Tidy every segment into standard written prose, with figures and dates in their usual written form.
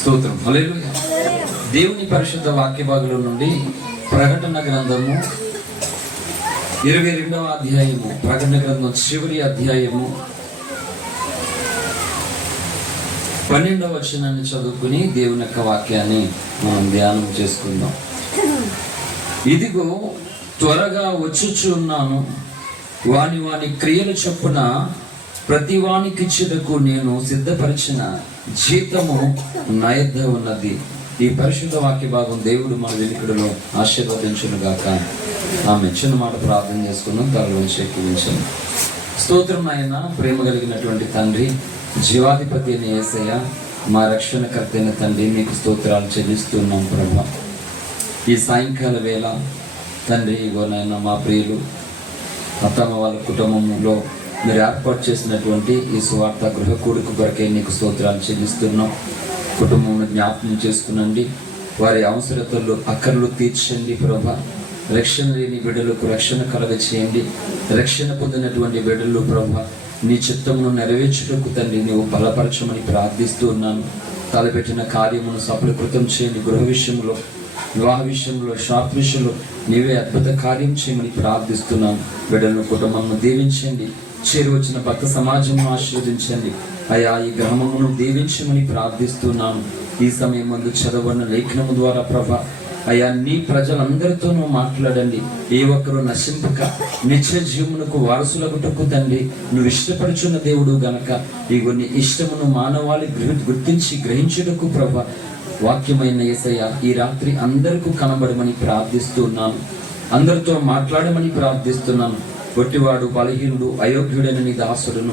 స్తోత్రం. హల్లెలూయా. దేవుని పరిశుద్ధ వాక్య భాగంలో నుండి ప్రకటన గ్రంథము 22వ అధ్యాయము, ప్రకటన గ్రంథం చివరి అధ్యాయము 12వ వచనాన్ని చదువుకుని దేవుని యొక్క వాక్యాన్ని మనం ధ్యానం చేసుకుందాం. ఇదిగో త్వరగా వచ్చుచున్నాను, వాని క్రియలు చొప్పున ప్రతి వానికిచ్చుటకు నేను సిద్ధపరిచిన జీతము నా యొద్ద ఉన్నది. ఈ పరిశుద్ధ వాక్య భాగం దేవుడు మన వెనుకడులో ఆశీర్వదించును గాక. ఆమె చిన్న మాట ప్రార్థన చేసుకున్నాం. తలలో చేకూరించాను. స్తోత్రం నాయన, ప్రేమ కలిగినటువంటి తండ్రి, జీవాధిపతి అయిన యేసయ్య, మా రక్షణకర్త అయిన తండ్రి, మీకు స్తోత్రాలు చెల్లిస్తున్నాం ప్రభా. ఈ సాయంకాల వేళ తండ్రి, ఇగో నాయన మా ప్రియులు అత్తమ్మ వాళ్ళ కుటుంబంలో మీరు ఏర్పాటు చేసినటువంటి ఈ సువార్త గృహ కూడుకు కొరకే నీకు స్తోత్రాలు చెల్లిస్తున్నాం. కుటుంబం జ్ఞాపకం చేసుకునండి, వారి అవసరతలు అక్కర్లు తీర్చండి ప్రభా. రక్షణ లేని బిడ్డలకు రక్షణ కలగ చేయండి. రక్షణ పొందినటువంటి బిడ్డలు ప్రభా నీ చిత్తమును నెరవేర్చుటకు తండ్రి నీవు బలపరచమని ప్రార్థిస్తూ ఉన్నాను. తలపెట్టిన కార్యమును సఫలీకృతం చేయండి. గృహ విషయంలో, వివాహ విషయంలో, షాప్ విషయంలో నీవే అద్భుత కార్యం చేయమని ప్రార్థిస్తున్నాం. బిడ్డలను కుటుంబమును దీవించండి. చేరి వచ్చిన భక్త సమాజమును ఆశీర్వదించండి అయా. ఈ గ్రామమును దీవించమని ప్రార్థిస్తున్నాను. ఈ సమయం ముందు చదవన్న లేఖనము ద్వారా ప్రభా అయా నీ ప్రజలందరితోనూ మాట్లాడండి. ఏ ఒక్కరు నశింపక నిత్య జీవమునకు వారసులగుటకు తండ్రి నువ్వు ఇష్టపడుచున్న దేవుడు గనక ఇగో నీ ఇష్టమును మానవాళి గుర్తించి గ్రహించుటకు ప్రభా వాక్యమైన యేసయ్య ఈ రాత్రి అందరికీ కనబడమని ప్రార్థిస్తున్నాను. అందరితో మాట్లాడమని ప్రార్థిస్తున్నాను. పొట్టివాడు, బలహీనుడు, అయోగ్యుడైన నీ దాసుడును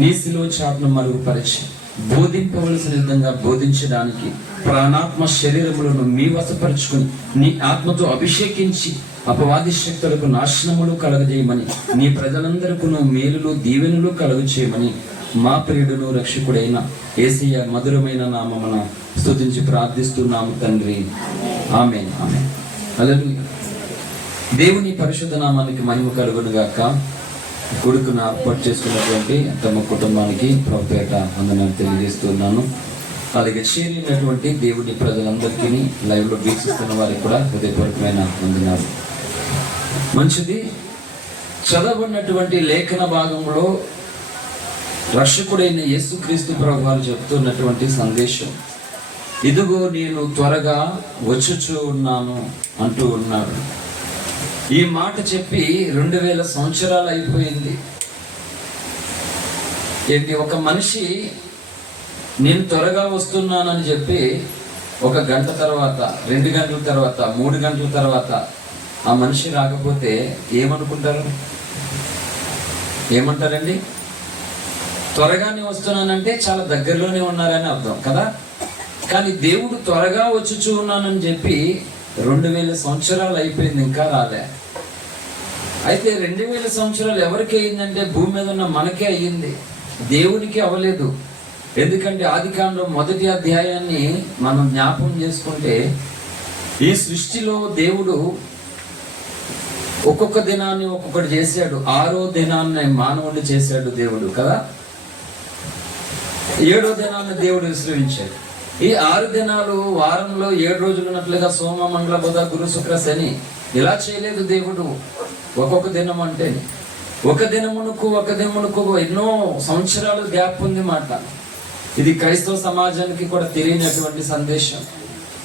నీ శిలువ చాటును మరుగుపరిచి బోధింపవలసిన విధంగా బోధించడానికి ప్రాణాత్మ శరీరములను మీ వశపరుచుకుని నీ ఆత్మతో అభిషేకించి అపవాది శక్తులకు నాశనములు కలుగజేయమని, నీ ప్రజలందరికీ మేలులు దీవెనులు కలుగజేయమని మా ప్రియుడును రక్షకుడైన యేసయ్య మధురమైన నామమున స్తుతించి ప్రార్థిస్తున్నాము తండ్రి. ఆమేన్, ఆమేన్. హల్లెలూయా. దేవుని పరిశుద్ధ నామానికి మహిమ కలుగును గాక. కొడుకును ఏర్పాటు చేసుకున్నటువంటి తమ కుటుంబానికి ప్రభుపేట వందనాలు తెలియజేస్తున్నాను. అలాగే చేరినటువంటి దేవుని ప్రజలందరికీ, లైవ్ లో వీక్షిస్తున్న వారికి కూడా హృదయపూర్వకమైన వందనాలు. మంచిది. చదవబడినటువంటి లేఖన భాగంలో రక్షకుడైన యేసుక్రీస్తు ప్రభు వారు చెప్తున్నటువంటి సందేశం, ఇదిగో నేను త్వరగా వచ్చుచూ ఉన్నాను అంటూ ఉన్నాడు. ఈ మాట చెప్పి 2000 సంవత్సరాలు అయిపోయింది. ఏంటి, ఒక మనిషి నేను త్వరగా వస్తున్నానని చెప్పి 1 గంట తర్వాత, 2 గంటల తర్వాత, 3 గంటల తర్వాత ఆ మనిషి రాకపోతే ఏమనుకుంటారు? ఏమంటారండి? త్వరగానే వస్తున్నానంటే చాలా దగ్గరలోనే ఉన్నారని అర్థం కదా. కానీ దేవుడు త్వరగా వచ్చుచూ ఉన్నానని చెప్పి 2000 సంవత్సరాలు అయిపోయింది, ఇంకా రాలే. అయితే 2000 సంవత్సరాలు ఎవరికి అయ్యిందంటే భూమి మీద ఉన్న మనకే అయ్యింది, దేవునికి అవ్వలేదు. ఎందుకంటే ఆదికాండం 1వ అధ్యాయాన్ని మనం జ్ఞాపకం చేసుకుంటే ఈ సృష్టిలో దేవుడు ఒక్కొక్క దినాన్ని ఒక్కొక్కటి చేశాడు. 6వ దినాన్ని మానవుడిని చేశాడు దేవుడు కదా. 7వ దినాన్ని దేవుడు విశ్రమించాడు. ఈ 6 దినాలు వారంలో 7 రోజులు ఉన్నట్లుగా సోమ, మంగళ, బుధ, గురు, శుక్ర, శని ఇలా చేయలేదు దేవుడు. ఒక్కొక్క దినం అంటే ఒక దినమునకు ఎన్నో సంవత్సరాలు గ్యాప్ ఉంది మాట. ఇది క్రైస్తవ సమాజానికి కూడా తెలియనటువంటి సందేశం.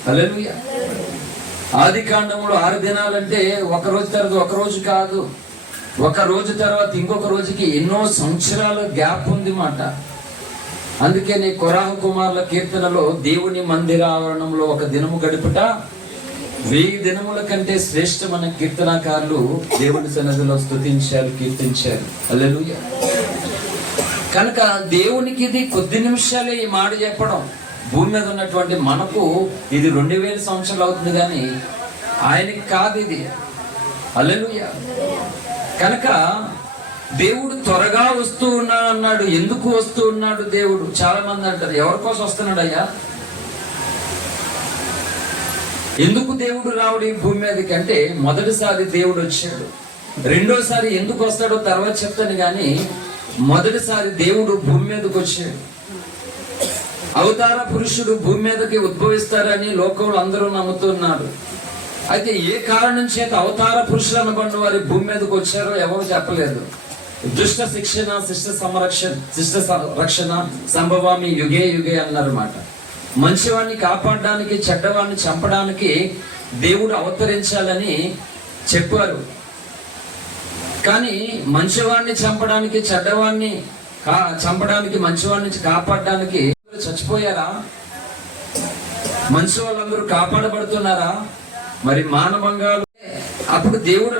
హల్లెలూయా. ఆది కాండములో 6 దినాలంటే ఒక రోజు తర్వాత ఒక రోజు కాదు, ఒక రోజు తర్వాత ఇంకొక రోజుకి ఎన్నో సంవత్సరాలు గ్యాప్ ఉంది మాట. అందుకే నీ కొరాహు కుమారుల కీర్తనలో దేవుని మందిరావరణంలో 1 దినము గడుపుట 1000 దినముల కంటే శ్రేష్టమైన కీర్తనాకారులు దేవుని సన్నిధిలో స్తుతించారు, కీర్తించారు. హల్లెలూయా. కనుక దేవునికి ఇది కొద్ది నిమిషాలే ఈ మాట చెప్పడం. భూమి మీద ఉన్నటువంటి మనకు ఇది 2000 సంవత్సరాలు అవుతుంది, కానీ ఆయనకి కాదు ఇది. హల్లెలూయా. కనుక దేవుడు త్వరగా వస్తూ ఉన్నాడు అన్నాడు. ఎందుకు వస్తూ ఉన్నాడు దేవుడు? చాలా మంది అంటారు, ఎవరి కోసం వస్తున్నాడు అయ్యా? ఎందుకు దేవుడు రావడం ఈ భూమి మీదకి అంటే, మొదటిసారి దేవుడు వచ్చాడు. రెండోసారి ఎందుకు వస్తాడో తర్వాత చెప్తాను, కానీ మొదటిసారి దేవుడు భూమి మీదకి వచ్చాడు. అవతార పురుషుడు భూమి మీదకి ఉద్భవిస్తారని లోకంలో అందరూ నమ్ముతున్నారు. అయితే ఏ కారణం చేత అవతార పురుషులు అనబడిన వారి భూమి మీదకి వచ్చారో ఎవరు చెప్పలేదు. దుష్ట శిక్షణ శిష్ట రక్షణ సంభవామి యుగే యుగే అన్నారన్నమాట. మంచివాడిని కాపాడడానికి, చెడ్డవాడిని చంపడానికి దేవుడు అవతరించాలని చెప్పారు. కానీ మంచివాడిని చంపడానికి, చెడ్డవాడిని చంపడానికి, మంచివాడిని కాపాడడానికి చచ్చిపోయారా? మంచి వాళ్ళందరూ కాపాడబడుతున్నారా? మరి మానవంగాలు అప్పుడు దేవుడు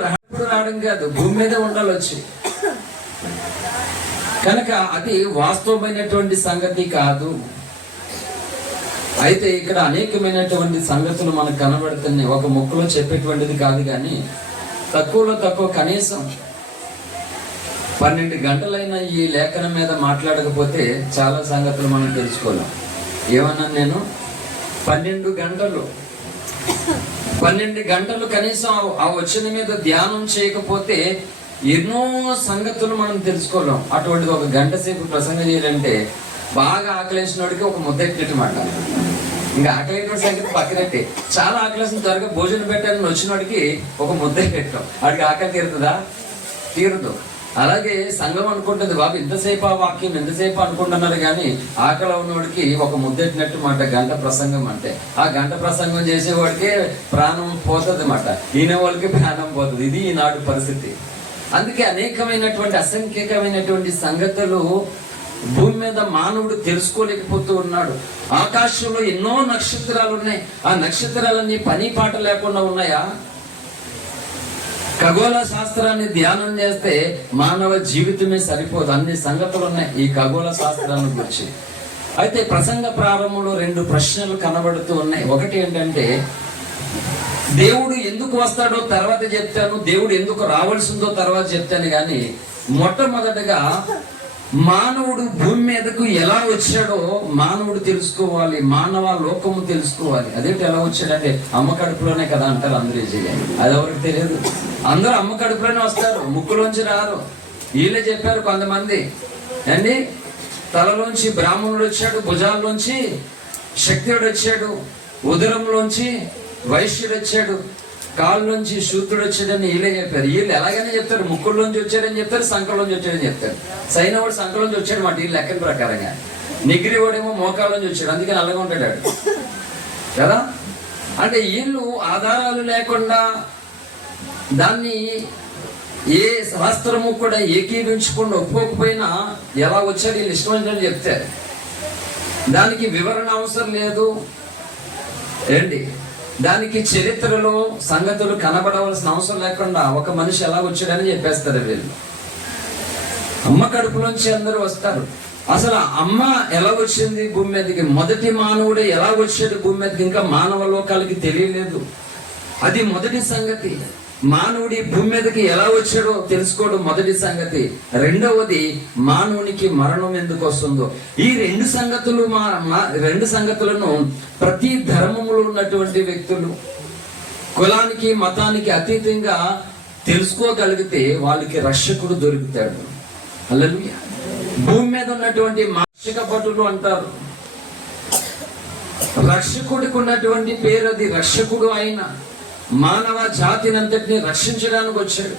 రావడం కాదు, భూమి మీద ఉండాలి వచ్చి. కనుక అది వాస్తవమైనటువంటి సంగతి కాదు. అయితే ఇక్కడ అనేకమైనటువంటి సంగతులు మనకు కనబడుతున్నాయి. ఒక ముక్కలో చెప్పేటువంటిది కాదు, కానీ తక్కువలో తక్కువ కనీసం 12 గంటలైన ఈ లేఖనం మీద మాట్లాడకపోతే చాలా సంగతులు మనం తెలుసుకోలేం. ఏమన్నాను నేను? 12 గంటలు కనీసం ఆ వచనం మీద ధ్యానం చేయకపోతే ఎన్నో సంగతులు మనం తెలుసుకోలేం. అటువంటిది ఒక గంట సేపు ప్రసంగం చేయాలంటే బాగా ఆకలేసినోడికి ఒక ముద్ద ఎట్టినట్టు మాట. ఇంకా ఆకలేని సంగతి పక్కనట్టే. చాలా ఆకలేసిన త్వరగా భోజనం పెట్టాలని వచ్చినోడికి ఒక ముద్ద పెట్టాం, వాడికి ఆకలి తీరుతుందా? తీరదు. అలాగే సంఘం అనుకుంటుంది, బాబు ఇంతసేపు ఆ వాక్యం ఎంతసేపు అనుకుంటున్నారు, కానీ ఆకలి ఉన్నవాడికి ఒక ముద్దెట్టినట్టు మాట గంట ప్రసంగం అంటే. ఆ గంట ప్రసంగం చేసేవాడికే ప్రాణం పోతుంది మాట, ఈయనవాళ్ళకి ప్రాణం పోతుంది. ఇది ఈనాడు పరిస్థితి. అందుకే అనేకమైనటువంటి అసంఖ్యాకమైనటువంటి సంగతులు భూమి మీద మానవుడు తెలుసుకోలేకపోతూ ఉన్నాడు. ఆకాశంలో ఎన్నో నక్షత్రాలు ఉన్నాయి. ఆ నక్షత్రాలన్నీ పని పాట లేకుండా ఉన్నాయా? ఖగోళ శాస్త్రాన్ని ధ్యానం చేస్తే మానవ జీవితమే సరిపోదు, అన్ని సంగతులు ఉన్నాయి ఈ ఖగోళ శాస్త్రాన్ని గురించి. అయితే ప్రసంగ ప్రారంభంలో 2 ప్రశ్నలు కనబడుతూ ఉన్నాయి. ఒకటి ఏంటంటే, దేవుడు ఎందుకు వస్తాడో తర్వాత చెప్తాను, దేవుడు ఎందుకు రావాల్సిందో తర్వాత చెప్తాను, కానీ మొట్టమొదటగా మానవుడు భూమి మీదకు ఎలా వచ్చాడో మానవుడు తెలుసుకోవాలి, మానవ లోకము తెలుసుకోవాలి. అదేంటి ఎలా వచ్చాడంటే, అమ్మ కడుపులోనే కదా అంటారు అందరూ. చేయాలి అది ఎవరికి తెలియదు. అందరూ అమ్మ కడుపులోనే వస్తారు, ముక్కులోంచి రారు. వీళ్ళే చెప్పారు కొంతమంది అండి, తలలోంచి బ్రాహ్మణుడు వచ్చాడు, భుజాల్లోంచి క్షత్రియుడు వచ్చాడు, ఉదరంలోంచి వైశ్యుడు వచ్చాడు, కాళ్ళలోంచి శూద్రుడు వచ్చాడని వీళ్ళే చెప్పారు. వీళ్ళు ఎలాగైనా చెప్తారు, ముక్కుల్లోంచి వచ్చాడని చెప్తారు, సంకల్లోంచి వచ్చాడని చెప్తారు. సైనవాడు సంకల్లోంచి వచ్చాడు మాట వీళ్ళు లెక్కల ప్రకారంగా. నిగిరివాడేమో మోకాల్లోంచి వచ్చాడు, అందుకని అలాగే ఉంటాడు కదా. అంటే వీళ్ళు ఆధారాలు లేకుండా దాన్ని ఏ శాస్త్రము కూడా ఏకీవించకుండా ఒప్పుకోకపోయినా ఎలా వచ్చాడు వీళ్ళు ఇష్టమైనట్టు చెప్తారు. దానికి వివరణ అవసరం లేదు ఏంటి, దానికి చరిత్రలో సంగతులు కనబడవలసిన అవసరం లేకుండా ఒక మనిషి ఎలా వచ్చాడని చెప్పేస్తారు వీళ్ళు. అమ్మ కడుపులోంచి అందరూ వస్తారు. అసలు అమ్మ ఎలా వచ్చింది భూమి మీదకి, మొదటి మానవుడే ఎలా వచ్చాడు భూమి మీదకి, ఇంకా మానవ లోకాలకి తెలియలేదు. అది మొదటి సంగతి. మానవుడి భూమి మీదకి ఎలా వచ్చాడో తెలుసుకోవడం మొదటి సంగతి. రెండవది, మానవునికి మరణం ఎందుకు వస్తుందో. ఈ 2 సంగతులు 2 సంగతులను ప్రతి ధర్మములో ఉన్నటువంటి వ్యక్తులు కులానికి మతానికి అతీతంగా తెలుసుకోగలిగితే వాళ్ళకి రక్షకుడు దొరుకుతాడు. హల్లెలూయా. భూమి మీద ఉన్నటువంటి రక్షక భటులు అంటారు. రక్షకుడికి ఉన్నటువంటి పేరు అది. రక్షకుడు అయిన మానవ జాతిని అంతటిని రక్షించడానికి వచ్చాడు.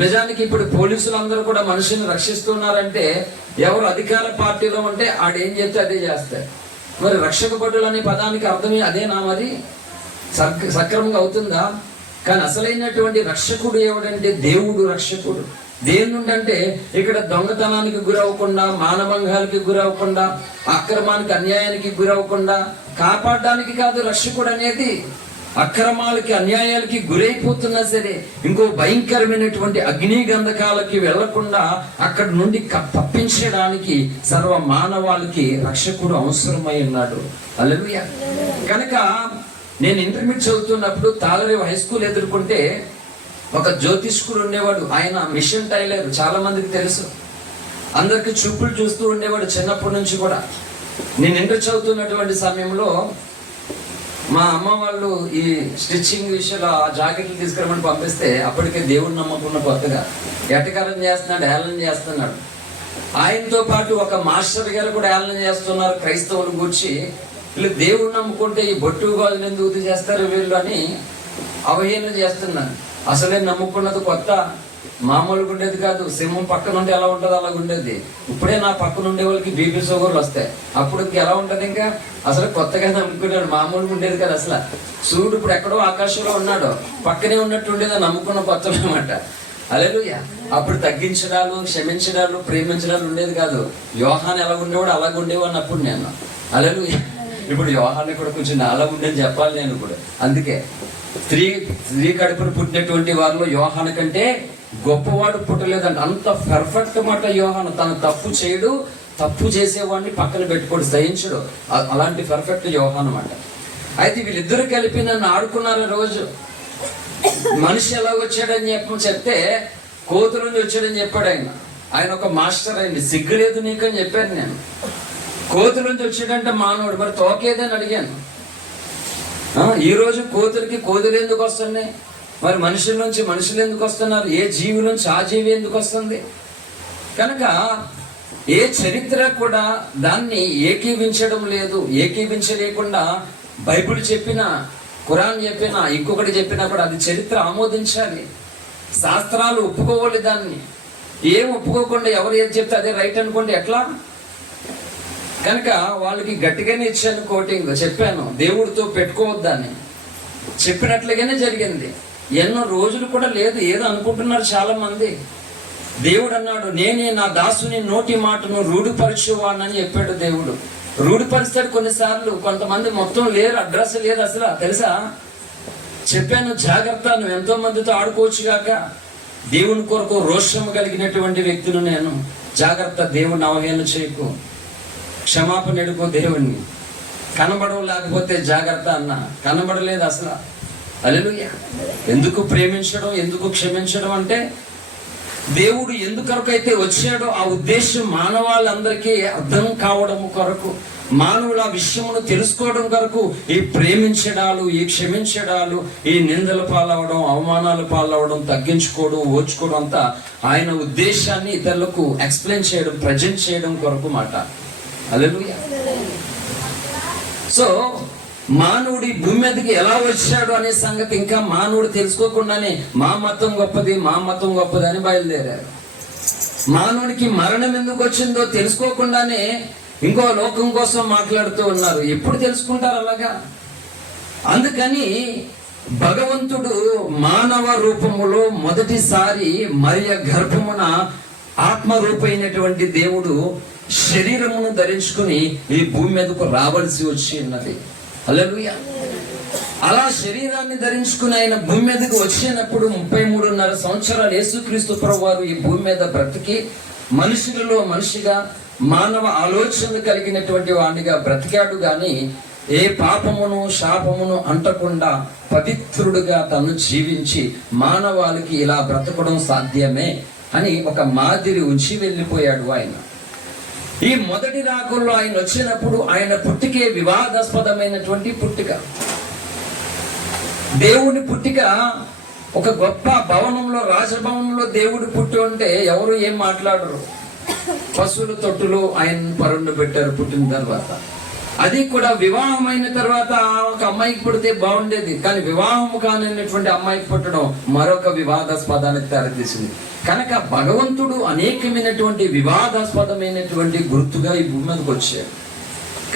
నిజానికి ఇప్పుడు పోలీసులు అందరూ కూడా మనిషిని రక్షిస్తున్నారంటే ఎవరు అధికార పార్టీలో ఉంటే ఆడేం చెప్తే అదే చేస్తారు. మరి రక్షక భటులు అనే పదానికి అర్థమే అదేనా? మరి సక్రమంగా అవుతుందా? కానీ అసలైనటువంటి రక్షకుడు ఎవడంటే దేవుడు రక్షకుడు. దేని నుండి అంటే, ఇక్కడ దొంగతనానికి గురవకుండా, మానభంగాలకి గురవకుండా, అక్రమానికి అన్యాయానికి గురవకుండా కాపాడడానికి కాదు రక్షకుడు అనేది. అక్రమాలకి అన్యాయాలకి గురైపోతున్నా సరే ఇంకో భయంకరమైనటువంటి అగ్ని గంధకాలకి వెళ్లకుండా అక్కడ నుండి తప్పించడానికి సర్వ మానవాళికి రక్షకుడు అవసరమై ఉన్నాడు. హల్లెలూయా. కనుక నేను ఇంటర్మీడియట్ చదువుతున్నప్పుడు తాళరేవు హై స్కూల్ ఎదుర్కొంటే ఒక జ్యోతిష్కుడు ఉండేవాడు. ఆయన మిషన్ టైలర్, చాలా మందికి తెలుసు. అందరికి చూపులు చూస్తూ ఉండేవాడు చిన్నప్పటి నుంచి కూడా. నేను ఇంటర్ చదువుతున్నటువంటి సమయంలో మా అమ్మ వాళ్ళు ఈ స్టిచ్చింగ్ విషయంలో ఆ జాకెట్లు తీసుకురమని పంపిస్తే అప్పటికే దేవుడు నమ్మకున్న కొత్తగా ఎటకారం చేస్తున్నాడు, హేళన చేస్తున్నాడు. ఆయనతో పాటు ఒక మాస్టర్ గారు కూడా ఏలన చేస్తున్నారు క్రైస్తవులు గూర్చి. వీళ్ళు దేవుడు నమ్ముకుంటే ఈ బొట్టు గాజులు ఎందుకు చేస్తారు వీళ్ళు అని అవహేళన చేస్తున్నాను. అసలే నమ్ముకున్నది కొత్త, మామూలుగా ఉండేది కాదు. సింహం పక్కన ఉంటే ఎలా ఉంటుందో అలాగ ఉండేది. ఇప్పుడే నా పక్కన ఉండే వాళ్ళకి బీపీ షుగర్లు వస్తాయి. అప్పుడు ఎలా ఉంటది? ఇంకా అసలు కొత్తగా నమ్ముకున్నాడు, మామూలుగా ఉండేది కదా అసలు. సూర్యుడు ఇప్పుడు ఎక్కడో ఆకాశంలో ఉన్నాడు, పక్కనే ఉన్నట్టు ఉండేది నమ్ముకున్న కొత్తలు అనమాట. హల్లెలూయా. అప్పుడు తగ్గించడాలు, క్షమించడాలు, ప్రేమించడాలు ఉండేది కాదు. యోహాను ఎలా ఉండేవాడు అలాగ ఉండేవాడిని అప్పుడు నేను. హల్లెలూయా. ఇప్పుడు యోహాను కూడా కొంచెం అలా ఉండేది చెప్పాలి నేను కూడా. అందుకే స్త్రీ కడుపును పుట్టినటువంటి వారిలో యోహాను కంటే గొప్పవాడు పుట్టలేదంట. అంత పర్ఫెక్ట్ మాట యోహాను. తను తప్పు చేయడు, తప్పు చేసేవాడిని పక్కన పెట్టుకోడు, సహించడు. అలాంటి పర్ఫెక్ట్ యోహాను మాట. అయితే వీళ్ళిద్దరు కలిపి నన్ను ఆడుకున్నారు రోజు. మనిషి ఎలా వచ్చాడని చెప్తే కోతుల నుంచి వచ్చాడని చెప్పాడు ఆయన. ఆయన ఒక మాస్టర్ అయింది. సిగ్గులేదు నీకు అని చెప్పాను నేను. కోతుల నుంచి వచ్చాడంటే మానవుడు, మరి తోకేదని అడిగాను. ఈ రోజు కోతులకి కోతులు ఎందుకు వస్తున్నాయి? మరి మనుషుల నుంచి మనుషులు ఎందుకు వస్తున్నారు? ఏ జీవి నుంచి ఆ జీవి ఎందుకు వస్తుంది? కనుక ఏ చరిత్ర కూడా దాన్ని ఏకీవించడం లేదు. ఏకీవించలేకుండా బైబిల్ చెప్పినా, ఖురాన్ చెప్పినా, ఇంకొకటి చెప్పినా కూడా అది చరిత్ర ఆమోదించాలి. శాస్త్రాలు ఒప్పుకోవాలి దాన్ని. ఏం ఒప్పుకోకుండా ఎవరు ఏది చెప్తే అదే రైట్ అనుకోండి ఎట్లా? కనుక వాళ్ళకి గట్టిగానే ఇచ్చాను కోటింగ్, చెప్పాను దేవుడితో పెట్టుకోవద్దని. చెప్పినట్లుగానే జరిగింది. ఎన్నో రోజులు కూడా లేదు, ఏదో అనుకుంటున్నారు చాలా మంది. దేవుడు అన్నాడు, నేనే నా దాసుని నోటి మాటను రూఢిపరచువాడని చెప్పాడు దేవుడు. రూఢిపరుస్తాడు కొన్నిసార్లు. కొంతమంది మొత్తం లేరు, అడ్రస్ లేదు అసలు, తెలుసా? చెప్పాను జాగ్రత్త, నువ్వు ఎంతో మందితో ఆడుకోవచ్చు కాక. దేవుని కొరకు రోషం కలిగినటువంటి వ్యక్తులు నేను. జాగ్రత్త, దేవుని అవహేళన చేయకు, క్షమాపణ ఎడుకో దేవుణ్ణి. కనబడలేకపోతే జాగ్రత్త అన్న. కనబడలేదు అసలు. హల్లెలూయా. ఎందుకు ప్రేమించడం, ఎందుకు క్షమించడం అంటే దేవుడు ఎందుకొరకైతే వచ్చాడో ఆ ఉద్దేశం మానవాళ్ళందరికీ అర్థం కావడం కొరకు, మానవుల విషయమును తెలుసుకోవడం కొరకు ఈ ప్రేమించడాలు, ఈ క్షమించడాలు, ఈ నిందల పాలవడం, అవమానాలు పాలవడం, తగ్గించుకోవడం, ఓర్చుకోవడం అంతా ఆయన ఉద్దేశాన్ని ఇతరులకు ఎక్స్ప్లెయిన్ చేయడం, ప్రజెంట్ చేయడం కొరకు మాట. హల్లెలూయా. సో మానవుడి భూమి మీదకి ఎలా వచ్చాడు అనే సంగతి ఇంకా మానవుడు తెలుసుకోకుండానే మా మతం గొప్పది, మా మతం గొప్పది అని బయలుదేరారు. మానవుడికి మరణం ఎందుకు వచ్చిందో తెలుసుకోకుండానే ఇంకో లోకం కోసం మాట్లాడుతూ ఉన్నారు. ఎప్పుడు తెలుసుకుంటారు అలాగా? అందుకని భగవంతుడు మానవ రూపములో మొదటిసారి మరియ గర్భమున ఆత్మరూపైనటువంటి దేవుడు శరీరమును ధరించుకుని ఈ భూమి మీదకు రావాల్సి వచ్చి ఉన్నది. హల్లెలూయా. అలా శరీరాన్ని ధరించుకుని ఆయన భూమి మీదకి వచ్చినప్పుడు 33.5 సంవత్సరాలు యేసుక్రీస్తు ప్రభువారు ఈ భూమి మీద బ్రతికి మనుషులలో మనిషిగా మానవ ఆలోచనలు కలిగినటువంటి వాడిగా బ్రతికాడు. గాని ఏ పాపమును శాపమును అంటకుండా పవిత్రుడుగా తను జీవించి మానవాళికి ఇలా బ్రతకడం సాధ్యమే అని ఒక మాదిరి ఉంచి వెళ్ళిపోయాడు ఆయన. ఈ మొదటి రాకుల్లో ఆయన వచ్చినప్పుడు ఆయన పుట్టికే వివాదాస్పదమైనటువంటి పుట్టిక. దేవుని పుట్టిక ఒక గొప్ప భవనంలో, రాజభవనంలో దేవుడు పుట్టి ఉంటే ఎవరు ఏం మాట్లాడరు. పశువుల తొట్టులు ఆయన పరుండు పెట్టారు పుట్టిన తర్వాత. అది కూడా వివాహం అయిన తర్వాత ఒక అమ్మాయికి పుడితే బాగుండేది, కానీ వివాహం కానటువంటి అమ్మాయికి పుట్టడం మరొక వివాదాస్పదానికి తెరతీసింది. కనుక భగవంతుడు అనేకమైనటువంటి వివాదాస్పదమైనటువంటి గుర్తుగా ఈ భూమి మీదకి వచ్చాడు.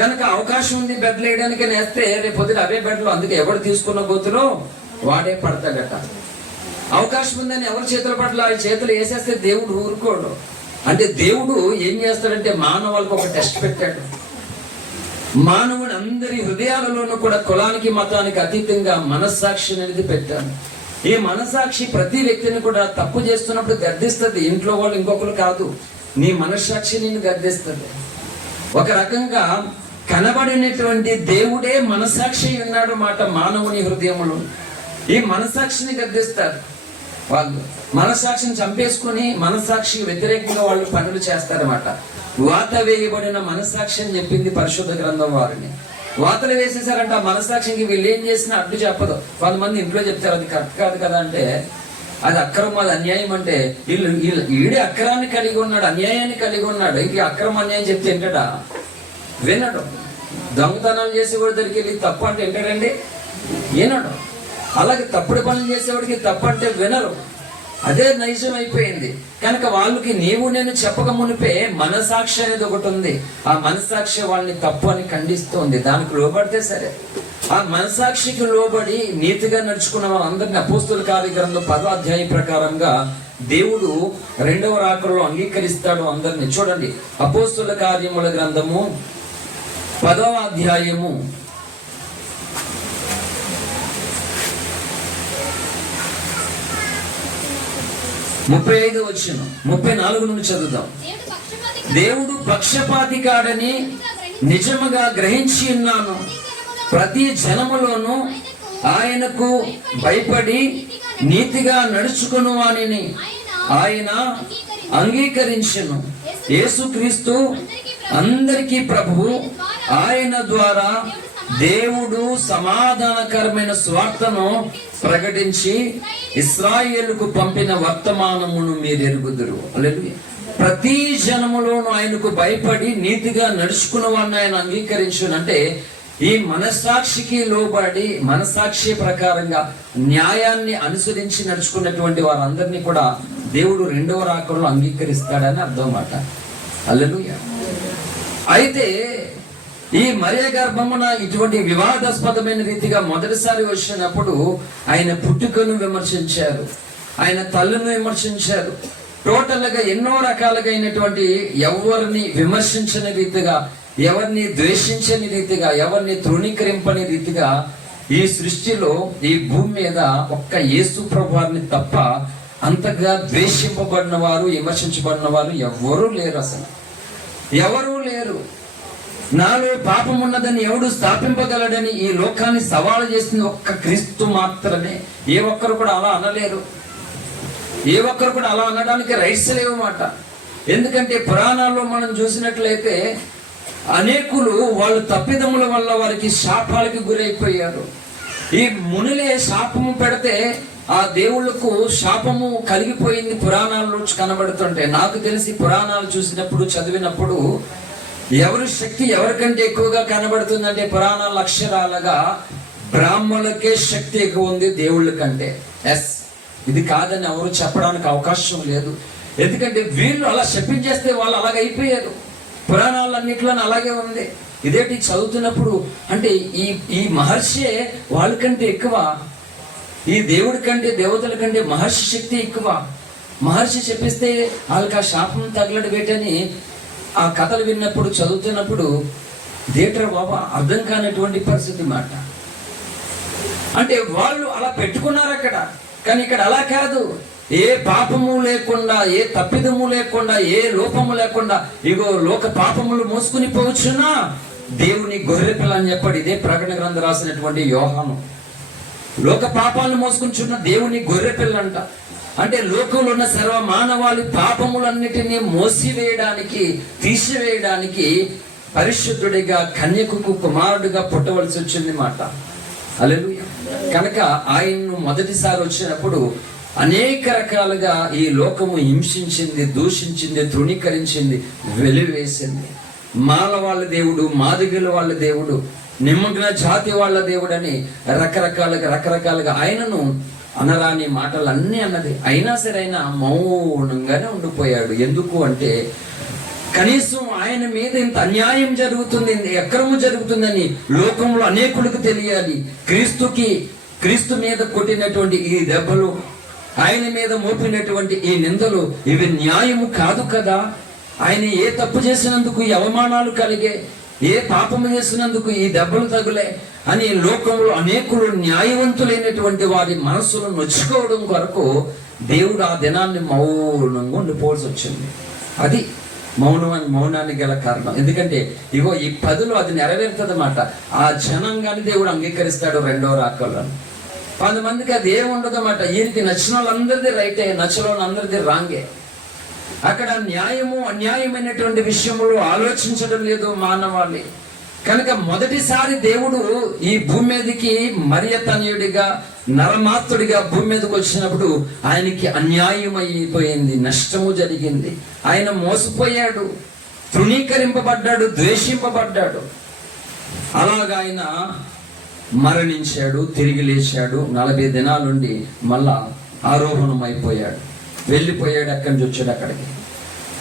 కనుక అవకాశం ఉంది బెడ్లు వేయడానికి నేస్తే రేపు పొద్దున అవే బెడ్లు. అందుకే ఎవరు తీసుకున్న గోతులో వాడే పడతాడట. అవకాశం ఉందని ఎవరి చేతుల పట్ల ఆ చేతులు వేసేస్తే దేవుడు ఊరుకోడు. అంటే దేవుడు ఏం చేస్తాడంటే మానవాళ్ళకు ఒక టెస్ట్ పెట్టాడు. మానవుని అందరి హృదయాలలోనూ కూడా కులానికి మతానికి అతీతంగా మనస్సాక్షి అనేది పెట్టాను. ఈ మనస్సాక్షి ప్రతి వ్యక్తిని కూడా తప్పు చేస్తున్నప్పుడు గద్దిస్తుంది. ఇంట్లో వాళ్ళు ఇంకొకరు కాదు, నీ మనస్సాక్షి నిన్ను గద్దిస్తుంది. ఒక రకంగా కనబడినటువంటి దేవుడే మనస్సాక్షి ఉన్నాడు మాట మానవుని హృదయములో. ఈ మనస్సాక్షిని గద్దిస్తారు వాళ్ళు. మనస్సాక్షిని చంపేసుకుని మనస్సాక్షికి వ్యతిరేకంగా వాళ్ళు పనులు చేస్తారన్నమాట. వాత వేయబడిన మనస్సాక్షి అని చెప్పింది పరిశుద్ధ గ్రంథం వారిని. వాతలు వేసేసారంట. ఆ మనస్సాక్షికి వీళ్ళు ఏం చేసినా అడ్డు చెప్పదు. కొంతమంది ఇంట్లో చెప్తారు అది కరెక్ట్ కాదు కదా అంటే, అది అక్రమం, అది అన్యాయం అంటే ఈడే అక్రమాన్ని కలిగి ఉన్నాడు, అన్యాయాన్ని కలిగి ఉన్నాడు. ఇంక అక్రమం అన్యాయం చెప్తే ఏంటడా? వినడు. దొంగతనాలు చేసేవాడి దగ్గరికి వెళ్ళి తప్పు అంటే ఏంటాడండి? వినడు. అలాగే తప్పుడు పనులు చేసేవాడికి తప్పు అంటే వినరు. అదే నైజం అయిపోయింది. కనుక వాళ్ళకి నీవు నేను చెప్పక మునిపే మనసాక్షి అనేది ఒకటి ఉంది. ఆ మనసాక్షి వాళ్ళని తప్పు అని ఖండిస్తుంది. దానికి లోబడితే సరే. ఆ మనసాక్షికి లోబడి నీతిగా నడుచుకున్న వాళ్ళందరినీ అపోస్తుల కార్యగ్రంథం 10వ అధ్యాయం ప్రకారంగా దేవుడు 2వ రాకడలో అంగీకరిస్తాడు అందరినీ. చూడండి, అపోస్తుల కార్యముల గ్రంథము 10వ అధ్యాయము 35వ వచనం 34 నుండి చదువుదాం. దేవుడు పక్షపాతి కాడని నిజముగా గ్రహించి ఉన్నాను. ప్రతి జనములోను ఆయనకు భయపడి నీతిగా నడుచుకుని వానిని ఆయన అంగీకరించెను. యేసుక్రీస్తు అందరికీ ప్రభువు. ఆయన ద్వారా దేవుడు సమాధానకరమైన స్వార్థను ప్రకటించి ఇశ్రాయేలుకు పంపిన వర్తమానమును మీరు ఎరుగుదురు. హల్లెలూయా. ప్రతి జనములోను ఆయనకు భయపడి నీతిగా నడుచుకున్న వాడిని ఆయన అంగీకరించునంటే ఈ మనస్సాక్షికి లోబడి మనస్సాక్షి ప్రకారంగా న్యాయాన్ని అనుసరించి నడుచుకున్నటువంటి వారందరినీ కూడా దేవుడు 2వ రాకడలో అంగీకరిస్తాడని అర్థం మాట. హల్లెలూయా. అయితే ఈ మరియ గర్భమున ఇటువంటి వివాదాస్పదమైన రీతిగా మొదటిసారి వచ్చినప్పుడు ఆయన పుట్టుకను విమర్శించారు, ఆయన తల్లిని విమర్శించారు. టోటల్ గా ఎన్నో రకాలుగా అయినటువంటి ఎవరిని విమర్శించని రీతిగా, ఎవరిని ద్వేషించని రీతిగా, ఎవరిని తృణీకరింపని రీతిగా ఈ సృష్టిలో ఈ భూమి మీద ఒక్క యేసు ప్రభువారిని తప్ప అంతగా ద్వేషింపబడిన వారు, విమర్శించబడిన వారు ఎవరూ లేరు. అసలు ఎవరూ లేరు. నాలో పాపం ఉన్నదని ఎవడు స్థాపింపగలడని ఈ లోకాన్ని సవాలు చేసింది ఒక్క క్రీస్తు మాత్రమే. ఏ ఒక్కరు కూడా అలా అనలేరు. ఏ ఒక్కరు కూడా అలా అనడానికి రైట్స్ లేవన్నమాట. ఎందుకంటే పురాణాల్లో మనం చూసినట్లయితే అనేకులు వాళ్ళు తప్పిదముల వల్ల వారికి శాపాలకి గురైపోయారు. ఈ మునులే శాపము పెడితే ఆ దేవుళ్లకు శాపము కలిగిపోయింది పురాణాల్లో కనబడుతుంటే. నాకు తెలిసి పురాణాలు చూసినప్పుడు, చదివినప్పుడు ఎవరి శక్తి ఎవరికంటే ఎక్కువగా కనబడుతుందంటే పురాణాల అక్షరాలుగా బ్రాహ్మణులకే శక్తి ఎక్కువ ఉంది దేవుళ్ళ కంటే. ఎస్, ఇది కాదని ఎవరు చెప్పడానికి అవకాశం లేదు. ఎందుకంటే వీళ్ళు అలా శపించేస్తే వాళ్ళు అలాగే అయిపోయారు. పురాణాలన్నిట్లోనే అలాగే ఉంది. ఇదేంటి చదువుతున్నప్పుడు అంటే ఈ మహర్షే వాళ్ళకంటే ఎక్కువ, ఈ దేవుడి కంటే దేవతల కంటే మహర్షి శక్తి ఎక్కువ. మహర్షి చెప్పిస్తే వాళ్ళకి ఆ శాపం తగలడు వేటని ఆ కథలు విన్నప్పుడు, చదువుతున్నప్పుడు థియేటర్ బాబా అర్థం కానటువంటి పరిస్థితి మాట. అంటే వాళ్ళు అలా పెట్టుకున్నారు అక్కడ. కానీ ఇక్కడ అలా కాదు. ఏ పాపము లేకుండా, ఏ తప్పిదము లేకుండా, ఏ లోపము లేకుండా ఇగో లోక పాపములు మోసుకుని పోవచ్చునా దేవుని గొర్రెపిల్ల అని చెప్పాడు. ఇదే ప్రకటన గ్రంథం రాసినటువంటి యోహాను. లోక పాపాలను మోసుకుంటున్న దేవుని గొర్రెపిల్ల అంట. అంటే లోకంలో ఉన్న సర్వ మానవాళి పాపములన్నిటినీ మోసివేయడానికి, తీసివేయడానికి పరిశుద్ధుడిగా కన్యకు కుమారుడిగా పుట్టవలసి వచ్చింది మాట. హల్లెలూయా. కనుక ఆయన్ను మొదటిసారి వచ్చినప్పుడు అనేక రకాలుగా ఈ లోకము హింసించింది, దూషించింది, తృణీకరించింది, వెలివేసింది. మాల వాళ్ళ దేవుడు, మాదిగల వాళ్ళ దేవుడు, నిమగ్న జాతి వాళ్ళ దేవుడు అని రకరకాలుగా ఆయనను అనరాని మాటలు అన్నీ అన్నది. అయినా సరే ఆయన మౌనంగానే ఉండిపోయాడు. ఎందుకు అంటే కనీసం ఆయన మీద ఇంత అన్యాయం జరుగుతుంది, ఇంత అక్రమం జరుగుతుందని లోకంలో అనేకులకు తెలియాలి. క్రీస్తు మీద కొట్టినటువంటి ఈ దెబ్బలు, ఆయన మీద మోపినటువంటి ఈ నిందలు ఇవి న్యాయము కాదు కదా. ఆయన ఏ తప్పు చేసినందుకు ఈ అవమానాలు కలిగే, ఏ పాపము చేసినందుకు ఈ దెబ్బలు తగులే అని లోకంలో అనేకులు న్యాయవంతులైనటువంటి వారి మనస్సును నొచ్చుకోవడం కొరకు దేవుడు ఆ దినాన్ని మౌనంగా ఉండిపోవాల్సి వచ్చింది. అది మౌనానికి గల కారణం. ఎందుకంటే ఇగో ఈ 10లో అది నెరవేరుతుంది అన్నమాట. ఆ జనంగాని దేవుడు అంగీకరిస్తాడు 2వ రాకడలో. 10 మందికి అది ఏముండదు అన్నమాట. ఈయనకి నచ్చిన వాళ్ళందరిది రైటే, నచ్చని అందరిది రాంగే. అక్కడ న్యాయము అన్యాయమైనటువంటి విషయంలో ఆలోచించడం లేదు మానవాళి. కనుక మొదటిసారి దేవుడు ఈ భూమి మీదకి మరియతనయుడిగా నరమాత్రుడిగా భూమి మీదకి వచ్చినప్పుడు ఆయనకి అన్యాయం అయిపోయింది, నష్టము జరిగింది. ఆయన మోసపోయాడు, తృణీకరింపబడ్డాడు, ద్వేషింపబడ్డాడు. అలాగా ఆయన మరణించాడు, తిరిగి లేచాడు. 40 దినాలుండి మళ్ళా ఆరోహణం అయిపోయాడు, వెళ్ళిపోయాడు. అక్కడి నుంచి వచ్చాడు అక్కడికి.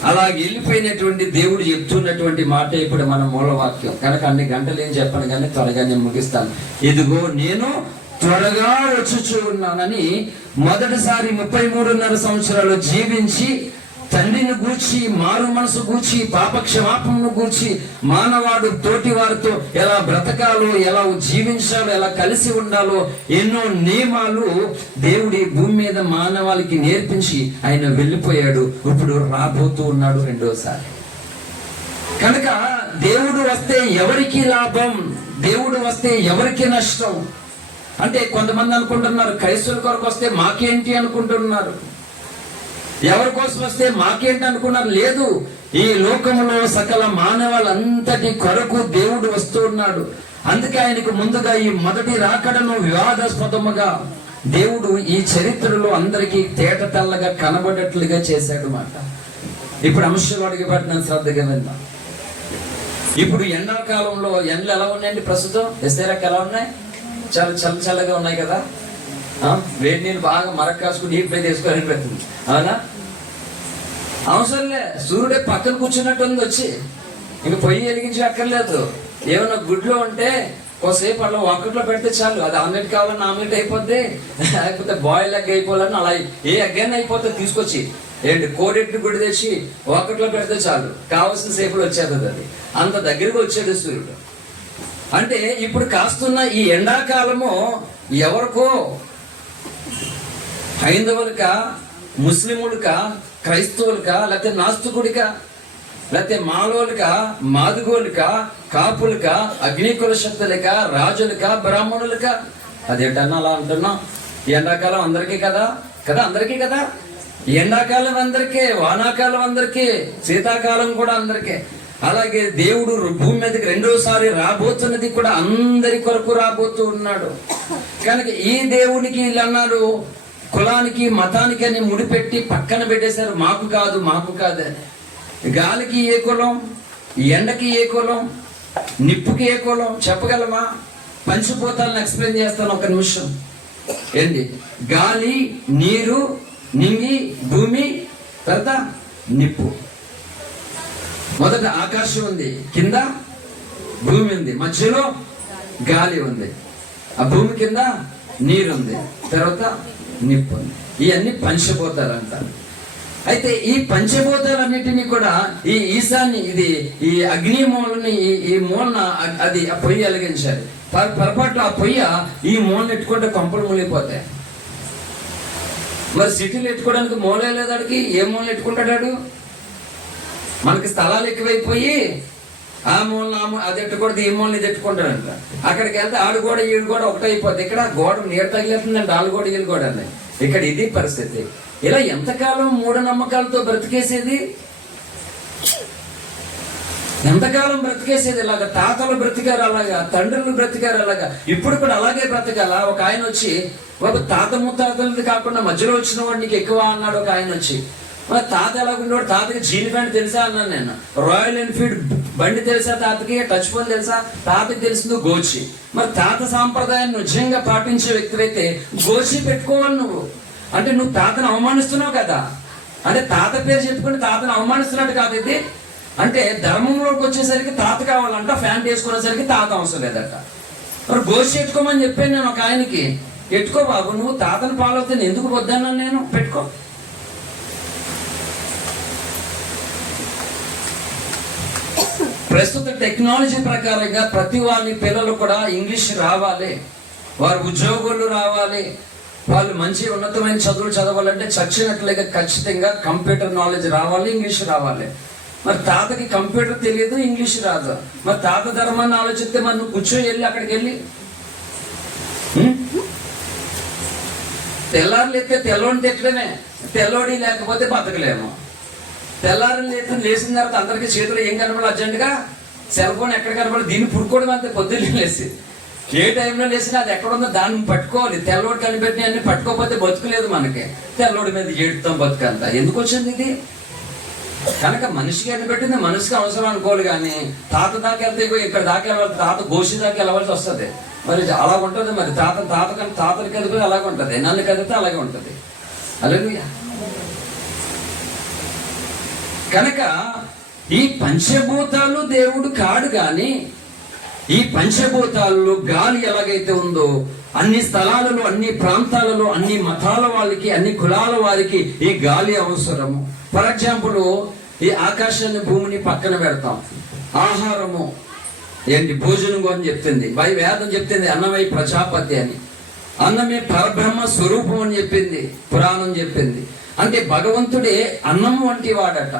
అలా వెళ్ళిపోయినటువంటి దేవుడు చెప్తున్నటువంటి మాట ఇప్పుడు మన మూలవాక్యం కనుక అన్ని గంటలు ఏం చెప్పను కానీ త్వరగా నేను ముగిస్తాను. ఇదిగో నేను త్వరగా వచ్చుచూ ఉన్నానని మొదటిసారి 33.5 సంవత్సరాలు జీవించి తండ్రిని గూర్చి, మారు మనసు గూర్చి, పాప క్షమాపణను గూర్చి, మానవాడు తోటి వారితో ఎలా బ్రతకాలో, ఎలా జీవించాలో, ఎలా కలిసి ఉండాలో ఎన్నో నియమాలు దేవుడి భూమి మీద మానవాళికి నేర్పించి ఆయన వెళ్ళిపోయాడు. ఇప్పుడు రాబోతూ ఉన్నాడు రెండోసారి. కనుక దేవుడు వస్తే ఎవరికి లాభం, దేవుడు వస్తే ఎవరికి నష్టం అంటే కొంతమంది అనుకుంటున్నారు క్రైస్తవుల కొరకు వస్తే మాకేంటి అనుకుంటున్నారు, ఎవరి కోసం వస్తే మాకేంటి అనుకున్నారు. లేదు, ఈ లోకములో సకల మానవాళ్ళంతటి కొరకు దేవుడు వస్తూ ఉన్నాడు. అందుకే ఆయనకు ముందుగా ఈ మొదటి రాకడను వివాదాస్పదముగా దేవుడు ఈ చరిత్రలో అందరికీ తేట తెల్లగా కనబడేట్లుగా చేశాడు మాట. ఇప్పుడు అంశాలు అడిగిపట్టిన శ్రద్ధగా విందాం. ఇప్పుడు ఎండాకాలంలో ఎండలు ఎలా ఉన్నాయండి? ప్రస్తుతం ఎస్తేరాకు ఎలా ఉన్నాయి? చాలా చల్లగా ఉన్నాయి కదా. వేడి నీళ్ళు బాగా మరక కాసుకుని డీప్ ఫ్రై చేసుకోవాలని పెడుతుంది. అవునా? అవసరంలే, సూర్యుడే పక్కన కూర్చున్నట్టు ఉంది వచ్చి. ఇంక పొయ్యి వెలిగించి అక్కర్లేదు. ఏమన్నా గుడ్లో ఉంటే కొద్దిసేపు అలా వాకట్లో పెడితే చాలు. అది ఆమ్లెట్ కావాలని ఆమ్లెట్ అయిపోద్ది, లేకపోతే బాయిల్ ఎగ్ అయిపోవాలని అలా ఏ ఎగ్ అయినా అయిపోతుంది. తీసుకొచ్చి కోడెట్టు గుడి తెచ్చి వాకట్లో పెడితే చాలు, కావాల్సిన సేపులు వచ్చేది. అది అంత దగ్గరికి వచ్చేది సూర్యుడు. అంటే ఇప్పుడు కాస్తున్న ఈ ఎండాకాలము ఎవరికో, హైందవులకా, ముస్లిములకా, క్రైస్తవులకా, లేకపోతే నాస్తికుడికా, లేకపోతే మాలోలుకా, మాదుగోలుకా, కాపులకా, అగ్నికుల శక్తులకా, రాజులకా, బ్రాహ్మణులకా? అదేంటన్నా అలా అంటున్నాం? ఎండాకాలం అందరికీ కదా, అందరికీ కదా. ఎండాకాలం అందరికీ, వానాకాలం అందరికీ, శీతాకాలం కూడా అందరికీ. అలాగే దేవుడు భూమి మీదకి రెండోసారి రాబోతున్నది కూడా అందరి కొరకు రాబోతూ ఉన్నాడు. కనుక ఈ దేవునికి వీళ్ళు అన్నారు కులానికి, మతానికి అని ముడిపెట్టి పక్కన పెట్టేశారు. మాకు కాదు, మాకు కాదు అని. గాలికి ఏ కులం, ఎండకి ఏ కులం, నిప్పుకి ఏ కులం చెప్పగలమా? పంచిపోతాలను ఎక్స్ప్లెయిన్ చేస్తాను ఒక నిమిషం. ఏంటి? గాలి, నీరు, నింగి, భూమి, తర్వాత నిప్పు. మొదట ఆకాశం ఉంది, కింద భూమి ఉంది, మధ్యలో గాలి ఉంది, ఆ భూమి కింద నీరు ఉంది, తర్వాత నిప్పు ఉంది. ఇవన్నీ పంచభూతాలంట. అయితే ఈ పంచభూతాలన్నిటినీ కూడా ఈ ఈశాన్య ఇది ఈ అగ్ని మూలని ఈ మూలన అది ఆ పొయ్యి వెలిగించాలి. పొరపాటు ఆ పొయ్య ఈ మూలను ఎట్టుకుంటే కొంపలు మూలిపోతాయి. మరి సిటీలు ఎట్టుకోవడానికి మూలే లేదాడికి, ఏ మూలను ఎట్టుకుంటాడు? మనకి స్థలాలు ఎక్కువైపోయి ఆ మూలన అది ఎట్టుకూడదు, ఈ మూలని ఇది ఎట్టుకుంటాడంట. అక్కడికి వెళ్తే ఆడు కూడా ఈడు కూడా ఒకటైపోద్ది. ఇక్కడ గోడ నీడ తగిలేస్తుందండి, ఆడు కూడా వీళ్ళు కూడా అన్నాయి. ఇక్కడ ఇది పరిస్థితి. ఇలా ఎంతకాలం మూఢనమ్మకాలతో బ్రతికేసేది? ఎంతకాలం బ్రతికేసేది? ఇలాగా తాతలు బ్రతికారు, అలాగా తండ్రులు బ్రతికారు, అలాగా ఇప్పుడు కూడా అలాగే బ్రతకాలా? ఒక ఆయన వచ్చి బాబు తాత ముత్తాతలది కాకుండా మధ్యలో వచ్చిన వాడు నీకు ఎక్కువ అన్నాడు. ఒక ఆయన వచ్చి, మరి తాత ఎలా ఉండేవాడు? తాతకి జీన్ ప్యాంట్ తెలుసా అన్నాను నేను. రాయల్ ఎన్ఫీల్డ్ బండి తెలుసా తాతకి? టచ్ ఫోన్ తెలుసా? తాతకి తెలిసింది గోచి. మరి తాత సాంప్రదాయాన్ని నిజంగా పాటించే వ్యక్తివైతే గోచి పెట్టుకోవాలి నువ్వు. అంటే నువ్వు తాతను అవమానిస్తున్నావు కదా. అంటే తాత పేరు చెప్పుకుని తాతను అవమానిస్తున్నట్టు కాదు ఇది. అంటే ధర్మంలోకి వచ్చేసరికి తాత కావాలంట, ఫ్యాంట్ వేసుకునేసరికి తాత అవసరం లేదట. మరి గోచి పెట్టుకోమని చెప్పాను నేను ఒక ఆయనకి. పెట్టుకో బాబు, నువ్వు తాతను ఫాలో అవుతే ఎందుకు వద్దన్నాను నేను? పెట్టుకో. ప్రస్తుత టెక్నాలజీ ప్రకారంగా ప్రతి వాళ్ళ పిల్లలు కూడా ఇంగ్లీష్ రావాలి, వారు ఉద్యోగులు రావాలి, వాళ్ళు మంచి ఉన్నతమైన చదువులు చదవాలంటే చచ్చినట్లుగా ఖచ్చితంగా కంప్యూటర్ నాలెడ్జ్ రావాలి, ఇంగ్లీష్ రావాలి. మరి తాతకి కంప్యూటర్ తెలియదు, ఇంగ్లీష్ రాదు. మరి తాత ధర్మాన్ని ఆలోచిస్తే మరి నువ్వు కూర్చో వెళ్ళి అక్కడికి వెళ్ళి తెల్లారు లేస్తే తెల్లోని తిట్టడమే. తెల్లోడి లేకపోతే బతకలేము. తెల్లారు లేసిన తర్వాత అందరికీ చేతులు ఏం కనబడాలి? అర్జెంటుగా సెల్ ఫోన్ ఎక్కడ కనపడి దీన్ని పుడుకోవడం అంతే, పొద్దున్నే లేసి ఏ టైంలో లేసినా అది ఎక్కడ ఉందో దాన్ని పట్టుకోవాలి. తెల్లోడు కనిపెట్టిన అన్ని పట్టుకోకపోతే బతుకులేదు మనకి. తెల్లోడి మీద ఏడుతాం బతుకంతా. ఎందుకు వచ్చింది ఇది? కనుక మనిషికి కనిపెట్టింది మనిషికి అవసరం అనుకోవాలి. కానీ తాత దాకా వెళ్తే ఇక్కడ దాకా వెళ్ళాలి, తాత గోషి దాకా వెళ్ళవలసి వస్తుంది. మరి అలా ఉంటుంది. మరి తాతని కదిపితే అలాగే ఉంటుంది, నన్ను కదిపితే అలాగే ఉంటుంది. హల్లెలూయా. కనుక ఈ పంచభూతాలు దేవుడు కాడు, కానీ ఈ పంచభూతాలలో గాలి ఎలాగైతే ఉందో అన్ని స్థలాలలో, అన్ని ప్రాంతాలలో, అన్ని మతాల వాళ్ళకి, అన్ని కులాల వారికి ఈ గాలి అవసరము. ఫర్ ఎగ్జాంపుల్, ఈ ఆకాశాన్ని భూమిని పక్కన పెడతాం. ఆహారము ఏంటి? భోజనము అని చెప్తుంది వేదం, చెప్తుంది అన్నమై ప్రజాపతి అని. అన్నమే పరబ్రహ్మ స్వరూపం అని చెప్పింది పురాణం చెప్పింది. అంటే భగవంతుడే అన్నము వంటి వాడట,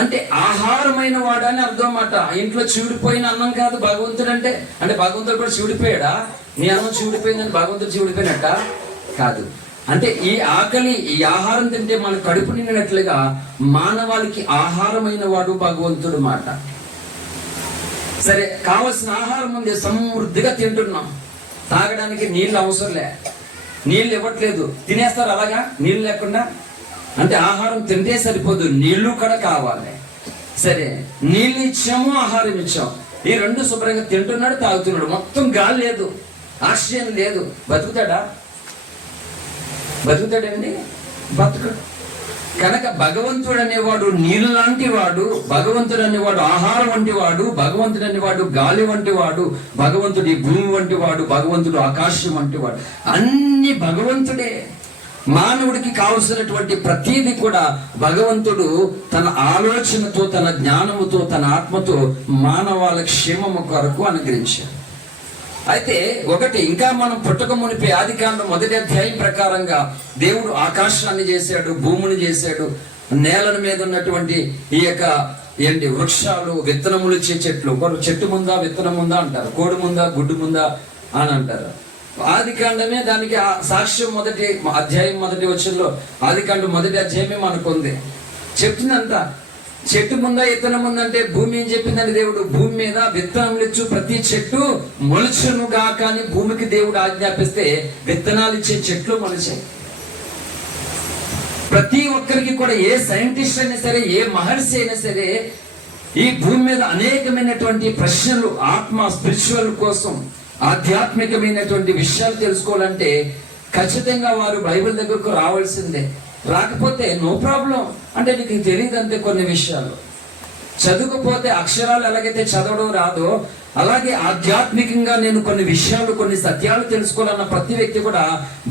అంటే ఆహారమైన వాడని అర్థం అన్నమాట. ఇంట్లో చీడిపోయిన అన్నం కాదు భగవంతుడు అంటే. అంటే భగవంతుడు కూడా చీడిపోయాడా? నీ అన్నం చీడిపోయిందని భగవంతుడు చీడిపోయినట్ట కాదు. అంటే ఈ ఆకలి, ఈ ఆహారం తింటే మన కడుపు నిండినట్లుగా మానవాళికి ఆహారమైన వాడు భగవంతుడు మాట. సరే, కావలసిన ఆహారం ఉంది, సమృద్ధిగా తింటున్నాం. తాగడానికి నీళ్ళు అవసరంలే, నీళ్ళు ఇవ్వట్లేదు, తినేస్తారు అలాగా నీళ్ళు లేకుండా. అంటే ఆహారం తింటే సరిపోదు, నీళ్లు కూడా కావాలి. సరే, నీళ్ళు ఇచ్చాము, ఆహారం ఇచ్చాము, ఈ రెండు శుభ్రంగా తింటున్నాడు, తాగుతున్నాడు. మొత్తం గాలి లేదు, ఆక్సిజన్ లేదు, బతుకుతాడా? బతుకుతాడండి? బతుకడు. కనుక భగవంతుడు అనేవాడు నీళ్ళు లాంటి వాడు, భగవంతుడు అనేవాడు ఆహారం వంటి వాడు, భగవంతుడు అనేవాడు గాలి వంటి వాడు, భగవంతుడి భూమి వంటి వాడు, భగవంతుడు ఆకాశం వంటి వాడు. అన్ని భగవంతుడే. మానవుడికి కావలసినటువంటి ప్రతీది కూడా భగవంతుడు తన ఆలోచనతో, తన జ్ఞానముతో, తన ఆత్మతో మానవాళ క్షేమము కొరకు అనుగ్రహించాడు. అయితే ఒకటి, ఇంకా మనం పుట్టక మునిపే ఆదికాండం 1వ అధ్యాయం ప్రకారంగా దేవుడు ఆకాశాన్ని చేశాడు, భూమిని చేశాడు, నేల మీద ఉన్నటువంటి ఈ యొక్క వృక్షాలు, విత్తనములు ఇచ్చే చెట్లు. చెట్టు ముందా విత్తనం ముందా అంటారు, కోడి ముందా గుడ్డు ముందా అని అంటారు. ఆదికాండమే దానికి సాక్ష్యం. 1వ అధ్యాయం 1వ వచనంలో ఆదికాండం 1వ అధ్యాయమే మనకుంది. చెప్తుందంతా చెట్టు ముందా విత్తనం ఉందంటే భూమి ఏం చెప్పిందండి? దేవుడు భూమి మీద విత్తనములు ఇచ్చు ప్రతి చెట్టు మొలుచునుగా. కానీ భూమికి దేవుడు ఆజ్ఞాపిస్తే విత్తనాలు ఇచ్చే చెట్లు మొలిచాయి. ప్రతి ఒక్కరికి కూడా, ఏ సైంటిస్ట్ అయినా సరే, ఏ మహర్షి అయినా సరే, ఈ భూమి మీద అనేకమైనటువంటి ప్రశ్నలు, ఆత్మ స్పిరిచువల్ కోసం, ఆధ్యాత్మికమైనటువంటి విషయాలు తెలుసుకోవాలంటే ఖచ్చితంగా వారు బైబిల్ దగ్గరకు రావాల్సిందే. రాకపోతే నో ప్రాబ్లం, అంటే నీకు తెలియదు అంతే. కొన్ని విషయాలు చదువుకపోతే, అక్షరాలు ఎలాగైతే చదవడం రాదో అలాగే ఆధ్యాత్మికంగా నేను కొన్ని విషయాలు, కొన్ని సత్యాలు తెలుసుకోవాలన్న ప్రతి వ్యక్తి కూడా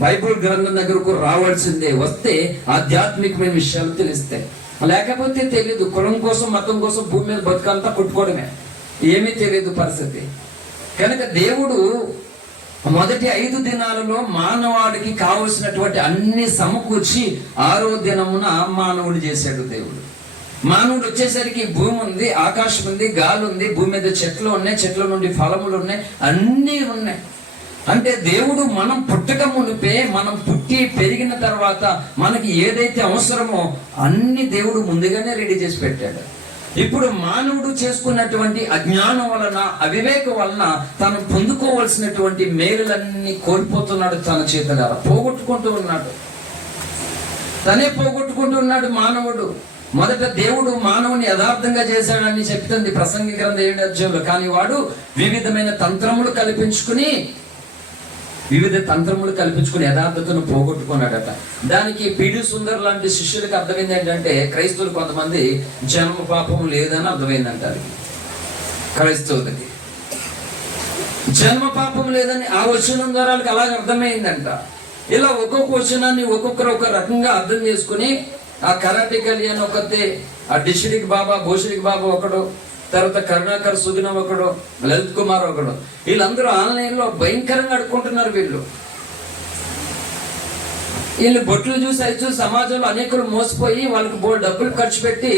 బైబిల్ గ్రంథం దగ్గరకు రావాల్సిందే. వస్తే ఆధ్యాత్మికమైన విషయాలు తెలిస్తాయి, లేకపోతే తెలియదు. కులం కోసం, మతం కోసం భూమి మీద బతుకంతా కొట్టుకోవడమే, ఏమీ తెలియదు పరిస్థితి. కనుక దేవుడు మొదటి 5 దినాలలో మానవాడికి కావలసినటువంటి అన్ని సమకూర్చి 6వ దినమున మానవుడు చేశాడు దేవుడు. మానవుడు వచ్చేసరికి భూమి ఉంది, ఆకాశం ఉంది, గాలి ఉంది, భూమి మీద చెట్లు ఉన్నాయి, చెట్ల నుండి ఫలములు ఉన్నాయి, అన్నీ ఉన్నాయి. అంటే దేవుడు మనం పుట్టక మునిపే, మనం పుట్టి పెరిగిన తర్వాత మనకి ఏదైతే అవసరమో అన్ని దేవుడు ముందుగానే రెడీ చేసి పెట్టాడు. ఇప్పుడు మానవుడు చేసుకున్నటువంటి అజ్ఞానం వలన, అవివేకం వలన తను పొందుకోవలసినటువంటి మేలులన్నీ కోల్పోతున్నాడు. తన చేతులారా పోగొట్టుకుంటూ ఉన్నాడు, తనే పోగొట్టుకుంటూ ఉన్నాడు మానవుడు. మొదట దేవుడు మానవుని యథార్థంగా చేశాడని చెప్తుంది ప్రసంగి గ్రంథం 7వ అధ్యాయంలో. కానీ వాడు వివిధమైన తంత్రములు కల్పించుకుని యథార్థతను పోగొట్టుకున్నాడట. దానికి పిడి సుందర్ లాంటి శిష్యులకు అర్థమైంది ఏంటంటే, క్రైస్తవులు కొంతమంది జన్మ పాపం లేదని అర్థమైందంటారు. క్రైస్తవులకి జన్మ పాపం లేదని ఆ వచనం ద్వారా అలాగే అర్థమైందంట. ఇలా ఒక్కొక్క వచనాన్ని ఒక్కొక్కరు ఒక రకంగా అర్థం చేసుకుని, ఆ కరాటికలి అని ఒకతే, ఆ డిషిడిక్ బాబా, భోషడిక్ బాబా ఒకడు, తర్వాత కరుణాకర్ సుదినం ఒకడు, లలిత్ కుమార్ ఒకడు, వీళ్ళందరూ ఆన్లైన్లో భయంకరంగా అడుక్కుంటున్నారు. వీళ్ళు బొట్లు చూసి అది చూసి సమాజంలో అనేకులు మోసపోయి వాళ్ళకి డబ్బులు ఖర్చు పెట్టి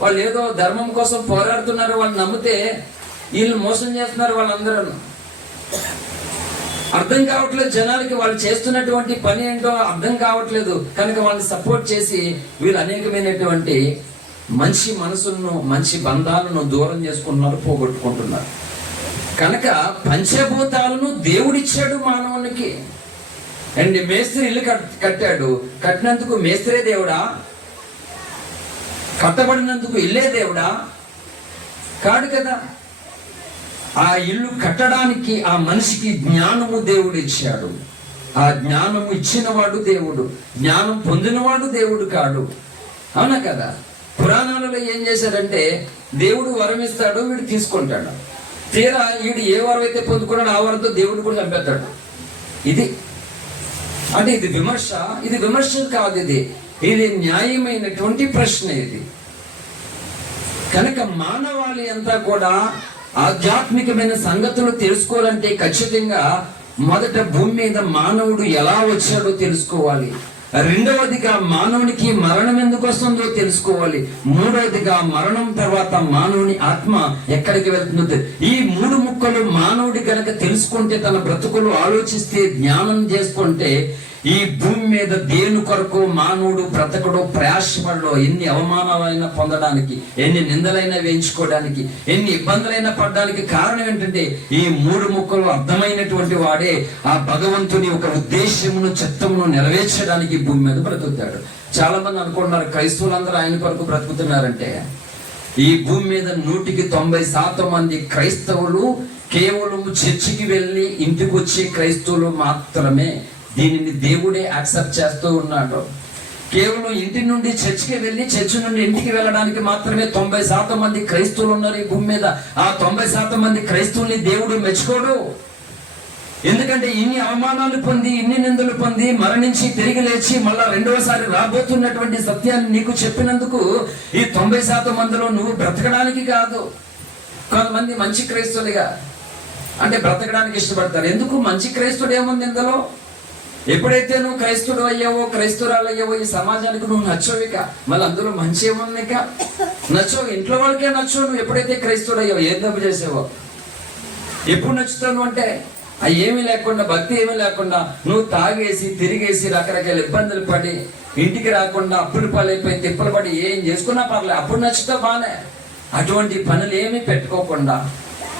వాళ్ళు ఏదో ధర్మం కోసం పోరాడుతున్నారు. వాళ్ళు నమ్మితే వీళ్ళు మోసం చేస్తున్నారు. వాళ్ళందరూ అర్థం కావట్లేదు జనాలకి, వాళ్ళు చేస్తున్నటువంటి పని ఏంటో అర్థం కావట్లేదు. కనుక వాళ్ళని సపోర్ట్ చేసి వీళ్ళు అనేకమైనటువంటి మంచి మనసులను, మంచి బంధాలను దూరం చేసుకుంటున్నారు, పోగొట్టుకుంటున్నారు. కనుక పంచభూతాలను దేవుడిచ్చాడు మానవునికి. అండ్ మేస్త్రి ఇల్లు కట్టాడు, కట్టినందుకు మేస్త్రే దేవుడా? కట్టబడినందుకు ఇల్లే దేవుడా? కాదు కదా. ఆ ఇల్లు కట్టడానికి ఆ మనిషికి జ్ఞానము దేవుడు ఇచ్చాడు. ఆ జ్ఞానము ఇచ్చినవాడు దేవుడు, జ్ఞానం పొందినవాడు దేవుడు కాడు. అవునా కదా. పురాణాలలో ఏం చేశారంటే, దేవుడు వరం ఇస్తాడు, వీడు తీసుకుంటాడు. తీరా వీడు ఏ వరం అయితే పొందుకున్నాడు ఆ వరంతో దేవుడు కూడా చంపేస్తాడు. ఇది అంటే ఇది విమర్శ. ఇది విమర్శ కాదు, ఇది న్యాయమైనటువంటి ప్రశ్న ఇది. కనుక మానవాళి అంతా కూడా ఆధ్యాత్మికమైన సంగతులు తెలుసుకోవాలంటే ఖచ్చితంగా మొదట భూమి మీద మానవుడు ఎలా వచ్చాడో తెలుసుకోవాలి. రెండవదిగా మానవునికి మరణం ఎందుకు వస్తుందో తెలుసుకోవాలి. మూడవదిగా మరణం తర్వాత మానవుని ఆత్మ ఎక్కడికి వెళ్తుందో. ఈ మూడు ముక్కలు మానవుడి కనుక తెలుసుకుంటే, తన బ్రతుకులు ఆలోచిస్తే, జ్ఞానం చేసుకుంటే, ఈ భూమి మీద దేని కొరకు మానవుడు బ్రతకడో, ప్రయాసపడో, ఎన్ని అవమానాలైనా పొందడానికి, ఎన్ని నిందలైనా వేయించుకోవడానికి, ఎన్ని ఇబ్బందులైనా పడడానికి కారణం ఏంటంటే, ఈ మూడు ముక్కలు అర్థమైనటువంటి వాడే ఆ భగవంతుని ఒక ఉద్దేశమును, చిత్తమును నెరవేర్చడానికి భూమి మీద బ్రతుకుతాడు. చాలా మంది అనుకుంటున్నారు క్రైస్తవులందరూ ఆయన కొరకు బ్రతుకుతున్నారంటే. ఈ భూమి మీద 100% మంది క్రైస్తవులు కేవలం చర్చికి వెళ్ళి ఇంటికి వచ్చే క్రైస్తవులు మాత్రమే. దీనిని దేవుడే యాక్సెప్ట్ చేస్తూ ఉన్నాడు. కేవలం ఇంటి నుండి చర్చికి వెళ్ళి, చర్చి నుండి ఇంటికి వెళ్ళడానికి మాత్రమే 90% మంది క్రైస్తవులు ఉన్నారు ఈ భూమి మీద. ఆ 90% మంది క్రైస్తవుల్ని దేవుడు మెచ్చుకోడు. ఎందుకంటే ఇన్ని అవమానాలు పొంది, ఇన్ని నిందలు పొంది, మరణించి తిరిగి లేచి మళ్ళా రెండవసారి రాబోతున్నటువంటి సత్యాన్ని నీకు చెప్పినందుకు ఈ 90% మందిలో నువ్వు బ్రతకడానికి కాదు. కొంతమంది మంచి క్రైస్తవులుగా అంటే బ్రతకడానికి ఇష్టపడతారు. ఎందుకు? మంచి క్రైస్తవుడు ఏముంది ఇందులో? ఎప్పుడైతే నువ్వు క్రైస్తవుడు అయ్యావో, క్రైస్తవురాలు అయ్యావో, ఈ సమాజానికి నువ్వు నచ్చవిక. మళ్ళీ అందులో మంచి ఏముందిక? నచ్చవు, ఇంట్లో వాళ్ళకే నచ్చవు. నువ్వు ఎప్పుడైతే క్రైస్తవుడు అయ్యావో, ఏం తప్పు చేసావో, ఎప్పుడు నచ్చుతావు అంటే ఏమీ లేకుండా, భక్తి ఏమీ లేకుండా, నువ్వు తాగేసి తిరిగేసి రకరకాల ఇబ్బందులు పడి ఇంటికి రాకుండా అప్పులు పాలైపోయి తిప్పలు పడి ఏం చేసుకున్నా పర్లేదు, అప్పుడు నచ్చుతావు బానే. అటువంటి పనులు ఏమీ పెట్టుకోకుండా,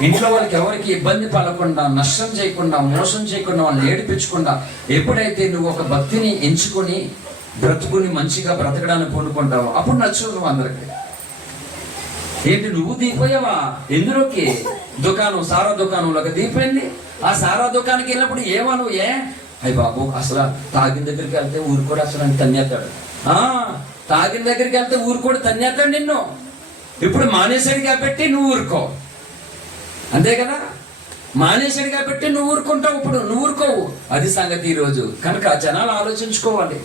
ఇంట్లో వాళ్ళకి ఎవరికి ఇబ్బంది పడకుండా, నష్టం చేయకుండా, మోసం చేయకుండా, వాళ్ళని ఏడిపించకుండా, ఎప్పుడైతే నువ్వు ఒక భక్తిని ఎంచుకొని బ్రతుకుని మంచిగా బ్రతకడానికి పూనుకుంటావో అప్పుడు నచ్చు నువ్వు అందరికి. ఏంటి నువ్వు దిగిపోయావా? ఎందులోకి? దుకాణం, సారా దుకాణంలోకి దిగిపోయింది. ఆ సారా దుకాణానికి వెళ్ళినప్పుడు ఏమా నువ్వు? అయ్యి బాబు, అసలు తాగిన దగ్గరికి వెళ్తే ఊరు కూడా అసలు అని తన్నేస్తాడు. తాగిన దగ్గరికి వెళ్తే ఊరు కూడా తన్నేస్తాడు నిన్ను. ఇప్పుడు మానేశాడు కాబట్టి నువ్వు ఊరుకో, అంతే కదా. మానేశాడు కాబట్టి నువ్వు ఊరుకుంటావు. ఇప్పుడు నువ్వు ఊరుకోవు, అది సంగతి ఈరోజు. కనుక జనాలు ఆలోచించుకోవాలి,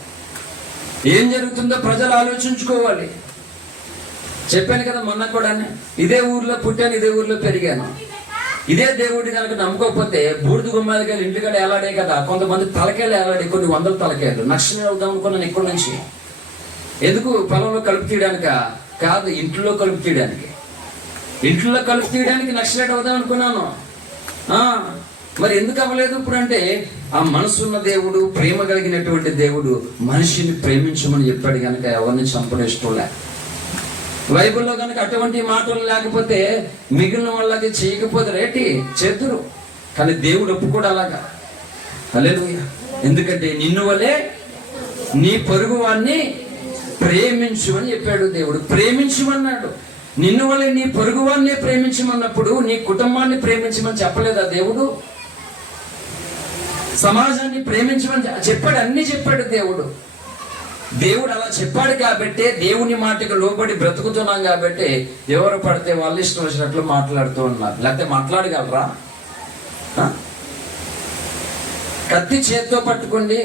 ఏం జరుగుతుందో ప్రజలు ఆలోచించుకోవాలి. చెప్పాను కదా మొన్న కూడా, ఇదే ఊర్లో పుట్టాను, ఇదే ఊర్లో పెరిగాను. ఇదే దేవుడి కనుక నమ్ముకోకపోతే బూడిద గుమ్మాలకాయలు ఇంటికాడ ఎలాడే కదా. కొంతమంది తలకాయలు ఎలాడే, కొన్ని వందల తలకాయలు. నక్షత్రం వెళ్దాం అనుకున్నాను ఇక్కడి నుంచి. ఎందుకు? పొలంలో కలుపు తీయడానిక కాదు, ఇంట్లో కలుపు తీయడానికి. ఇంట్లో కలుపు తీయడానికి నక్సలైట్ అవుదాం అనుకున్నాను. మరి ఎందుకు అవ్వలేదు ఇప్పుడు అంటే, ఆ మనసున్న దేవుడు, ప్రేమ కలిగినటువంటి దేవుడు మనిషిని ప్రేమించమని చెప్పాడు. కనుక ఎవరిని చంపడం ఇష్టం లే. బైబిల్లో కనుక అటువంటి మాటలు లేకపోతే, మిగిలిన వాళ్ళకి చేయకపోతే రేటి చేతురు. కానీ దేవుడు ఒప్పుకోడు అలాగా. హల్లెలూయా. ఎందుకంటే నిన్ను వలే నీ పొరుగు వాడిని ప్రేమించు అని చెప్పాడు దేవుడు. ప్రేమించమన్నాడు. నిన్ను వలె నీ పొరుగు వాడిని ప్రేమించమన్నప్పుడు నీ కుటుంబాన్ని ప్రేమించమని చెప్పలేదా దేవుడు? సమాజాన్ని ప్రేమించమని చెప్పాడు, అన్ని చెప్పాడు దేవుడు. దేవుడు అలా చెప్పాడు కాబట్టి, దేవుని మాటకు లోబడి బ్రతుకుతున్నాం కాబట్టి ఎవరు పడితే వాళ్ళు ఇష్టం వచ్చినట్లు మాట్లాడుతూ ఉన్నారు. లేకపోతే మాట్లాడగలరా? కత్తి చేత్తో పట్టుకోండి,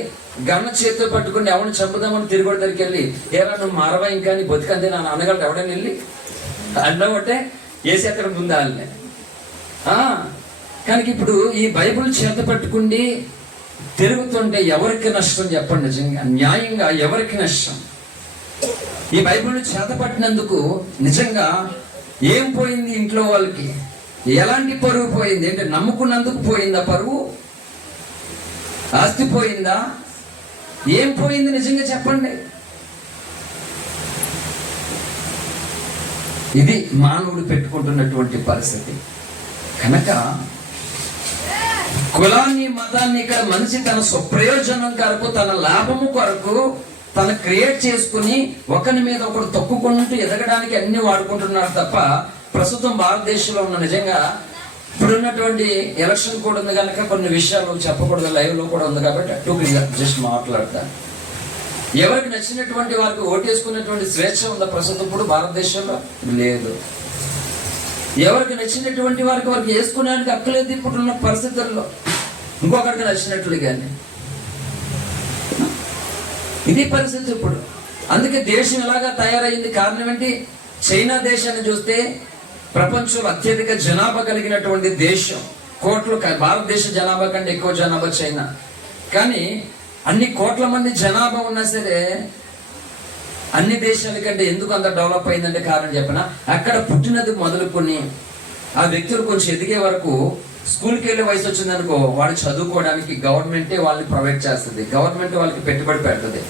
గన్న చేత్తో పట్టుకుని ఎవరిని చంపుదామని తిరుగుడు దగ్గరికి వెళ్ళి, ఏరా నువ్వు మారవా ఇంకా, నీ బతికంతే నా అనగలరు ఎవడని వెళ్ళి అన్నబట్టే వేసేక్కడ ముందాలనే. కనుక ఇప్పుడు ఈ బైబిల్ చేత పట్టుకుండి తిరుగుతుంటే ఎవరికి నష్టం చెప్పండి? నిజంగా న్యాయంగా ఎవరికి నష్టం? ఈ బైబిల్ చేత పట్టినందుకు నిజంగా ఏం పోయింది ఇంట్లో వాళ్ళకి? ఎలాంటి పరువు పోయింది అంటే, నమ్ముకున్నందుకు పోయిందా పరువు? ఆస్తి పోయిందా? ఏం పోయింది నిజంగా చెప్పండి. ఇది మానవుడు పెట్టుకుంటున్నటువంటి పరిస్థితి. కనుక కులాన్ని మతాన్ని ఇక్కడ మనిషి తన స్వప్రయోజనం కొరకు, తన లాభము కొరకు తను క్రియేట్ చేసుకుని ఒకరి మీద ఒకరు తొక్కుకుంటూ ఎదగడానికి అన్ని వాడుకుంటున్నారు తప్ప, ప్రస్తుతం భారతదేశంలో ఉన్న నిజంగా ఇప్పుడున్నటువంటి ఎలక్షన్ కూడా ఉంది కనుక కొన్ని విషయాలు చెప్పకూడదు, లైవ్ లో కూడా ఉంది కాబట్టి అటు జస్ట్ మాట్లాడతా. ఎవరికి నచ్చినటువంటి వారికి ఓటేసుకున్నటువంటి స్వేచ్ఛ ఉందా ప్రస్తుతం ఇప్పుడు భారతదేశంలో? లేదు. ఎవరికి నచ్చినటువంటి వారికి వేసుకునేందుకు హక్కులేదు ఇప్పుడున్న పరిస్థితుల్లో, ఇంకొకరికి నచ్చినట్లు కానీ. ఇది పరిస్థితి ఇప్పుడు. అందుకే దేశం ఎలాగా తయారైంది, కారణం ఏంటి? చైనా దేశాన్ని చూస్తే ప్రపంచంలో అత్యధిక జనాభా కలిగినటువంటి దేశం, కోట్లు, భారతదేశ జనాభా కంటే ఎక్కువ జనాభా చైనా. కానీ అన్ని కోట్ల మంది జనాభా ఉన్నా సరే అన్ని దేశాల కంటే ఎందుకు అంత డెవలప్ అయిందంటే కారణం చెప్పిన, అక్కడ పుట్టినది మొదలుకొని ఆ వ్యక్తులు కొంచెం ఎదిగే వరకు స్కూల్కి వెళ్ళే వయసు వచ్చిందనుకో, వాడు చదువుకోవడానికి గవర్నమెంటే వాళ్ళని ప్రొవైడ్ చేస్తుంది, గవర్నమెంట్ వాళ్ళకి పెట్టుబడి పెడుతుంది.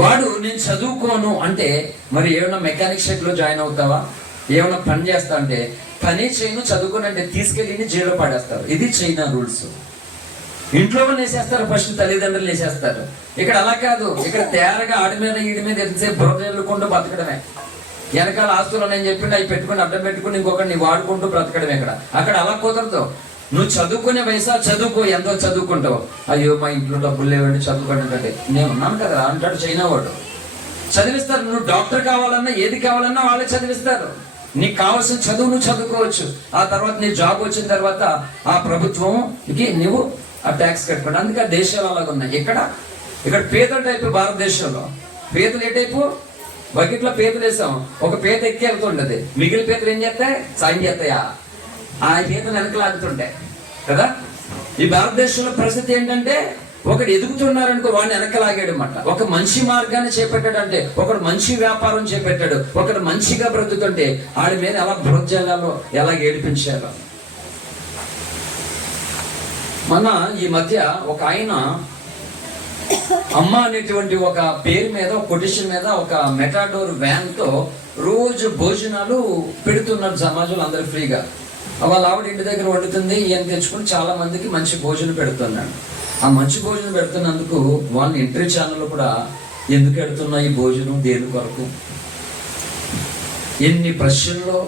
వాడు నేను చదువుకోను అంటే మరి ఏమైనా మెకానిక్ షెడ్ లో జాయిన్ అవుతావా, ఏమైనా పని చేస్తా అంటే పని చేయను, చదువుకోను అంటే తీసుకెళ్ళి జైల్లో పడేస్తారు. ఇది చైనా రూల్స్. ఇంట్లో వేసేస్తారు, ఫస్ట్ తల్లిదండ్రులు వేసేస్తారు. ఇక్కడ అలా కాదు. ఇక్కడ తేరగా ఆడి మీద ఈడి మీద ఎంతసేపు బుర్ర చల్లుకుంటూ బతకడమే. వెనకాల ఆస్తులు నేను చెప్పిండి అవి పెట్టుకుని అడ్డం పెట్టుకుని ఇంకొకరిని వాడుకుంటూ బ్రతకడమే. అక్కడ అలా కుదరదు. నువ్వు చదువుకునే వయసా చదువుకో, ఎంతో చదువుకుంటావు. అయ్యో మా ఇంట్లో డబ్బులు లేవండి చదువుకోండి అంటే నేను ఉన్నాను కదా అంటాడు చైనా వాడు. చదివిస్తారు. నువ్వు డాక్టర్ కావాలన్నా ఏది కావాలన్నా వాళ్ళే చదివిస్తారు. నీకు కావాల్సిన చదువు నువ్వు చదువుకోవచ్చు. ఆ తర్వాత నీ జాబ్ వచ్చిన తర్వాత ఆ ప్రభుత్వంకి నువ్వు ఆ ట్యాక్స్ కట్టుకోండి. అందుకే ఆ దేశాలు అలాగ ఉన్నాయి. ఇక్కడ పీతల టైపు. భారతదేశంలో పీతలు ఏ టైపు? బకెట్లో పీతలు వేసాం, ఒక పీత ఎక్కి వెళ్తుండదు, మిగిలిన పీతలు ఏం చేస్తాయి? సాయం చేస్తాయా? ఆ పీతలు వెనకలాగుతుంటాయి కదా. ఈ భారతదేశంలో పరిస్థితి ఏంటంటే ఒకడు ఎదుగుతున్నారనుకో వాడిని వెనకలాగాడు అన్నమాట. ఒక మంచి మార్గాన్ని చేపట్టాడు అంటే, ఒకడు మంచి వ్యాపారం చేపట్టాడు, ఒకడు మంచిగా బ్రతుకుతుంటే ఆడి మీద ఎలా బ్రోజల్లాలో ఎలా ఏడిపించాలో. మన ఈ మధ్య ఒక ఆయన అమ్మ అనేటువంటి ఒక పేరు మీద, ఒక కొటేషన్ మీద ఒక మెటాడోర్ వ్యాన్ తో రోజు భోజనాలు పెడుతున్నారు సమాజంలో అందరు ఫ్రీగా. వాళ్ళ ఆవిడ ఇంటి దగ్గర వండుతుంది, ఈయన తెచ్చుకుని చాలా మందికి మంచి భోజనం పెడుతున్నాడు. ఆ మంచి భోజనం పెడుతున్నందుకు వాళ్ళ ఇంటర్వ్యూ ఛానల్ కూడా ఎందుకు పెడుతున్నా ఈ భోజనం, దేని కొరకు, ఎన్ని ప్రశ్నల్లో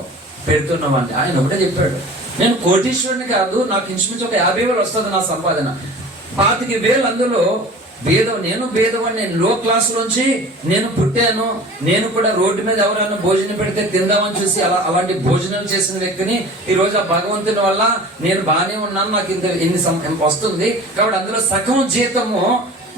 పెడుతున్నామని ఆయన ఒకటే చెప్పాడు. నేను కోటీశ్వరుని కాదు, నాకు ఇంచుమించు ఒక 50,000 వస్తుంది నా సంపాదన. 25,000 అందులో నేను భేదవాడిని, నేను లో క్లాస్ లోంచి నేను పుట్టాను. నేను కూడా రోడ్డు మీద ఎవరైనా భోజనం పెడితే తిందామని చూసి అలాంటి భోజనాలు చేసిన వ్యక్తిని. ఈ రోజు ఆ భగవంతుని వల్ల నేను బాగానే ఉన్నాను, నాకు ఇన్ని వస్తుంది. కాబట్టి అందులో సగం జీతము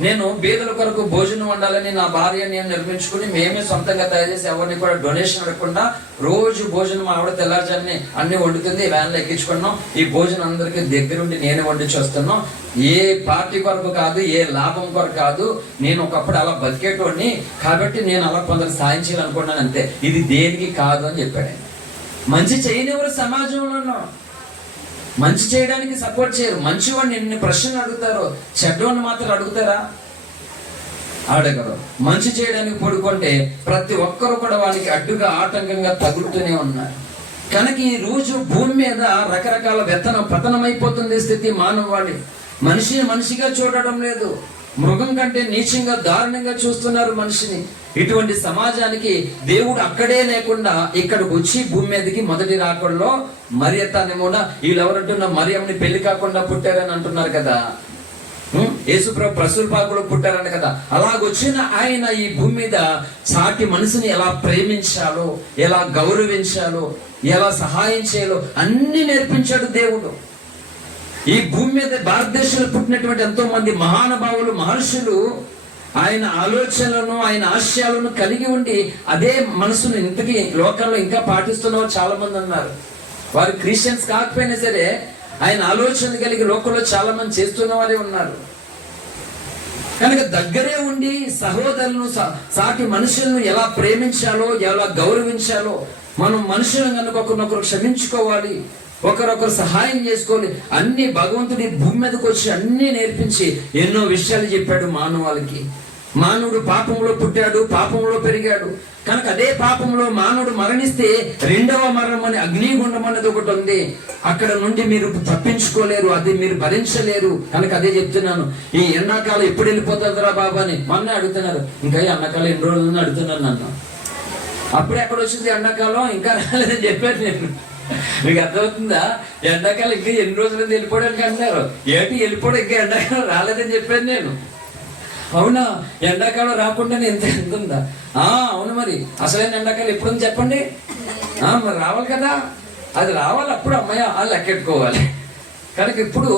నేను బీదల కొరకు భోజనం వండాలని నా భార్య నేను నిర్మించుకుని మేమే సొంతంగా తయారు చేసి ఎవరిని కూడా డొనేషన్ అడగకుండా రోజు భోజనం ఆవిడ తెల్లారుజాన్ని అన్ని వండుతుంది, వ్యాన్లో ఎక్కించుకున్నాం. ఈ భోజనం అందరికీ దగ్గరుండి నేనే వండించి వస్తున్నాం. ఏ పార్టీ కొరకు కాదు, ఏ లాభం కొరకు కాదు. నేను ఒకప్పుడు అలా బతికేటోడిని కాబట్టి నేను అలా కొందరు సాయం చేయాలనుకున్నాను అంతే. ఇది దేనికి కాదు అని చెప్పాడు. మంచి చేయనివారు సమాజంలో మంచి చేయడానికి సపోర్ట్ చేయరు. మంచివాడిని ఎన్ని ప్రశ్నలు అడుగుతారో, చెడ్డవాడిని మాత్రం అడుగుతారా? అడగరు. మంచి చేయడానికి పడుకుంటే ప్రతి ఒక్కరు కూడా వాళ్ళకి అడ్డుగా ఆటంకంగా తగులుతూనే ఉన్నారు. కనుక ఈ రోజు భూమి మీద రకరకాల పతనమైపోతుంది స్థితి మానవాళి. మనిషిని మనిషిగా చూడడం లేదు, మృగం కంటే నీచంగా దారుణంగా చూస్తున్నారు మనిషిని. ఇటువంటి సమాజానికి దేవుడు అక్కడే లేకుండా ఇక్కడికి వచ్చి భూమి మీదకి మొదటి రాకడలో మరియతనేమోనా వీళ్ళెవరంటున్నా మరియమ్మని పెళ్లి కాకుండా పుట్టారని అంటున్నారు కదా. యేసుప్రభు ప్రసూల్ పాకులో పుట్టారని కదా. అలాగొచ్చిన ఆయన ఈ భూమి మీద సాటి మనిషిని ఎలా ప్రేమించాలో, ఎలా గౌరవించాలో, ఎలా సహాయం చేయాలో అన్ని నేర్పించాడు దేవుడు. ఈ భూమి మీద భారతదేశంలో పుట్టినటువంటి ఎంతో మంది మహానుభావులు, మహర్షులు ఆయన ఆలోచనలను, ఆయన ఆశయాలను కలిగి ఉండి అదే మనసును ఇంతకీ లోకంలో ఇంకా పాటిస్తున్న చాలా మంది ఉన్నారు. వారు క్రిస్టియన్స్ కాకపోయినా సరే ఆయన ఆలోచన కలిగి లోకంలో చాలా మంది చేస్తున్న వారే ఉన్నారు. కనుక దగ్గరే ఉండి సహోదరులను, సాటి మనుషులను ఎలా ప్రేమించాలో, ఎలా గౌరవించాలో, మనం మనుషులను కనుక ఒకరినొకరు క్షమించుకోవాలి, ఒకరొకరు సహాయం చేసుకోవాలి, అన్ని భగవంతుడి భూమి మీదకి వచ్చి అన్ని నేర్పించి ఎన్నో విషయాలు చెప్పాడు మానవాళికి. మానవుడు పాపంలో పుట్టాడు, పాపంలో పెరిగాడు కనుక అదే పాపంలో మానవుడు మరణిస్తే రెండవ మరణం అని అగ్నిగుండం అనేది ఒకటి ఉంది. అక్కడ నుండి మీరు తప్పించుకోలేరు, అది మీరు భరించలేరు. కనుక అదే చెప్తున్నాను, ఈ ఎండాకాలం ఎప్పుడు వెళ్ళిపోతుందిరా బాబా అని మొన్న అడుగుతున్నారు. ఇంకా ఈ ఎండాకాలం ఎన్ని రోజులు అడుగుతున్నాను నన్ను. అప్పుడే ఎక్కడ వచ్చింది ఎండాకాలం, ఇంకా రాలేదని చెప్పాను నేను. మీకు అర్థమవుతుందా? ఎండాకాలం ఇంకా ఎన్ని రోజులు వెళ్ళిపోవడానికి అంటున్నారు. ఏంటి వెళ్ళిపోవడం, ఇంకా ఎండాకాలం రాలేదని చెప్పాను నేను. అవునా, ఎండాకాలం రాకుండానే ఎంత ఉందా? అవును, మరి అసలైన ఎండాకాలం ఎప్పుడుంది చెప్పండి. మరి రావాలి కదా, అది రావాలి, అప్పుడు అమ్మాయి లెక్కెట్టుకోవాలి. కనుక ఇప్పుడు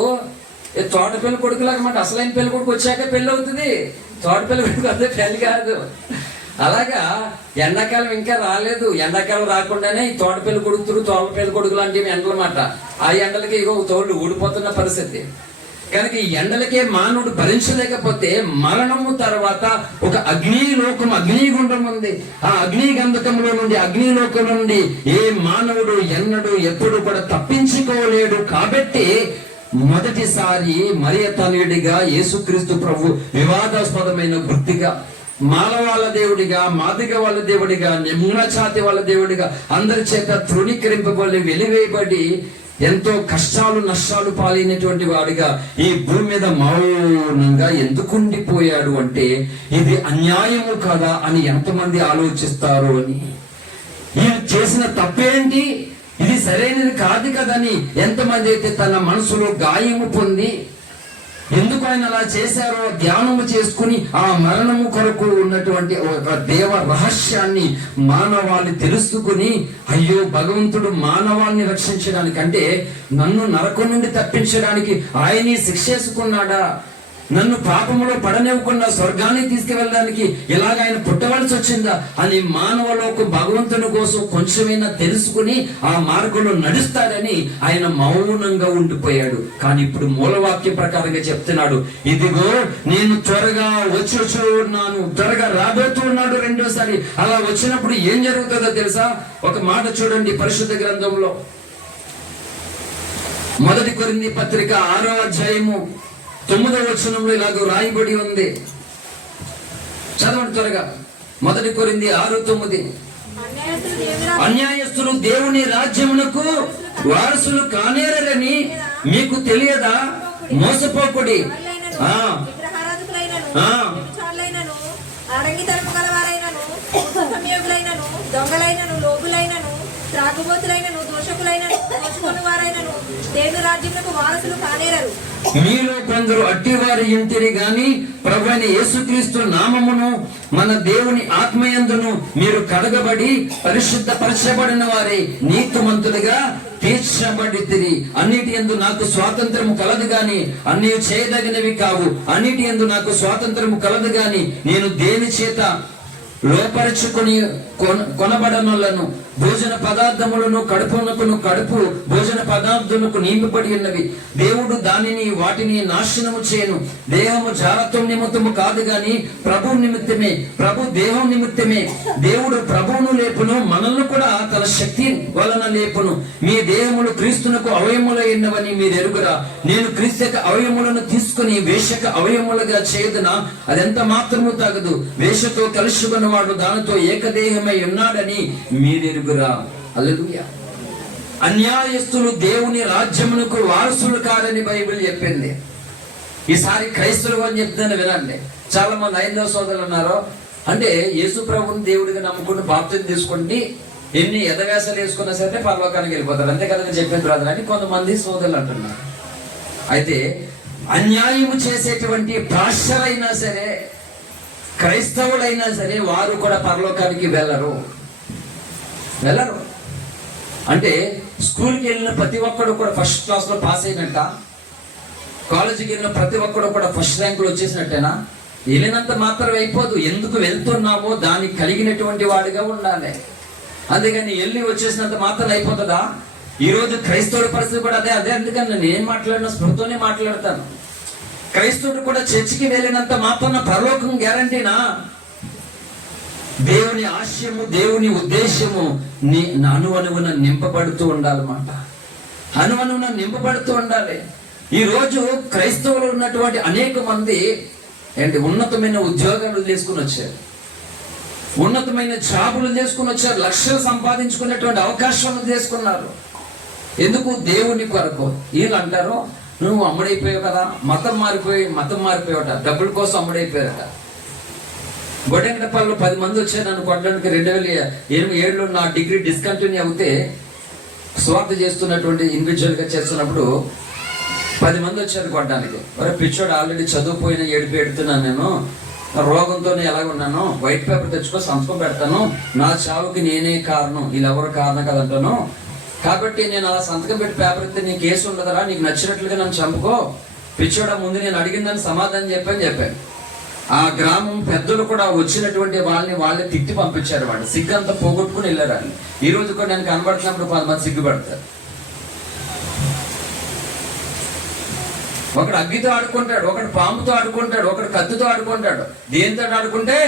తోట పెళ్లి కొడుకులాగమాట అసలైన పెళ్లి కొడుకు వచ్చాక పెళ్ళి అవుతుంది. తోట పెళ్లి కొడుకు అదే పెళ్లి కాదు. అలాగా ఎండాకాలం ఇంకా రాలేదు, ఎండాకాలం రాకుండానే ఈ తోట పెళ్లి కొడుకుతురు, తోట పెళ్లి కొడుకు లాంటివి ఎండలమాట. ఆ ఎండలకి ఇగో తోళ్ళు ఊడిపోతున్న పరిస్థితి. కనుక ఈ ఎండలకే మానవుడు భరించలేకపోతే మరణము తర్వాత ఒక అగ్నిలోకం, అగ్నిగుండం ఉంది. ఆ అగ్ని గంధకంలో నుండి, అగ్నిలోకం నుండి ఏ మానవుడు ఎన్నడూ ఎప్పుడు కూడా తప్పించుకోలేడు. కాబట్టి మొదటిసారి మరియ తనయుడిగా యేసుక్రీస్తు ప్రభు వివాదాస్పదమైన వృత్తిగా, మానవాళ్ళ దేవుడిగా, మాదిగ వాళ్ళ దేవుడిగా, నిమ్న ఛాతి వాళ్ళ దేవుడిగా అందరి చేత తృణీకరింపబడి వెలివేయబడి ఎంతో కష్టాలు నష్టాలు పాలైనటువంటి వాడిగా ఈ భూమి మీద మౌనంగా ఎందుకు ఉండిపోయాడు అంటే ఇది అన్యాయము కదా అని ఎంతమంది ఆలోచిస్తారు అని. ఈయన చేసిన తప్పేంటి, ఇది సరైనది కాదు కదని ఎంతమంది అయితే తన మనసులో గాయము పొంది ఎందుకు ఆయన అలా చేశారో ధ్యానము చేసుకుని ఆ మరణము కొరకు ఉన్నటువంటి ఒక దేవ రహస్యాన్ని మానవాళి తెలుసుకుని, అయ్యో భగవంతుడు మానవాళిని రక్షించడానికి అంటే నన్ను నరకం నుండి తప్పించడానికి ఆయనే శిక్షేసుకున్నాడా, నన్ను పాపములో పడనివ్వకుండా స్వర్గాన్ని తీసుకువెళ్ళడానికి ఇలాగ ఆయన పుట్టవలసి వచ్చిందా అని మానవలోకు భగవంతుని కోసం కొంచెమైనా తెలుసుకుని ఆ మార్గంలో నడుస్తాడని ఆయన మౌనంగా ఉండిపోయాడు. కానీ ఇప్పుడు మూలవాక్య ప్రకారంగా చెప్తున్నాడు, ఇదిగో నేను త్వరగా వచ్చి ఉన్నాను, త్వరగా రాబోతూ ఉన్నాడు రెండోసారి. అలా వచ్చినప్పుడు ఏం జరుగుతుందో తెలుసా? ఒక మాట చూడండి పరిశుద్ధ గ్రంథంలో, 1 కొరింథీ పత్రిక 6వ అధ్యాయము 9వ వచనంలో ఇలాగ రాయబడి ఉంది. చదవండి త్వరగా. 1 కొరింథీ 6:9. అన్యాయస్తులు దేవుని రాజ్యమునకు వారసులు కానేరని మీకు తెలియదా? మోసపోకుడి. దొంగలైనను, లోబులైనను, త్రాగుబోతులైనను, దోషకులైనను, దోచుకుని వారైనను దేవుని రాజ్యమునకు వారసులు కానేరరు. మీలో కొందరు అట్టివారి ఇంటిని గాని ప్రభువైన యేసుక్రీస్తు నామమును మన దేవుని ఆత్మయందును మీరు కడగబడి పరిశుద్ధపరచబడిన వారి నీతిమంతులుగా తీర్చబడితిరి. అన్నిటి యందు నాకు స్వాతంత్రము కలదు గాని అన్ని చేయదగినవి కావు. అన్నిటి యందు నాకు స్వాతంత్రము కలదు గాని నేను దేని చేత లోపరుచుకొని కొనబడనులను భోజన పదార్థములను కడుపునకును కడుపు భోజన పదార్థములకు నింపబడి ఉన్నవి. దేవుడు దానిని వాటిని నాశనము చేయను. దేహము జారత్వం నిమిత్తము కాదు గాని ప్రభు నిమిత్తమే, ప్రభు దేహం నిమిత్తమే. దేవుడు ప్రభువును లేపును, మనల్ని కూడా తన శక్తి వలన లేపును. మీ దేహములు క్రీస్తునకు అవయములై ఉన్నవని మీరు ఎరుగురా. నేను క్రీస్తుక అవయములను తీసుకుని వేషక అవయములుగా చేయదునా? అదెంత మాత్రము తగదు. వేషతో కలుసుకున్నవాడు దానితో ఏకదేహమై ఉన్నాడని మీరెరుగురా. హల్లెలూయా. అన్యాయస్తులు దేవుని రాజ్యమునకు వారసులు కారని బైబిల్ చెప్పింది. ఈసారి క్రైస్తవులు అని చెప్తాను వినండి. చాలా మంది 5వ సోదరులు ఉన్నారు. అంటే యేసు ప్రభుని దేవుడిగా నమ్ముకుంటూ బాప్తిజం తీసుకుంటే ఎన్ని ఎదవేశాలు వేసుకున్నా సరే పరలోకానికి వెళ్ళిపోతారు, అంతే కదా చెప్పింది బ్రదర్ అని కొంతమంది సోదరులు అంటున్నారు. అయితే అన్యాయము చేసేటువంటి పాస్టరైనా సరే, క్రైస్తవులైనా సరే వారు కూడా పరలోకానికి వెళ్ళరు. అంటే స్కూల్కి వెళ్ళిన ప్రతి ఒక్కడు కూడా ఫస్ట్ క్లాస్లో పాస్ అయినట్ట, కాలేజీకి వెళ్ళిన ప్రతి ఒక్కడు కూడా ఫస్ట్ ర్యాంకులు వచ్చేసినట్టేనా? వెళ్ళినంత మాత్రం అయిపోదు. ఎందుకు వెళ్తున్నామో దానికి కలిగినటువంటి వాడిగా ఉండాలి. అందుకని వెళ్ళి వచ్చేసినంత మాత్రం అయిపోతుందా? ఈరోజు క్రైస్తవుల పరిస్థితి కూడా అదే. అందుకని నేను మాట్లాడిన స్పృహతోనే మాట్లాడతాను. క్రైస్తవుడు కూడా చర్చికి వెళ్ళినంత మాత్రం పరలోకం గ్యారంటీనా? దేవుని ఆశయము, దేవుని ఉద్దేశము అణువణువున నింపబడుతూ ఉండాలన్నమాట. అణువణువున నింపబడుతూ ఉండాలి. ఈ రోజు క్రైస్తవులు ఉన్నటువంటి అనేక మంది ఏంటి ఉన్నతమైన ఉద్యోగాలు తీసుకుని వచ్చారు, ఉన్నతమైన జాబులు చేసుకుని వచ్చారు, లక్షలు సంపాదించుకునేటువంటి అవకాశాలు చేసుకున్నారు. ఎందుకు? దేవుని కొరకు. వీళ్ళు అంటారు నువ్వు అమ్ముడైపోయావు కదా, మతం మారిపోయావట, డబ్బుల కోసం అమ్ముడైపోయారట. బొడెంగడపల్లిలో 10 మంది వచ్చారు నన్ను కొట్టడానికి. 2007లో నా డిగ్రీ డిస్కంటిన్యూ అవుతే స్వార్థ చేస్తున్నటువంటి ఇండివిజువల్ గా చేస్తున్నప్పుడు 10 మంది వచ్చారు కొట్టడానికి. ఒరే పిచ్చోడు, ఆల్రెడీ చదువుపోయిన ఏడుపు ఎడుతున్నాను, నేను రోగంతోనే ఎలాగున్నాను, వైట్ పేపర్ తెచ్చుకో సంతకం పెడతాను, నా చావుకి నేనే కారణం, వీళ్ళెవరు కారణం కదంటాను, కాబట్టి నేను అలా సంతకం పెట్టి పేపర్ ఇస్తే నీ కేసు ఉండదరా, నీకు నచ్చినట్లుగా నన్ను చంపుకో, పిచ్చోడా ముందు నేను అడిగిందని సమాధానం చెప్పాను. ఆ గ్రామం పెద్దలు కూడా వచ్చినటువంటి వాళ్ళని తిట్టి పంపించారు. వాళ్ళు సిగ్గంతా పోగొట్టుకుని వెళ్ళారు. వాళ్ళు ఈ రోజు కూడా నేను కనబడుతున్నప్పుడు 10 మంది సిగ్గుపడతారు. ఒకడు అగ్గితో ఆడుకుంటాడు, ఒకడు పాముతో ఆడుకుంటాడు, ఒకడు కత్తితో ఆడుకుంటాడు. దేంతో ఆడుకుంటే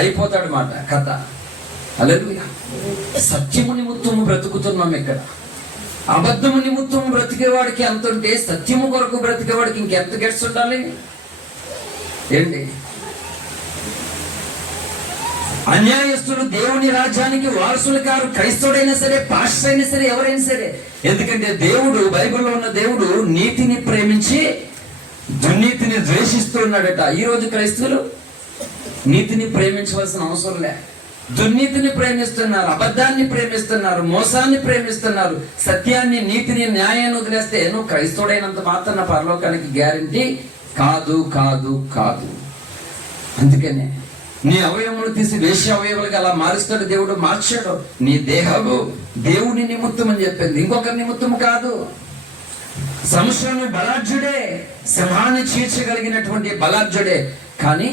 అయిపోతాడు మాట కథ. హల్లెలూయా. సత్యము నిమిత్తము బ్రతుకుతున్నాం ఇక్కడ. అబద్ధము నిమిత్తము బ్రతికేవాడికి ఎంత ఉంటే సత్యము కొరకు బ్రతికేవాడికి ఇంకెంత గెట్స్ ఉండాలి ఏంటి? అన్యాయస్తులు దేవుని రాజ్యానికి వారసులు కారు. క్రైస్తవుడైనా సరే, పాస్టర్ అయినా సరే, ఎవరైనా సరే. ఎందుకంటే దేవుడు, బైబిల్లో ఉన్న దేవుడు నీతిని ప్రేమించి దుర్నీతిని ద్వేషిస్తూ ఉన్నాడట. ఈ రోజు క్రైస్తవులు నీతిని ప్రేమించవలసిన అవసరం లే, దుర్నీతిని ప్రేమిస్తున్నారు, అబద్ధాన్ని ప్రేమిస్తున్నారు, మోసాన్ని ప్రేమిస్తున్నారు, సత్యాన్ని, నీతిని, న్యాయాన్ని వదిలేస్తే నువ్వు క్రైస్తవుడైనంత మాత్రం పరలోకానికి గ్యారంటీ కాదు కాదు కాదు. అందుకనే నీ అవయవములు తీసి వేశ్య అవయవాలుగా అలా మారుస్తాడు దేవుడు. మార్చాడు. నీ దేహము దేవుని నిమిత్తం అని చెప్పింది, ఇంకొకరి నిమిత్తం కాదు. సంవత్సరం బలార్జుడే, సింహాన్ని చీల్చగలిగినటువంటి బలార్జుడే, కానీ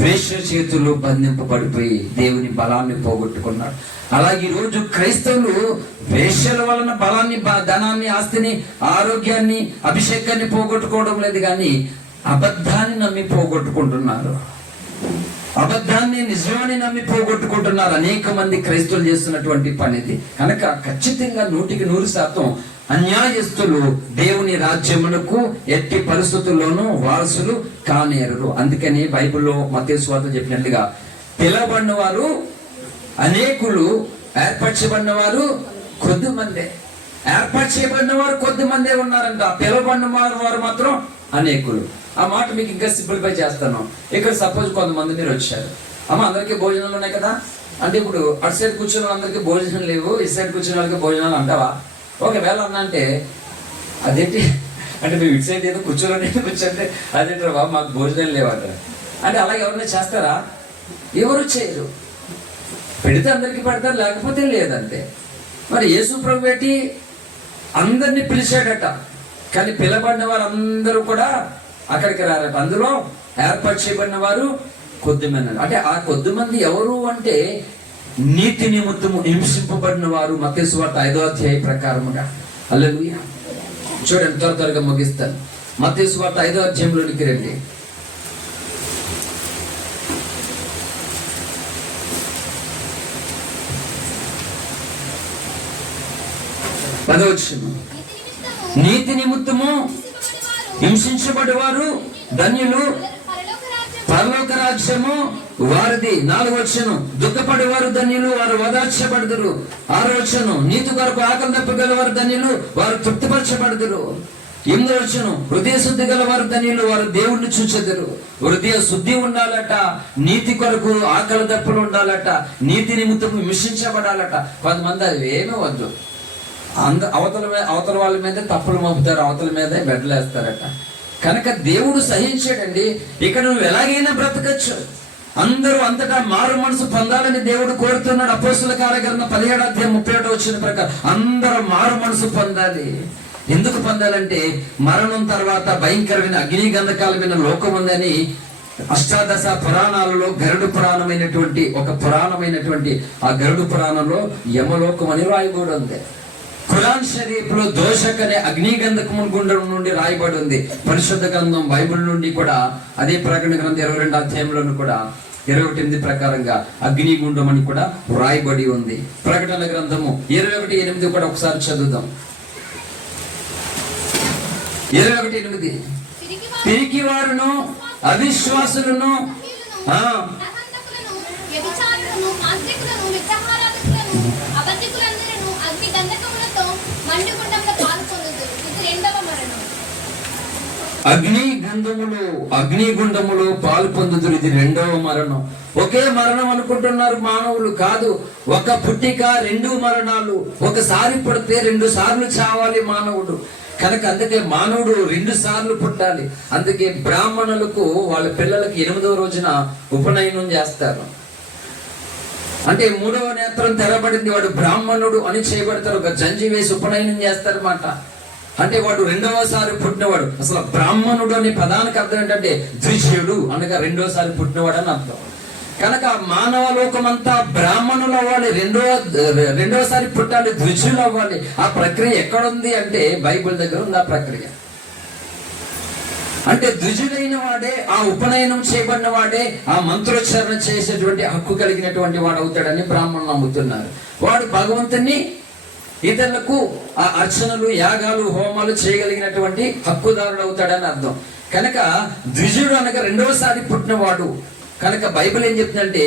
వేశ్య చేతుల్లో బంధింపబడిపోయి దేవుని బలాన్ని పోగొట్టుకున్నాడు. అలాగే ఈ రోజు క్రైస్తవులు వేశ్యల వలన బలాన్ని, ధనాన్ని, ఆస్తిని, ఆరోగ్యాన్ని, అభిషేకాన్ని పోగొట్టుకోవడం లేదు, కానీ అబద్ధాన్ని నమ్మి పోగొట్టుకుంటున్నారు. అబద్ధాన్ని, నిజాన్ని నమ్మి పోగొట్టుకుంటున్నారు. అనేక మంది క్రైస్తవులు చేస్తున్నటువంటి పని ఇది. కనుక ఖచ్చితంగా 100% అన్యాయస్తులు దేవుని రాజ్యమునకు ఎట్టి పరిస్థితుల్లోనూ వారసులు కానేరరు. అందుకని బైబిల్లో మత్తయి సువార్త చెప్పినట్లుగా పిలవబడిన వారు అనేకులు, ఏర్పరచబడిన వారు కొద్దిమందే. ఏర్పాటు చేయబడిన వారు కొద్దిమందే ఉన్నారంట, పిలవబడిన వారు మాత్రం అనేకులు. ఆ మాట మీకు ఇంకా సింప్లిఫై చేస్తాను. ఇక్కడ సపోజ్ కొంతమంది మీరు వచ్చారు, అమ్మ అందరికీ భోజనాలు ఉన్నాయి కదా అంటే, ఇప్పుడు అటు సైడ్ కూర్చున్న వాళ్ళందరికీ భోజనం లేవు, ఇటు సైడ్ కూర్చున్న వాళ్ళకి భోజనాలు అంటావా? ఒకవేళ అన్నా అంటే అదేంటి అంటే మేము ఇటు సైడ్ ఏదో కూర్చోంటే అదేంటారా బాబు మాకు భోజనాలు లేవంటారు అంటే, అలాగే ఎవరైనా చేస్తారా? ఎవరు చేయరు. పెడితే అందరికీ పెడతారు, లేకపోతే లేదంతే. మరి యేసు ప్రభు ఏంటి అందరినీ పిలిచాడట, కానీ పిలబడిన వారు అందరూ కూడా అక్కడికి రారట. అందులో ఏర్పాటు చేయబడిన వారు కొద్దిమంది. అంటే ఆ కొద్దిమంది ఎవరు అంటే నీతి నిమిత్తము హింసింపబడిన వారు. మత్తయి సువార్త 5వ అధ్యాయం ప్రకారముగా. హల్లెలూయా. చూడండి, త్వరగా ముగిస్తాను. మత్తయి సువార్త 5వ అధ్యాయంలోనికి రండి. నీతి నిమిత్తము హింసించబడేవారు ధన్యులు, పరలోక రాజ్యము వారిది. 4వ దుఃఖపడేవారు ధన్యులు, వారు ఓదార్చబడదురు. 6వ నీతి కొరకు ఆకలి తప్పగలవారు ధన్యులు, వారు తృప్తిపరచబడదురు. 8వ హృదయ శుద్ధి గలవారు ధన్యులు, వారు దేవుణ్ణి చూచెదరు. హృదయ శుద్ధి ఉండాలట, నీతి కొరకు ఆకలి దప్పులు ఉండాలట, నీతి నిమిత్తం హింసించబడాలట. కొంతమంది అది ఏమీ వద్దు, అవతల వాళ్ళ మీద తప్పులు మోపుతారు, అవతల మీద బెడ్లు వేస్తారట. కనుక దేవుడు సహించాడండి. ఇక్కడ నువ్వు ఎలాగైనా బ్రతకచ్చు. అందరూ అంతటా మారు మనసు పొందాలని దేవుడు కోరుతున్నాడు. అపోస్తుల కార్యగ్రంథం 17వ అధ్యాయం 37వ ప్రకారం అందరూ మారు మనసు పొందాలి. ఎందుకు పొందాలంటే మరణం తర్వాత భయంకరమైన అగ్ని గంధకాలమైన లోకం ఉందని అష్టాదశ పురాణాలలో గరుడు పురాణమైనటువంటి ఒక పురాణమైనటువంటి ఆ గరుడు పురాణంలో యమలోకం అని రాయబడి ఉంది. ఖురాన్ షరీఫ్ లో దోషక్ అనే అగ్నిగంధకము గుండం నుండి రాయబడి ఉంది. పరిశుద్ధ గ్రంథం బైబిల్ నుండి కూడా అదే ప్రకటన గ్రంథం 22వ అధ్యాయంలోను కూడా 21 ప్రకారంగా అగ్నిగుండం అని కూడా రాయబడి ఉంది. ప్రకటన గ్రంథము 21:8 కూడా ఒకసారి చదువుదాం. 21:8 పిరికివారును అవిశ్వాసులను నరహంతకులను, వ్యభిచారులను, మాంత్రికులను, విగ్రహారాధకులను, అబద్ధికులందరినూ అగ్ని గంధకములతో మండుగుండంలో పాల్పొందుదురు. ఇది రెండవ మరణం. అగ్నిగుండములో పాలు పొందుతురు. ఇది రెండవ మరణం. ఒకే మరణం అనుకుంటున్నారు మానవులు. కాదు, ఒక పుట్టిక, 2 మరణాలు. ఒకసారి పుడితే 2 సార్లు చావాలి మానవుడు. కనుక అందుకే మానవుడు 2 సార్లు పుట్టాలి. అందుకే బ్రాహ్మణులకు వాళ్ళ పిల్లలకి 8వ రోజున ఉపనయనం చేస్తారు. అంటే 3వ నేత్రం తెరబడింది, వాడు బ్రాహ్మణుడు అని చేయబడతారు. ఒక జంజి వేసి ఉపనయనం చేస్తారన్నమాట. అంటే వాడు 2వసారి పుట్టినవాడు. అసలు బ్రాహ్మణుడు అనే పదానికి అర్థం ఏంటంటే ద్విజుడు అనగా 2వసారి పుట్టినవాడు అని అర్థం. కనుక మానవ లోకమంతా బ్రాహ్మణులు అవ్వాలి, 2వసారి పుట్టాలి, ద్విజులు అవ్వాలి. ఆ ప్రక్రియ ఎక్కడుంది అంటే బైబిల్ దగ్గర ఉంది ఆ ప్రక్రియ. అంటే ద్విజుడైన వాడే, ఆ ఉపనయనం చేయబడిన వాడే ఆ మంత్రోచ్చారణ చేసేటువంటి హక్కు కలిగినటువంటి వాడు అవుతాడని బ్రాహ్మణులు నమ్ముతున్నారు. వాడు భగవంతుని ఇతరులకు ఆ అర్చనలు, యాగాలు, హోమాలు చేయగలిగినటువంటి హక్కుదారుడు అవుతాడని అర్థం. కనుక ద్విజుడు అనగా 2వసారి పుట్టినవాడు. కనుక బైబిల్ ఏం చెప్తుందంటే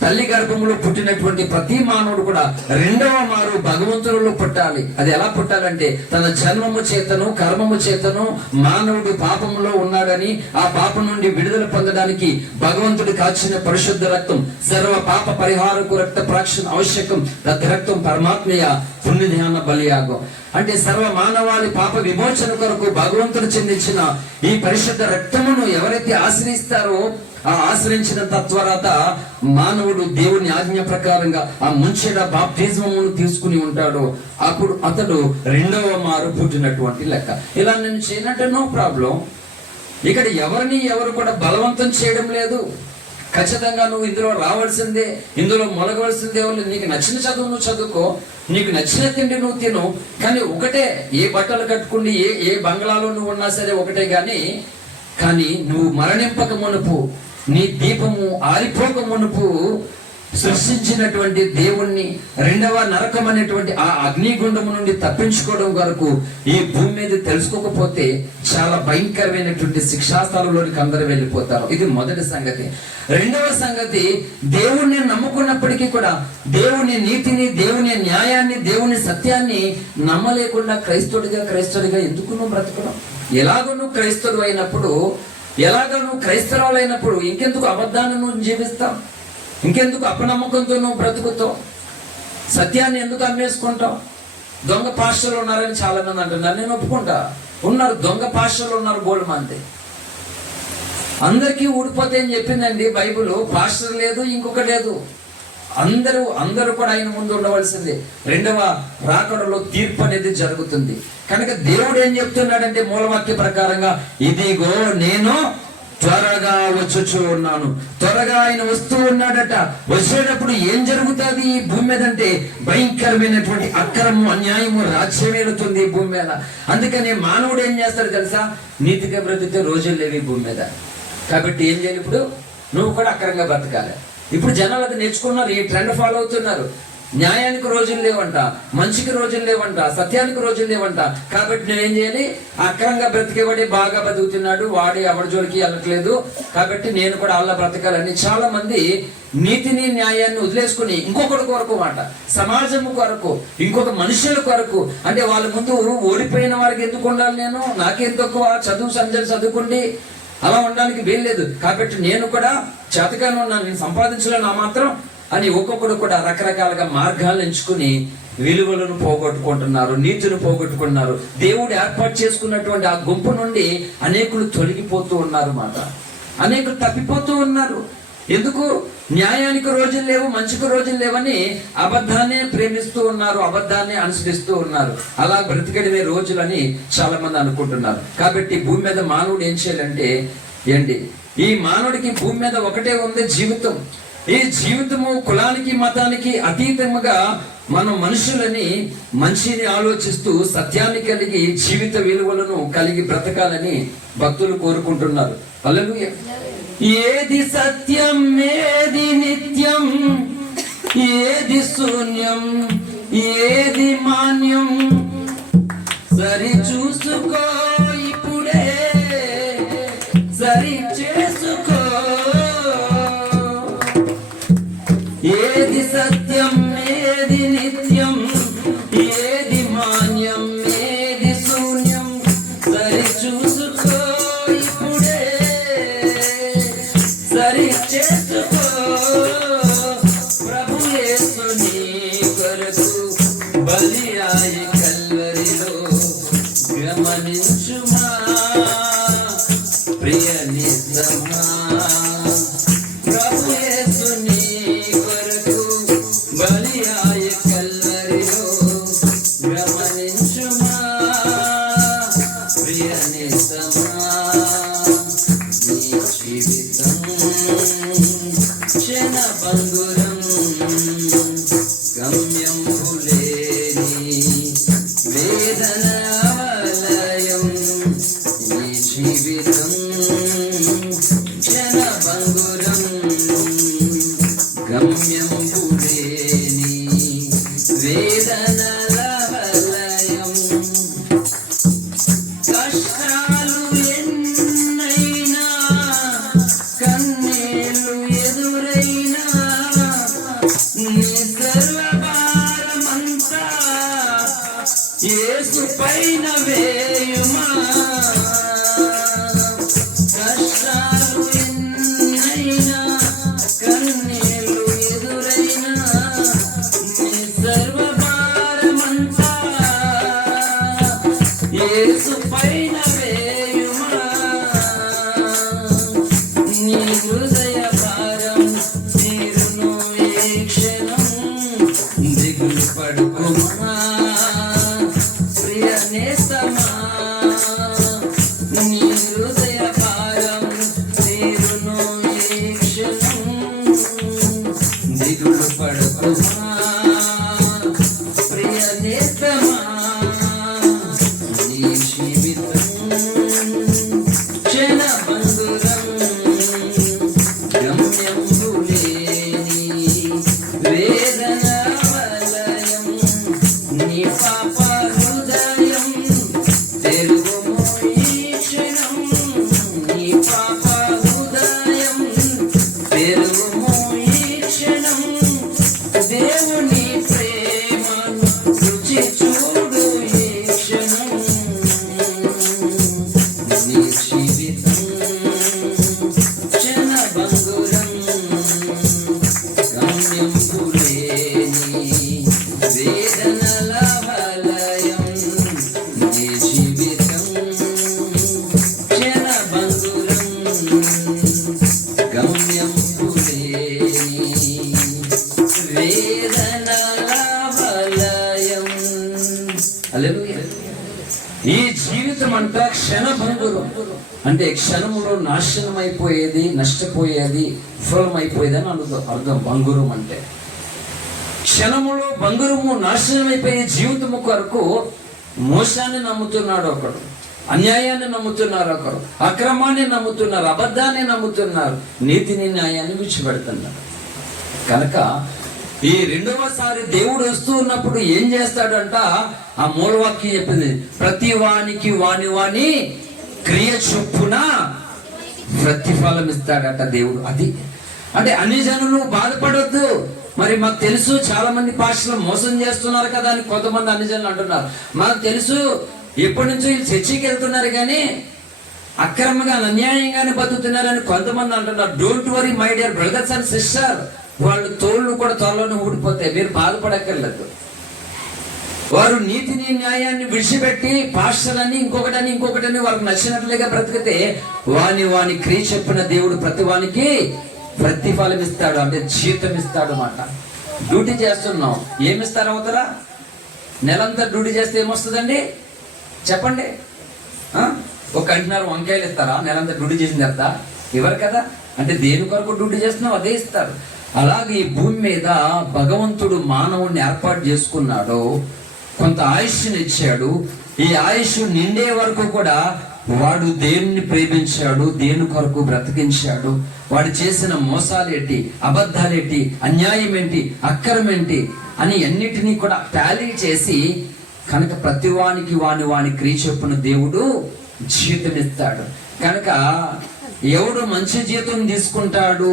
తల్లి గర్భంలో పుట్టినటువంటి ప్రతి మానవుడు కూడా 2వ మారు భగవంతునిలో పుట్టాలి. అది ఎలా పుట్టాలంటే తన జన్మము చేతను, కర్మము చేతను మానవుడు పాపంలో ఉన్నాడని, ఆ పాపం నుండి విడుదల పొందడానికి భగవంతుడు కాచిన పరిశుద్ధ రక్తం, సర్వ పాప పరిహారకు రక్త ప్రాక్షణ ఆవశ్యకం. తద్ రక్తం పరమాత్మీయ పుణ్యధ్యాన బలియాగం. అంటే సర్వ మానవాళి పాప విమోచన కొరకు భగవంతుడు చెందించిన ఈ పరిశుద్ధ రక్తమును ఎవరైతే ఆశ్రయిస్తారో, ఆ ఆశ్రయించిన తత్వరాత మానవుడు దేవుని ఆజ్ఞ ప్రకారంగా ఆ ముంచెడ బాప్టిజమును తీసుకుని ఉంటాడో అప్పుడు అతడు 2వ మారు పుట్టినటువంటి లెక్క. ఇలా నేను చేయనంటే నో ప్రాబ్లం. ఇక్కడ ఎవరు కూడా బలవంతం చేయడం లేదు. ఖచ్చితంగా నువ్వు ఇందులో రావాల్సిందే, ఇందులో మొలగవలసిందే. నీకు నచ్చిన చదువు నువ్వు చదువుకో, నీకు నచ్చిన తిండి నువ్వు తిను. కానీ ఒకటే, ఏ బట్టలు కట్టుకుని ఏ బంగ్లాలో నువ్వు ఉన్నా సరే ఒకటే. కానీ నువ్వు మరణింపక మునుపు, నీ దీపము ఆరిపోక మునుపు సృష్టించినటువంటి దేవుణ్ణి 2వ నరకం అనేటువంటి ఆ అగ్నిగుండము నుండి తప్పించుకోవడం వరకు ఈ భూమి మీద తెలుసుకోకపోతే చాలా భయంకరమైనటువంటి శిక్షాస్థలంలోనికి అందరూ వెళ్ళిపోతారు. ఇది మొదటి సంగతి. 2వ సంగతి, దేవుణ్ణి నమ్ముకున్నప్పటికీ కూడా దేవుని నీతిని, దేవుని న్యాయాన్ని, దేవుని సత్యాన్ని నమ్మలేకుండా క్రైస్తవుడిగా ఎందుకు నువ్వు బ్రతకడం? ఎలాగో నువ్వు క్రైస్తవుడు అయినప్పుడు, ఎలాగో నువ్వు క్రైస్తవులు అయినప్పుడు ఇంకెందుకు అబద్ధాన్ని నువ్వు జీవిస్తావు? ఇంకెందుకు అపనమ్మకంతో నువ్వు బ్రతుకుతావు? సత్యాన్ని ఎందుకు అమ్మేసుకుంటావు? దొంగ పాస్టర్లు ఉన్నారని చాలా మంది అంటున్నారు. నేను ఒప్పుకుంటా, ఉన్నారు దొంగ పాస్టర్లు ఉన్నారు బోల్డ్ మంది. అందరికీ ఊడిపోతే అని చెప్పిందండి బైబిల్. పాస్టర్ లేదు, ఇంకొక లేదు. అందరూ కూడా ఆయన ముందు ఉండవలసిందే. 2వ రాకడలో తీర్పు అనేది జరుగుతుంది. కనుక దేవుడు ఏం చెప్తున్నాడంటే మూలవాక్య ప్రకారంగా, ఇదిగో నేను త్వరగా వచ్చుచూ ఉన్నాను. త్వరగా ఆయన వస్తూ ఉన్నాడట. వచ్చేటప్పుడు ఏం జరుగుతుంది ఈ భూమి మీద అంటే భయంకరమైనటువంటి అక్రమం, అన్యాయము రాజ్యం ఏలుతుంది ఈ భూమి మీద. అందుకని మానవుడు ఏం చేస్తాడు తెలుసా? నీతిగా బ్రతికే రోజులు లేవు ఈ భూమి మీద. కాబట్టి ఏం చేయాలి? ఇప్పుడు నువ్వు కూడా అక్రమంగా బ్రతకాలి. ఇప్పుడు జనాలు అది నేర్చుకున్నారు, ఈ ట్రెండ్ ఫాలో అవుతున్నారు. న్యాయానికి రోజులు లేవంట, మంచికి రోజులు లేవంట, సత్యానికి రోజులు లేవంట. కాబట్టి నువ్వేం చేయాలి? అక్రమంగా బ్రతికేవాడే బాగా బతుకుతున్నాడు, వాడే ఎవరి జోలికి వెళ్ళట్లేదు, కాబట్టి నేను కూడా అలా బ్రతకాలని చాలా మంది నీతిని, న్యాయాన్ని వదిలేసుకుని ఇంకొకటి కొరకు మాట, సమాజం కొరకు, ఇంకొక మనుషుల కొరకు, అంటే వాళ్ళ ముందు ఓడిపోయిన వారికి ఎందుకు ఉండాలి? నేను నాకేం తక్కువ, చదువు సంజలు చదువుకుండి అలా ఉండడానికి వీల్లేదు, కాబట్టి నేను కూడా చేతగానే ఉన్నాను, నేను సంపాదించలేను ఆ మాత్రం అని ఒక్కొక్కడు కూడా రకరకాలుగా మార్గాలను ఎంచుకుని విలువలను పోగొట్టుకుంటున్నారు, నీతిని పోగొట్టుకుంటున్నారు. దేవుడు ఏర్పాటు చేసుకున్నటువంటి ఆ గుంపు నుండి అనేకులు తొలగిపోతూ ఉన్నారు మాట, అనేకులు తప్పిపోతూ ఉన్నారు. ఎందుకు? న్యాయానికి రోజులు లేవు, మంచికి రోజులు లేవని అబద్ధాన్ని ప్రేమిస్తూ ఉన్నారు, అబద్ధాన్ని అనుసరిస్తూ ఉన్నారు. అలా బ్రతికడమే రోజులని చాలా మంది అనుకుంటున్నారు. కాబట్టి భూమి మీద మానవుడు ఏం చేయాలంటే ఈ మానవుడికి భూమి మీద ఒకటే ఉంది, జీవితం. ఈ జీవితము కులానికి, మతానికి అతీతముగా మనం మనుషులని మంచిని ఆలోచిస్తూ సత్యాన్ని కలిగి జీవిత విలువలను కలిగి బ్రతకాలని భక్తులు కోరుకుంటున్నారు. హల్లెలూయా. ఏది సత్యం, ఏది నిత్యం, ఏది శూన్యం, ఏది మాన్యం, సరి చూసుకో ఇప్పుడే, గమనించుమా ప్రియ నిజమా ప్రభు యేసు నీ కొరకు బలియాయ కల్వరిలో గమనించుమా ప్రియ నిజమా నీ జీవితం క్షణ బంగురం గమ్యంబులేని వేదన వలయం నీ జీవితం క్షణ బంగురం గమ్యంబులేని వేదనల వలయం కష్టాలు ఎన్నైనా కన్నీళ్ళు ఎదురైనా నీ సర్వభారమంతా యేసు పైన వేయుమా కష్టాలు ఎన్నైనా కన్నీళ్ళు ఎదురైనా నీ సర్వభారమంతా యేసు పైన వేయుమా నీ హృదయ భారం తీరును ఈ క్షణం దిగులు పడుకుమా ప్రియ నేస్తమా నీ హృదయ భారం తీరును ఈ క్షణం దిగులు పడుకుమా ప్రియ నేస్తమా నీ జీవితం క్షణ బంధురం గమ్యంబులేని వేదన వలయం నీ పాప హృదయం తెరుగుము ఈ క్షణం నీ పాప హృదయం తెరుగుము ఈ క్షణం దేవుని ప్రేమను రుచి చూడు ఈ క్షణం నీ జీవితం క్షణ బంగురం గమ్యంబులేని వేదనల వలయం నీ జీవితం క్షణ బంగురం గమ్యంబులేని వేదనల వలయం. హల్లెలూయా. ఈ జీవితం అంట క్షణభంగురం, అంటే క్షణములో నాశనం అయిపోయేది, నష్టపోయేది, విఫలమైపోయేది అని అర్థం. బంగురం అంటే క్షణములో బంగురము నాశనం అయిపోయే జీవితము కొరకు మోసాన్ని నమ్ముతున్నాడు ఒకడు, అన్యాయాన్ని నమ్ముతున్నారు ఒకరు, అక్రమాన్ని నమ్ముతున్నారు, అబద్ధాన్ని నమ్ముతున్నారు, నీతిని న్యాయాన్ని విడిచిపెడుతున్నారు. కనుక ఈ రెండవసారి దేవుడు వస్తూ ఉన్నప్పుడు ఏం చేస్తాడంట? ఆ మూలవాక్యం చెప్పింది, ప్రతి వానికి వాని క్రియ చొప్పున ప్రతిఫలం ఇస్తాడట దేవుడు. అది అంటే అన్ని జనులు బాధపడొద్దు. మరి మాకు తెలుసు చాలా మంది పాస్టర్లు మోసం చేస్తున్నారు కదా అని కొంతమంది అన్ని జనులు అంటున్నారు. మాకు తెలుసు ఎప్పటి నుంచో వీళ్ళు చర్చికి వెళ్తున్నారు కానీ అక్రమంగా అన్యాయంగానే బతుకుతున్నారని కొంతమంది అంటున్నారు. Don't worry my dear brothers and sister, వాళ్ళు తోళ్ళు కూడా త్వరలోనే ఊడిపోతాయి, మీరు బాధపడక్కర్లేదు. వారు నీతిని న్యాయాన్ని విడిచిపెట్టి పాస్టర్లని ఇంకొకటని వారికి నచ్చినట్లుగా బ్రతికితే వాని క్రియ చెప్పిన దేవుడు ప్రతి వానికి ప్రతిఫలం ఇస్తాడు, అంటే జీతం ఇస్తాడు అన్నమాట. డ్యూటీ చేస్తున్నాం, ఏమిస్తారు అవుతారా? నెలంతా డ్యూటీ చేస్తే ఏమొస్తుందండి చెప్పండి? ఒక కంటిన్నర వంకాయలు ఇస్తారా నెలంతా డ్యూటీ చేసిన తర్వాత? ఇవ్వరు కదా. అంటే దేని కొరకు డ్యూటీ చేస్తున్నావు అదే ఇస్తారు. అలాగే ఈ భూమి మీద భగవంతుడు మానవుణ్ణి ఏర్పాటు చేసుకున్నాడు, కొంత ఆయుష్ని ఇచ్చాడు. ఈ ఆయుష్ నిండే వరకు కూడా వాడు దేవుణ్ణి ప్రేమించాడు, దేవుని కొరకు బ్రతికించాడు. వాడు చేసిన మోసాలేంటి, అబద్ధాలేంటి, అన్యాయం ఏంటి, అక్రమం ఏంటి అని అన్నిటినీ కూడా టాలీ చేసి కనుక ప్రతి వానికి వాని క్రియ చొప్పున దేవుడు జీతం ఇస్తాడు. కనుక ఎవడు మంచి జీతం తీసుకుంటాడు,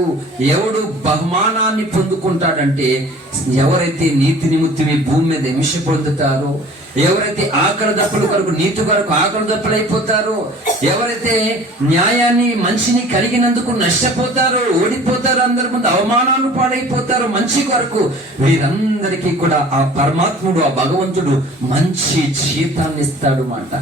ఎవడు బహుమానాన్ని పొందుకుంటాడంటే ఎవరైతే నీతి నిమిత్తం ఈ భూమి మీద హింస పొందుతారో, ఎవరైతే ఆకలి దప్పుల కొరకు నీతి కొరకు ఆకలి దప్పులు అయిపోతారో, ఎవరైతే న్యాయాన్ని మంచిని కలిగినందుకు నష్టపోతారో, ఓడిపోతారో, అందరి ముందు అవమానాలు పాడైపోతారో మంచి కొరకు, వీరందరికీ కూడా ఆ పరమాత్ముడు, ఆ భగవంతుడు మంచి జీతాన్ని ఇస్తాడు మాట.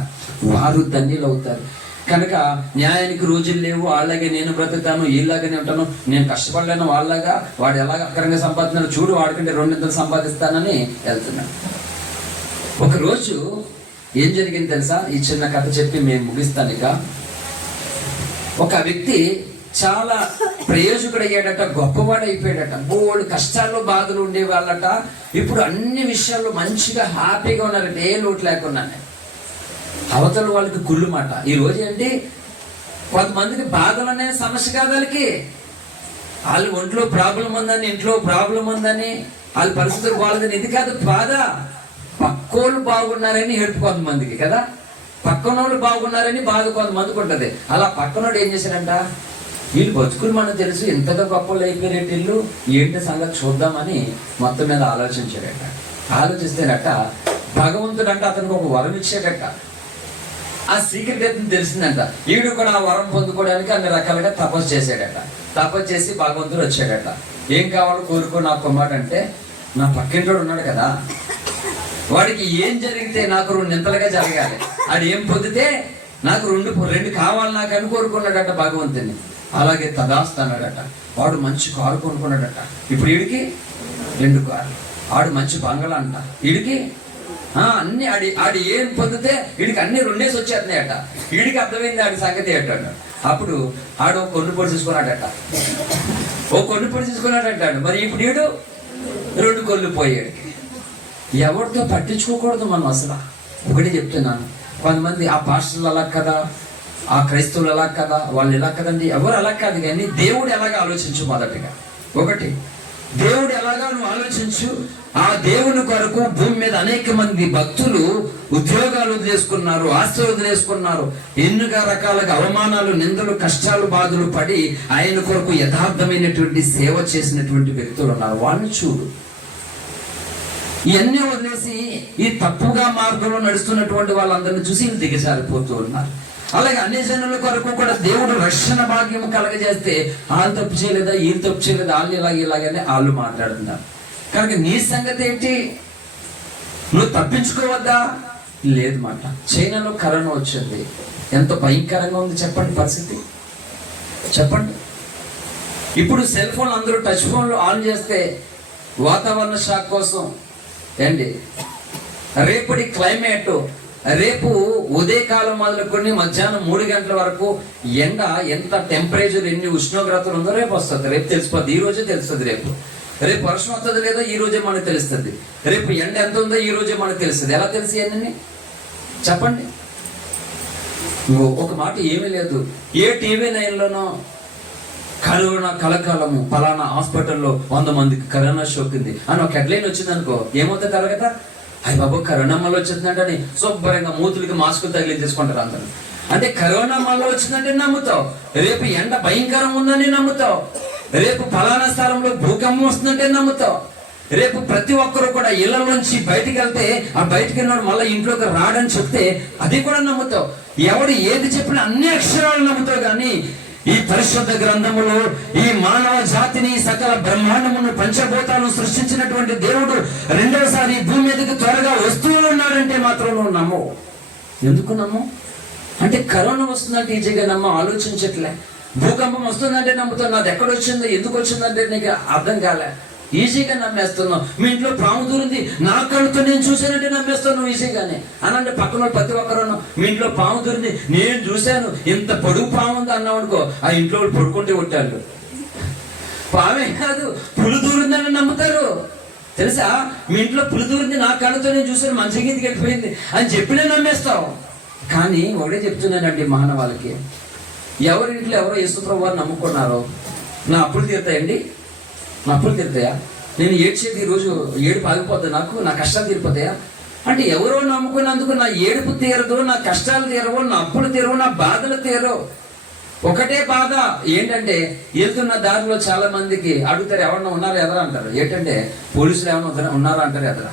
వారు ధన్యులు అవుతారు. కనుక న్యాయానికి రోజులు లేవు, వాళ్ళగే నేను బ్రతుకుతాను, వీళ్ళలాగానే ఉంటాను, నేను కష్టపడలేను వాళ్ళగా, వాడు ఎలాగ అక్రంగా సంపాదిస్తున్నాడు చూడు, వాడికంటే 2 సంపాదిస్తానని వెళ్తున్నాడు. ఒకరోజు ఏం జరిగింది తెలుసా? ఈ చిన్న కథ చెప్పి మేము ముగిస్తాను. ఇక ఒక వ్యక్తి చాలా ప్రయోజకుడు అయ్యాడట, గొప్పవాడు అయిపోయాడట. బోల్డ్ కష్టాల్లో బాధలు ఉండేవాళ్ళట. ఇప్పుడు అన్ని విషయాల్లో మంచిగా హ్యాపీగా ఉన్నారట, ఏ లోటు లేకున్నానే. అవతల వాళ్ళకి కుళ్ళు మాట. ఈ రోజు ఏంటి, కొంతమందికి బాధలు అనే సమస్య కాదు, వాళ్ళు ఒంట్లో ప్రాబ్లం ఉందని, ఇంట్లో ప్రాబ్లం ఉందని, వాళ్ళ పరిస్థితులు బాగుందని, ఇది కాదు బాధ. పక్కోళ్ళు బాగున్నారని ఏడుపు కొంతమందికి కదా, పక్కన వాళ్ళు బాగున్నారని బాధ కొంతమందికి ఉంటుంది. అలా పక్కనోడు ఏం చేశాడంట, వీళ్ళు బతుకులు మనకు తెలుసు, ఎంతగా గొప్పలు అయిపోయారేటి ఇల్లు, ఏంటి సంగతి చూద్దామని మొత్తం మీద ఆలోచించాడట. ఆలోచిస్తేనట భగవంతుడంట అతనికి ఒక వరం ఇచ్చాడట. ఆ సీక్రెట్ అయితే తెలిసిందంట. ఈడు కూడా ఆ వరం పొందుకోవడానికి అన్ని రకాలుగా తపస్సు చేశాడట. తపస్సు చేసి భగవంతుడు వచ్చాడట. ఏం కావాలో కోరుకో నా కుమారుడు అంటే, నా పక్కింటోడు ఉన్నాడు కదా, వాడికి ఏం జరిగితే నాకు 2 జరగాలి, ఆడు ఏం పొందితే నాకు 2 కావాలి నాకు అని కోరుకున్నాడట భగవంతుని. అలాగే తదాస్తానడట. వాడు మంచి కారు కొనుక్కున్నాడట. ఇప్పుడు వీడికి 2 కార్లు. ఆడు మంచి బంగళా అంట. వీడికి అన్ని ఆడి ఏం పొందితే వీడికి అన్ని 2 వచ్చేస్తున్నాయట. వీడికి అర్థమైంది ఆడి సంగతి అంటాడు. అప్పుడు ఆడు ఒక కొన్ను పొడి తీసుకున్నాడట. మరి ఇప్పుడు వీడు 2 కొళ్ళు పోయాడు. ఎవరితో పట్టించుకోకూడదు మనం అసలు. ఒకటి చెప్తున్నాను, కొంతమంది ఆ పాస్టర్లు అలా కదా, ఆ క్రైస్తవులు ఎలా కదా, వాళ్ళు ఎలా కదండి, ఎవరు అలా కాదు. కానీ దేవుడు ఎలాగా ఆలోచించు. మొదటిగా ఒకటి, దేవుడు ఎలాగా నువ్వు ఆలోచించు. ఆ దేవుని కొరకు భూమి మీద అనేక మంది భక్తులు ఉద్యోగాలు వదిలేసుకున్నారు, ఆస్తులు వదిలేసుకున్నారు, ఎన్నో రకాలుగా అవమానాలు, నిందలు, కష్టాలు, బాధలు పడి ఆయన కొరకు యథార్థమైనటువంటి సేవ చేసినటువంటి వ్యక్తులు ఉన్నారు. వాళ్ళని చూడు. ఇవన్నీ వదిలేసి ఈ తప్పుగా మార్గంలో నడుస్తున్నటువంటి వాళ్ళందరినీ చూసి దిగజారిపోతూ ఉన్నారు. అలాగే అన్ని జనుల కొరకు కూడా దేవుడు రక్షణ భాగ్యం కలగజేస్తే వాళ్ళు తప్పు చేయలేదా, వీళ్ళు తప్పు చేయలేదా, వాళ్ళు ఇలాగని వాళ్ళు మాట్లాడుతున్నారు. కనుక నీ సంగతి ఏంటి? నువ్వు తప్పించుకోవద్దా? లేదు మాట. చైనాలో కరోనా వచ్చింది. ఎంత భయంకరంగా ఉంది చెప్పండి పరిస్థితి. చెప్పండి. ఇప్పుడు సెల్ ఫోన్ అందరూ టచ్ ఫోన్లు ఆన్ చేస్తే వాతావరణ షాక్ కోసం ఏంటి, రేపటి క్లైమేట్, రేపు ఉదయకాలం మొదలుకొని మధ్యాహ్నం 3 గంటల వరకు ఎండ ఎంత టెంపరేచర్, ఎన్ని ఉష్ణోగ్రతలు ఉందో రేపు వస్తుంది. రేపు తెలిసిపోద్ది. ఈ రోజే తెలుస్తుంది. రేపు వర్షం వస్తుంది లేదో ఈ రోజే మనకు తెలుస్తుంది. రేపు ఎండ ఎంత ఉందో ఈ రోజే మనకు తెలుస్తుంది. ఎలా తెలిసి అన్నీ చెప్పండి. ఒక మాట ఏమీ లేదు. ఏ టీవీ 9లోనో కరోనా కలకాలము, ఫలానా హాస్పిటల్లో 100 మందికి కరోనా సోకింది అని ఒక హెడ్లైన్ వచ్చింది అనుకో, ఏమవుతుంది కలగత, అయ్యి బాబు కరోనా మళ్ళీ వచ్చిందంటే శుభ్రంగా మూతులకి మాస్కులు తగిలించేసుకుంటారు అందరూ. అంటే కరోనా మళ్ళీ వచ్చిందంటే నమ్ముతావు. రేపు ఎండ భయంకరం ఉందని నమ్ముతావు. రేపు ఫలానా స్థలంలో భూకంపం వస్తుందంటే నమ్ముతావు. రేపు ప్రతి ఒక్కరు కూడా ఇళ్ల నుంచి బయటికి వెళ్తే ఆ బయటికి వెళ్ళినాడు మళ్ళీ ఇంట్లోకి రాడని చెప్తే అది కూడా నమ్ముతావు. ఎవడు ఏది చెప్పినా అన్ని అక్షరాలు నమ్ముతావు. కానీ ఈ పరిశుద్ధ గ్రంథములో ఈ మానవ జాతిని, సకల బ్రహ్మాండమును, పంచభూతాలను సృష్టించినటువంటి దేవుడు రెండోసారి భూమి మీదకి త్వరగా వస్తూ ఉన్నాడంటే మాత్రం నువ్వు నమ్మవు. ఎందుకు నమ్మవు? అంటే కరోనా వస్తుందంటే ఈజీగా ఆలోచించట్లే. భూకంపం వస్తుందంటే నమ్ముతావు. నాది ఎక్కడ వచ్చిందో, ఎందుకు వచ్చిందంటే నీకు అర్థం కాలే, ఈజీగా నమ్మేస్తున్నావు. మీ ఇంట్లో పాము దూరింది, నా కళ్ళతో నేను చూశానంటే నమ్మేస్తాను నువ్వు ఈజీగానే. అనంటే పక్కన ప్రతి ఒక్కరు మీ ఇంట్లో పాము దూరింది, నేను చూశాను, ఇంత పొడుగు పాము ఉంది అన్నావు అనుకో, ఆ ఇంట్లో వాళ్ళు పడుకుంటే కొట్టాళ్ళు. పామే కాదు, పులి దూరిందని నమ్ముతారు. తెలుసా? మీ ఇంట్లో పులి దూరింది, నా కళ్ళతో నేను చూశాను, మంచి గీతికి వెళ్ళిపోయింది అని చెప్పినే నమ్మేస్తావు. కానీ ఒకటే చెప్తున్నానండి మానవాళికి, ఎవరింట్లో ఎవరో యేసుప్రభు వారు నమ్ముకున్నారో, నా అప్పులు తీరుతాయండి, నా అప్పులు తీరుతాయా, నేను ఏడ్చేది ఈరోజు ఏడుపు ఆగిపోద్ది, నా కష్టాలు తీరిపోతాయా అంటే ఎవరో నమ్ముకున్నందుకు నా ఏడుపు తీరదు, నా కష్టాలు తీరవు, నా అప్పులు తీరవు, నా బాధలు తీరవు. ఒకటే బాధ ఏంటంటే, వెళ్తున్న దారిలో చాలా మందికి అడుగుతారు, ఎవరన్నా ఉన్నారా ఎదరా అంటారు. ఏంటంటే పోలీసులు ఏమన్నా ఉన్నారా అంటారు. ఎదరా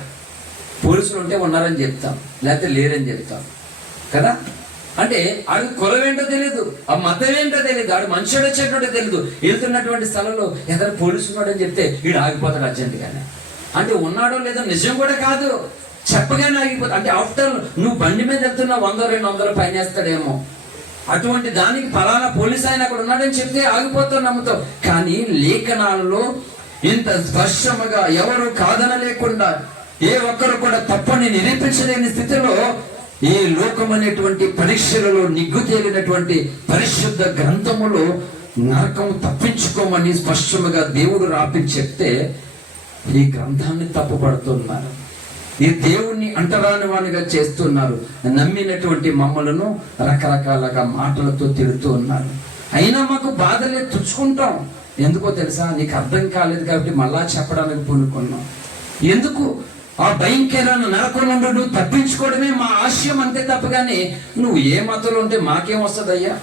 పోలీసులు ఉంటే ఉన్నారని చెప్తాం, లేకపోతే లేరని చెప్తాం కదా. అంటే ఆడు కులం ఏంటో తెలియదు, ఆ మతం ఏంటో తెలియదు, ఆడు మనుషుడు వచ్చేటో తెలియదు. వెళ్తున్నటువంటి స్థలంలో ఎదరు పోలీసు ఉన్నాడని చెప్తే వీడు ఆగిపోతాడు అర్జెంటుగానే. అంటే ఉన్నాడో లేదో నిజం కూడా కాదు. చెప్పగానే ఆగిపోతుంది. అంటే ఆఫ్టర్ నువ్వు బండి మీద వెళ్తున్నా 100-200 పైన వేస్తాడేమో, అటువంటి దానికి ఫలానా పోలీస్ ఆయన అక్కడ ఉన్నాడని చెప్తే ఆగిపోతావు, నమ్ముతావు. కానీ లేఖనాలలో ఇంత స్పష్టముగా ఎవరు కాదనలేకుండా ఏ ఒక్కరు కూడా తప్పని నిరూపించలేని స్థితిలో ఈ లోకం అనేటువంటి పరీక్షలలో నిగ్గు తేలినటువంటి పరిశుద్ధ గ్రంథములో నరకం తప్పించుకోమని స్పష్టముగా దేవుడు రాపించి చెప్తే ఈ గ్రంథాన్ని తప్పుపడుతున్నారు, ఈ దేవుణ్ణి అంటరాని వానిగా చేస్తున్నారు. నమ్మినటువంటి మమ్మలను రకరకాలుగా మాటలతో తిడుతూ ఉన్నారు. అయినా మాకు బాధలే, తుచ్చుకుంటాం. ఎందుకో తెలుసా, నీకు అర్థం కాలేదు కాబట్టి మళ్ళా చెప్పడానికి పూనుకున్నాం. ఎందుకు ఆ భయంకరమైన నరకం నుండి నువ్వు తప్పించుకోవడమే మా ఆశయం, అంతే తప్పగానే నువ్వు ఏ మతంలో ఉంటే మాకేం వస్తుందయ్యా,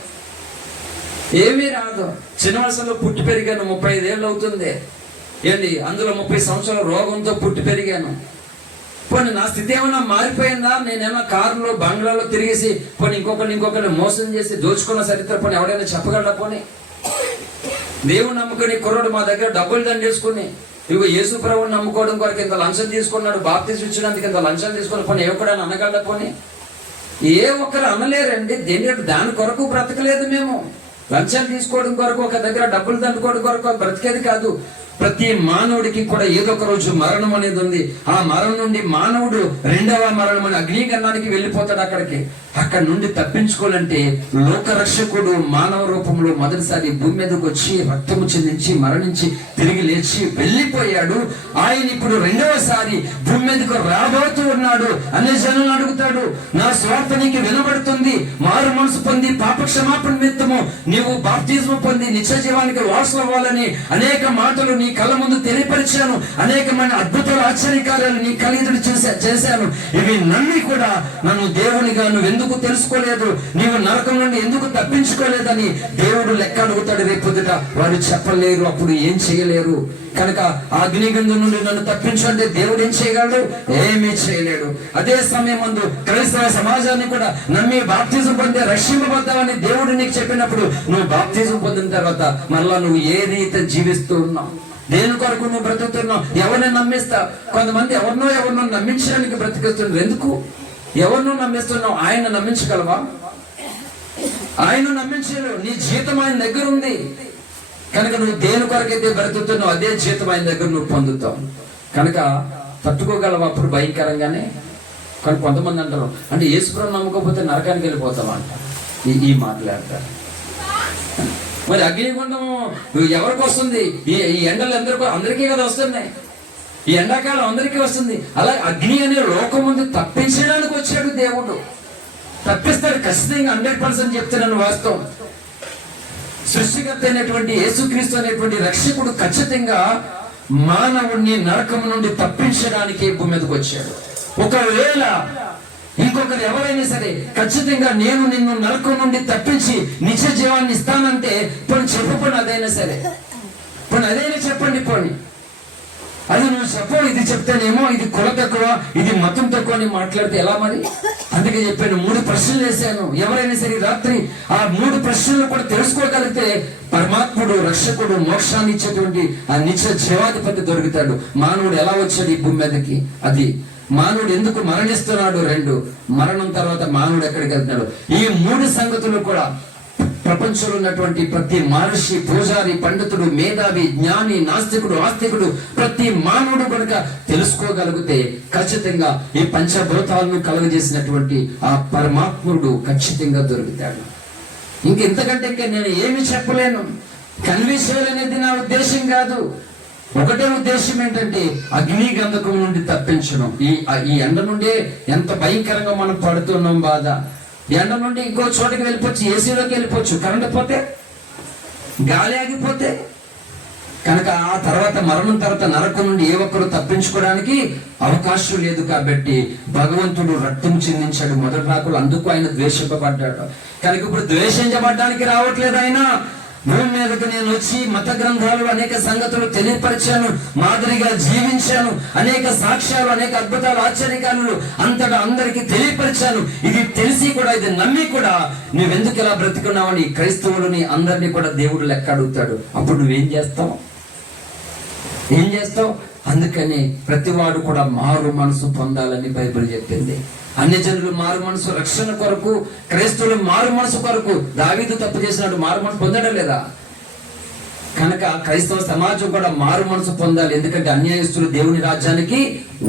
ఏమీ రాదు. చిన్న వయసులో పుట్టి పెరిగాను, 35 ఏళ్ళు అవుతుంది ఏంటి, అందులో 30 సంవత్సరాల రోగంతో పుట్టి పెరిగాను. పోనీ నా స్థితి ఏమైనా మారిపోయిందా? నేనేమన్నా కారులో బంగ్లాలో తిరిగేసి పోనీ ఇంకొకరిని మోసం చేసి దోచుకున్న చరిత్ర పోనీ ఎవడైనా చెప్పగలడా? పోనీ దేవుని నమ్ముకుని కుర్రాడు మా దగ్గర డబ్బులు దండేసుకుని ఇదిగో యేసు ప్రభువుని నమ్ముకోవడం కొరకు ఇంత లంచం తీసుకున్నాడు, బాప్తిసం ఇచ్చినందుకు ఇంత లంచం తీసుకుని పోనీ ఏ ఒక్కడని అనగలడా? పోనీ ఏ ఒక్కరు అనలేరండి. దాని కొరకు బ్రతకలేదు మేము. లంచాలు తీసుకోవడం కొరకు, ఒక దగ్గర డబ్బులు దండుకోవడం కొరకు బ్రతికేది కాదు. ప్రతి మానవుడికి కూడా ఏదో ఒక రోజు మరణం అనేది ఉంది. ఆ మరణం నుండి మానవుడు రెండవ మరణం అని అగ్నిగంధానికి వెళ్ళిపోతాడు. అక్కడి నుండి తప్పించుకోవాలంటే లోకరక్షకుడు మానవ రూపంలో మొదటిసారి భూమి మీదకి వచ్చి రక్తము చెందించి మరణించి తిరిగి లేచి వెళ్ళిపోయాడు. ఆయన ఇప్పుడు రెండవసారి భూమి మీదకు రాబోతూ ఉన్నాడు. అనే జనులను అడుగుతాడు, నా స్వార్థ నీకు వినబడుతుంది, మారు మనసు పొంది పాప క్షమాపణ నిమిత్తము నీవు బాప్తిజం పొంది నిత్య జీవానికి వారసులు అవ్వాలని అనేక మాటలు నీ కళ్ళ ముందు తెలియపరిచాను, అనేకమైన అద్భుతాలు ఆశ్చర్యకార్యాలు నీ కళ్ళెదురు చేశాను. ఇవి నమ్మి కూడా నన్ను దేవునిగా నువ్వు ఎందుకు తెలుసుకోలేదు, నీవు నరకం నుండి ఎందుకు తప్పించుకోలేదని దేవుడు లెక్క అడుగుతాడు రేపొద్దుట. వారు చెప్పలేరు, అప్పుడు ఏం చేయలేరు. కనుక ఆ అగ్నిగంధం నుండి నన్ను తప్పించంటే దేవుడు ఏం చేయగలడు? ఏమీ చేయలేడు. అదే సమయం ముందు క్రైస్తవ సమాజాన్ని కూడా నమ్మి బాప్తిజం పొందే రక్షింపబద్దామని దేవుడు నీకు చెప్పినప్పుడు నువ్వు బాప్తిజం పొందిన తర్వాత మళ్ళా నువ్వు ఏ రీతి జీవిస్తూ ఉన్నావు, దేని కొరకు నువ్వు బ్రతుకుతున్నావు, ఎవరిని నమ్మిస్తావు? కొంతమంది ఎవరినో నమ్మించడానికి బ్రతికిస్తున్నారు. ఎందుకు? ఎవరినో నమ్మిస్తున్నావు? ఆయన నమ్మించగలవా? ఆయన నమ్మించలేవు. నీ జీతం ఆయన దగ్గర ఉంది కనుక నువ్వు దేని కొరకైతే బ్రతుకుతున్నావు అదే జీతం ఆయన దగ్గర నువ్వు పొందుతావు. కనుక తట్టుకోగలవా అప్పుడు భయంకరంగానే? కానీ కొంతమంది అంటారు, అంటే యేసుప్రభువుని నమ్మకపోతే నరకానికి వెళ్ళిపోతావా అంటారు. ఈ మాట్లాడతారు. మరి అగ్నిగుండం ఎవరికి వస్తుంది? ఈ ఎండలు అందరికీ కదా వస్తున్నాయి. ఈ ఎండాకాలం అందరికీ వస్తుంది. అలా అగ్ని అనే లోకం ముందు తప్పించడానికి వచ్చాడు దేవుడు. తప్పిస్తాడు ఖచ్చితంగా, 100% చెప్తున్నాను వాస్తవం. సృష్టికర్త అయినటువంటి యేసుక్రీస్తు అనేటువంటి రక్షకుడు ఖచ్చితంగా మానవుణ్ణి నరకం నుండి తప్పించడానికి భూమి మీదకి వచ్చాడు. ఒకవేళ ఇంకొకరు ఎవరైనా సరే ఖచ్చితంగా నేను నిన్ను నరకం నుండి తప్పించి నిత్య జీవాన్ని ఇస్తానంటే పోనీ చెప్పండి, అదైనా సరే పోనీ అదైనా చెప్పండి. పోనీ అది నువ్వు చెప్పవు, ఇది చెప్తానేమో ఇది కుల తక్కువ, ఇది మతం తక్కువ అని మాట్లాడితే ఎలా మరి? అందుకే చెప్పాను, 3 ప్రశ్నలు వేశాను. ఎవరైనా సరే రాత్రి ఆ 3 ప్రశ్నలు కూడా తెలుసుకోగలిగితే పరమాత్ముడు రక్షకుడు మోక్షాన్ని ఇచ్చేటువంటి ఆ నిత్య జీవాధిపతి దొరుకుతాడు. మానవుడు ఎలా వచ్చాడు ఈ భూమి మీదకి, అది మానవుడు ఎందుకు మరణిస్తున్నాడు, 2 మరణం తర్వాత మానవుడు ఎక్కడికి వెళ్తున్నాడు, ఈ 3 సంగతులు కూడా ప్రపంచంలో ఉన్నటువంటి ప్రతి మహర్షి, పూజారి, పండితుడు, మేధావి, జ్ఞాని, నాస్తికుడు, ఆస్తికుడు, ప్రతి మానవుడు కనుక తెలుసుకోగలిగితే ఖచ్చితంగా ఈ పంచభూతాలను కలుగజేసినటువంటి ఆ పరమాత్ముడు ఖచ్చితంగా దొరుకుతాడు. ఇంకెంతకంటే ఇంకా నేను ఏమి చెప్పలేను. కన్విన్స్ చేయాలనేది నా ఉద్దేశం కాదు. ఒకటే ఉద్దేశం ఏంటంటే అగ్ని గంధకం నుండి తప్పించడం. ఈ ఎండ నుండే ఎంత భయంకరంగా మనం పడుతున్నాం బాధ. ఎండ నుండి ఇంకో చోటకి వెళ్ళిపోవచ్చు, ఏసీలోకి వెళ్ళిపోవచ్చు, కరెంట్ పోతే, గాలి ఆగిపోతే. కనుక ఆ తర్వాత మరణం తర్వాత నరకం నుండి ఏ ఒక్కరు తప్పించుకోవడానికి అవకాశం లేదు. కాబట్టి భగవంతుడు రక్తం చిందించాడు మొదటి రాకులు, అందుకు ఆయన ద్వేషింపబడ్డాడు. కనుక ఇప్పుడు ద్వేషించబడ్డానికి రావట్లేదు ఆయన. భూమి మీదకు నేను వచ్చి మత గ్రంథాలు అనేక సంగతులు తెలియపరిచాను, మాదిరిగా జీవించాను, అనేక సాక్ష్యాలు, అనేక అద్భుతాలు, ఆశ్చర్యకారులు అంతటా అందరికీ తెలియపరిచాను. ఇది తెలిసి కూడా, ఇది నమ్మి కూడా నువ్వెందుకు ఇలా బ్రతికున్నావని క్రైస్తవులని అందరినీ కూడా దేవుడు లెక్క అడుగుతాడు. అప్పుడు నువ్వేం చేస్తావు? ఏం చేస్తావు? అందుకని ప్రతివాడు కూడా మారు మనసు పొందాలని బైబిల్ చెప్పింది. అన్ని జనులు మారు మనసు రక్షణ కొరకు, క్రైస్తవులు మారు మనసు కొరకు. దావీదు తప్పు చేసినట్టు మారు మనసు పొందడం లేదా? కనుక క్రైస్తవ సమాజం కూడా మారు మనసు పొందాలి. ఎందుకంటే అన్యాయస్తులు దేవుని రాజ్యానికి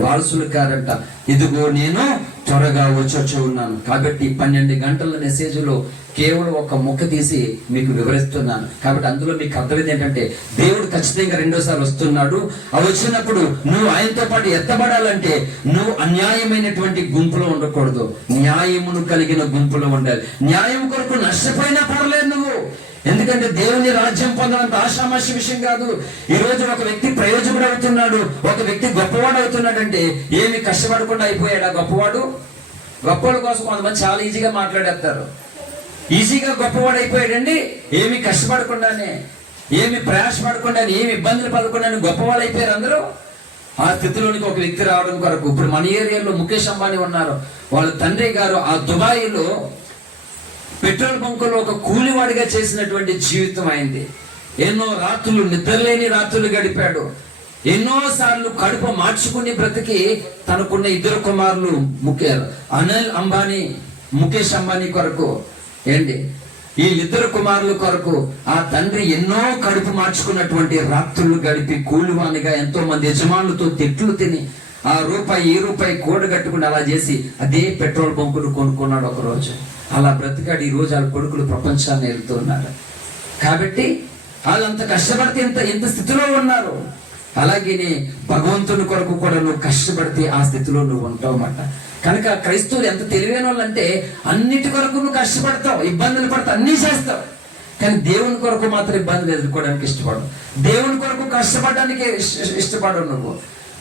వారసులు కారంట. ఇదిగో నేను త్వరగా వచ్చి ఉన్నాను. కాబట్టి 12 గంటల మెసేజ్లో కేవలం ఒక ముక్క తీసి మీకు వివరిస్తున్నాను. కాబట్టి అందులో మీకు అర్థమైంది ఏంటంటే, దేవుడు ఖచ్చితంగా రెండోసారి వస్తున్నాడు. ఆ వచ్చినప్పుడు నువ్వు ఆయనతో పాటు ఎత్తబడాలంటే నువ్వు అన్యాయమైనటువంటి గుంపులో ఉండకూడదు, న్యాయమును కలిగిన గుంపులో ఉండాలి. న్యాయం కొరకు నష్టపోయినా పర్లేదు నువ్వు, ఎందుకంటే దేవుని రాజ్యం పొందడంత ఆషామాషి విషయం కాదు. ఈ రోజు ఒక వ్యక్తి ప్రయోజకుడు అవుతున్నాడు, ఒక వ్యక్తి గొప్పవాడు అవుతున్నాడు అంటే ఏమి కష్టపడకుండా అయిపోయాడా గొప్పవాడు? గొప్పవాళ్ళ కోసం కొంతమంది చాలా ఈజీగా మాట్లాడేస్తారు. ఈజీగా గొప్పవాడు అయిపోయాడండి, ఏమి కష్టపడకుండానే, ఏమి ప్రయాసపడకుండానే, ఏమి ఇబ్బందులు పడకుండానే గొప్పవాళ్ళు అయిపోయారు అందరూ. ఆ స్థితిలోనికి ఒక వ్యక్తి రావడం కొరకు ఇప్పుడు మన ఏరియాలో ముఖేష్ అంబానీ ఉన్నారు. వాళ్ళ తండ్రి గారు ఆ దుబాయ్లో పెట్రోల్ బంకులో ఒక కూలివాడిగా చేసినటువంటి జీవితం అయింది. ఎన్నో రాత్రులు నిద్రలేని రాత్రులు గడిపాడు. ఎన్నో సార్లు కడుపు మార్చుకుని బ్రతికి తనకున్న 2 కుమారులు అనిల్ అంబానీ, ముఖేష్ అంబానీ కొరకు ఏంటి ఈ 2 కుమారుల కొరకు ఆ తండ్రి ఎన్నో కడుపు మార్చుకున్నటువంటి రాత్రులు గడిపి కూలివానిగా ఎంతో మంది యజమానులతో తిట్లు తిని ఆ రూపాయి ఈ రూపాయి కూడగట్టుకుని అలా చేసి అదే పెట్రోల్ బంకులు కొనుక్కున్నాడు ఒక రోజు. అలా బ్రతికాడు. ఈ రోజు వాళ్ళ కొడుకులు ప్రపంచాన్ని వెళ్తున్నారు. కాబట్టి వాళ్ళంత కష్టపడితే ఎంత స్థితిలో ఉన్నారు. అలాగే భగవంతుని కొరకు కూడా నువ్వు కష్టపడితే ఆ స్థితిలో నువ్వు ఉంటావు అన్నమాట. కనుక క్రైస్తవులు ఎంత తెలివైన వాళ్ళు అంటే అన్నిటి కొరకు నువ్వు కష్టపడతావు, ఇబ్బందులు పడతావు, అన్నీ చేస్తావు. కానీ దేవుని కొరకు మాత్రం ఇబ్బందులు ఎదుర్కోవడానికి ఇష్టపడవు, దేవుని కొరకు కష్టపడడానికి ఇష్టపడవు నువ్వు.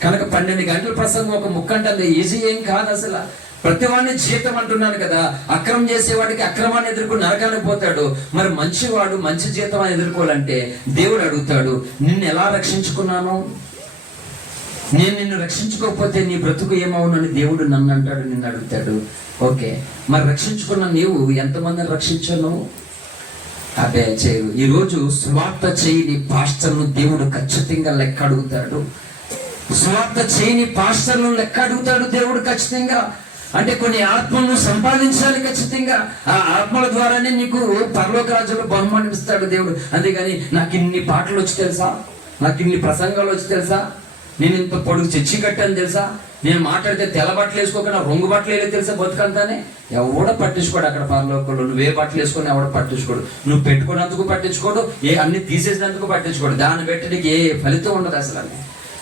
కనుక 12 గంటల ప్రసంగం ఒక ముక్కంటే ఈజీ ఏం కాదు అసలు. ప్రతివాడిని జీతం అంటున్నాను కదా. అక్రమం చేసేవాడికి అక్రమాన్ని ఎదుర్కొని నరకానికి పోతాడు. మరి మంచివాడు మంచి జీతం అని ఎదుర్కోవాలంటే దేవుడు అడుగుతాడు, నిన్ను ఎలా రక్షించుకున్నాను? నేను నిన్ను రక్షించుకోకపోతే నీ బ్రతుకు ఏమవునని దేవుడు నన్ను అంటాడు, నిన్ను అడుగుతాడు. ఓకే, మరి రక్షించుకున్న నీవు ఎంతమందిని రక్షించాను? అదే చేయు. ఈరోజు సువార్త చేయని పాస్టర్ను దేవుడు ఖచ్చితంగా లెక్క అడుగుతాడు. సువార్త చేయని పాస్టర్లను లెక్క అడుగుతాడు దేవుడు ఖచ్చితంగా. అంటే కొన్ని ఆత్మలను సంపాదించాలి ఖచ్చితంగా. ఆ ఆత్మల ద్వారానే నీకు పరలోక రాజ్యంలో బహుమానం ఇస్తాడు దేవుడు. అంతేగాని నాకు ఇన్ని పాటలు వచ్చి తెలుసా, నాకు ఇన్ని ప్రసంగాలు వచ్చి తెలుసా, నేను ఇంత పొడుగు చర్చి కట్టాను తెలుసా, నేను మాట్లాడితే తెల్ల బట్టలు వేసుకోకుండా రంగు బట్టలు వేయలేదు తెలుసా, బతుకంతానే ఎవడ పట్టించుకోడు అక్కడ పరలోకంలో. నువ్వే బట్టలు వేసుకొని ఎవడ పట్టించుకోడు, నువ్వు పెట్టుకున్నందుకు పట్టించుకోడు, అన్ని తీసేసినందుకు పట్టించుకోడు. దాన్ని బట్టి నీకు ఏ ఫలితం ఉండదు అసలు.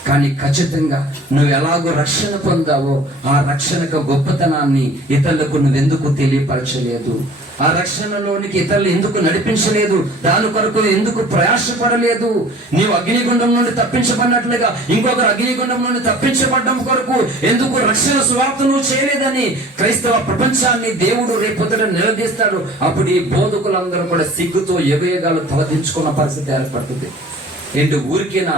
కానీ ఖచ్చితంగా నువ్వు ఎలాగో రక్షణ పొందావో ఆ రక్షణకు గొప్పతనాన్ని ఇతరులకు నువ్వెందుకు తెలియపరచలేదు, ఆ రక్షణలోనికి ఇతరులు ఎందుకు నడిపించలేదు, దాని కొరకు ఎందుకు ప్రయాసపడలేదు? నీవు అగ్నిగుండం నుండి తప్పించబడినట్లుగా ఇంకొకరు అగ్నిగుండం నుండి తప్పించబడ్డం కొరకు ఎందుకు రక్షణ సువార్త నువ్వు చేయలేదని క్రైస్తవ ప్రపంచాన్ని దేవుడు రేపొద్దున నిలదీస్తాడు. అప్పుడు ఈ బోధకులందరూ కూడా సిగ్గుతో యుగయుగాలు తలదించుకున్న పరిస్థితి ఏర్పడుతుంది. ఏంటి ఊరికేనా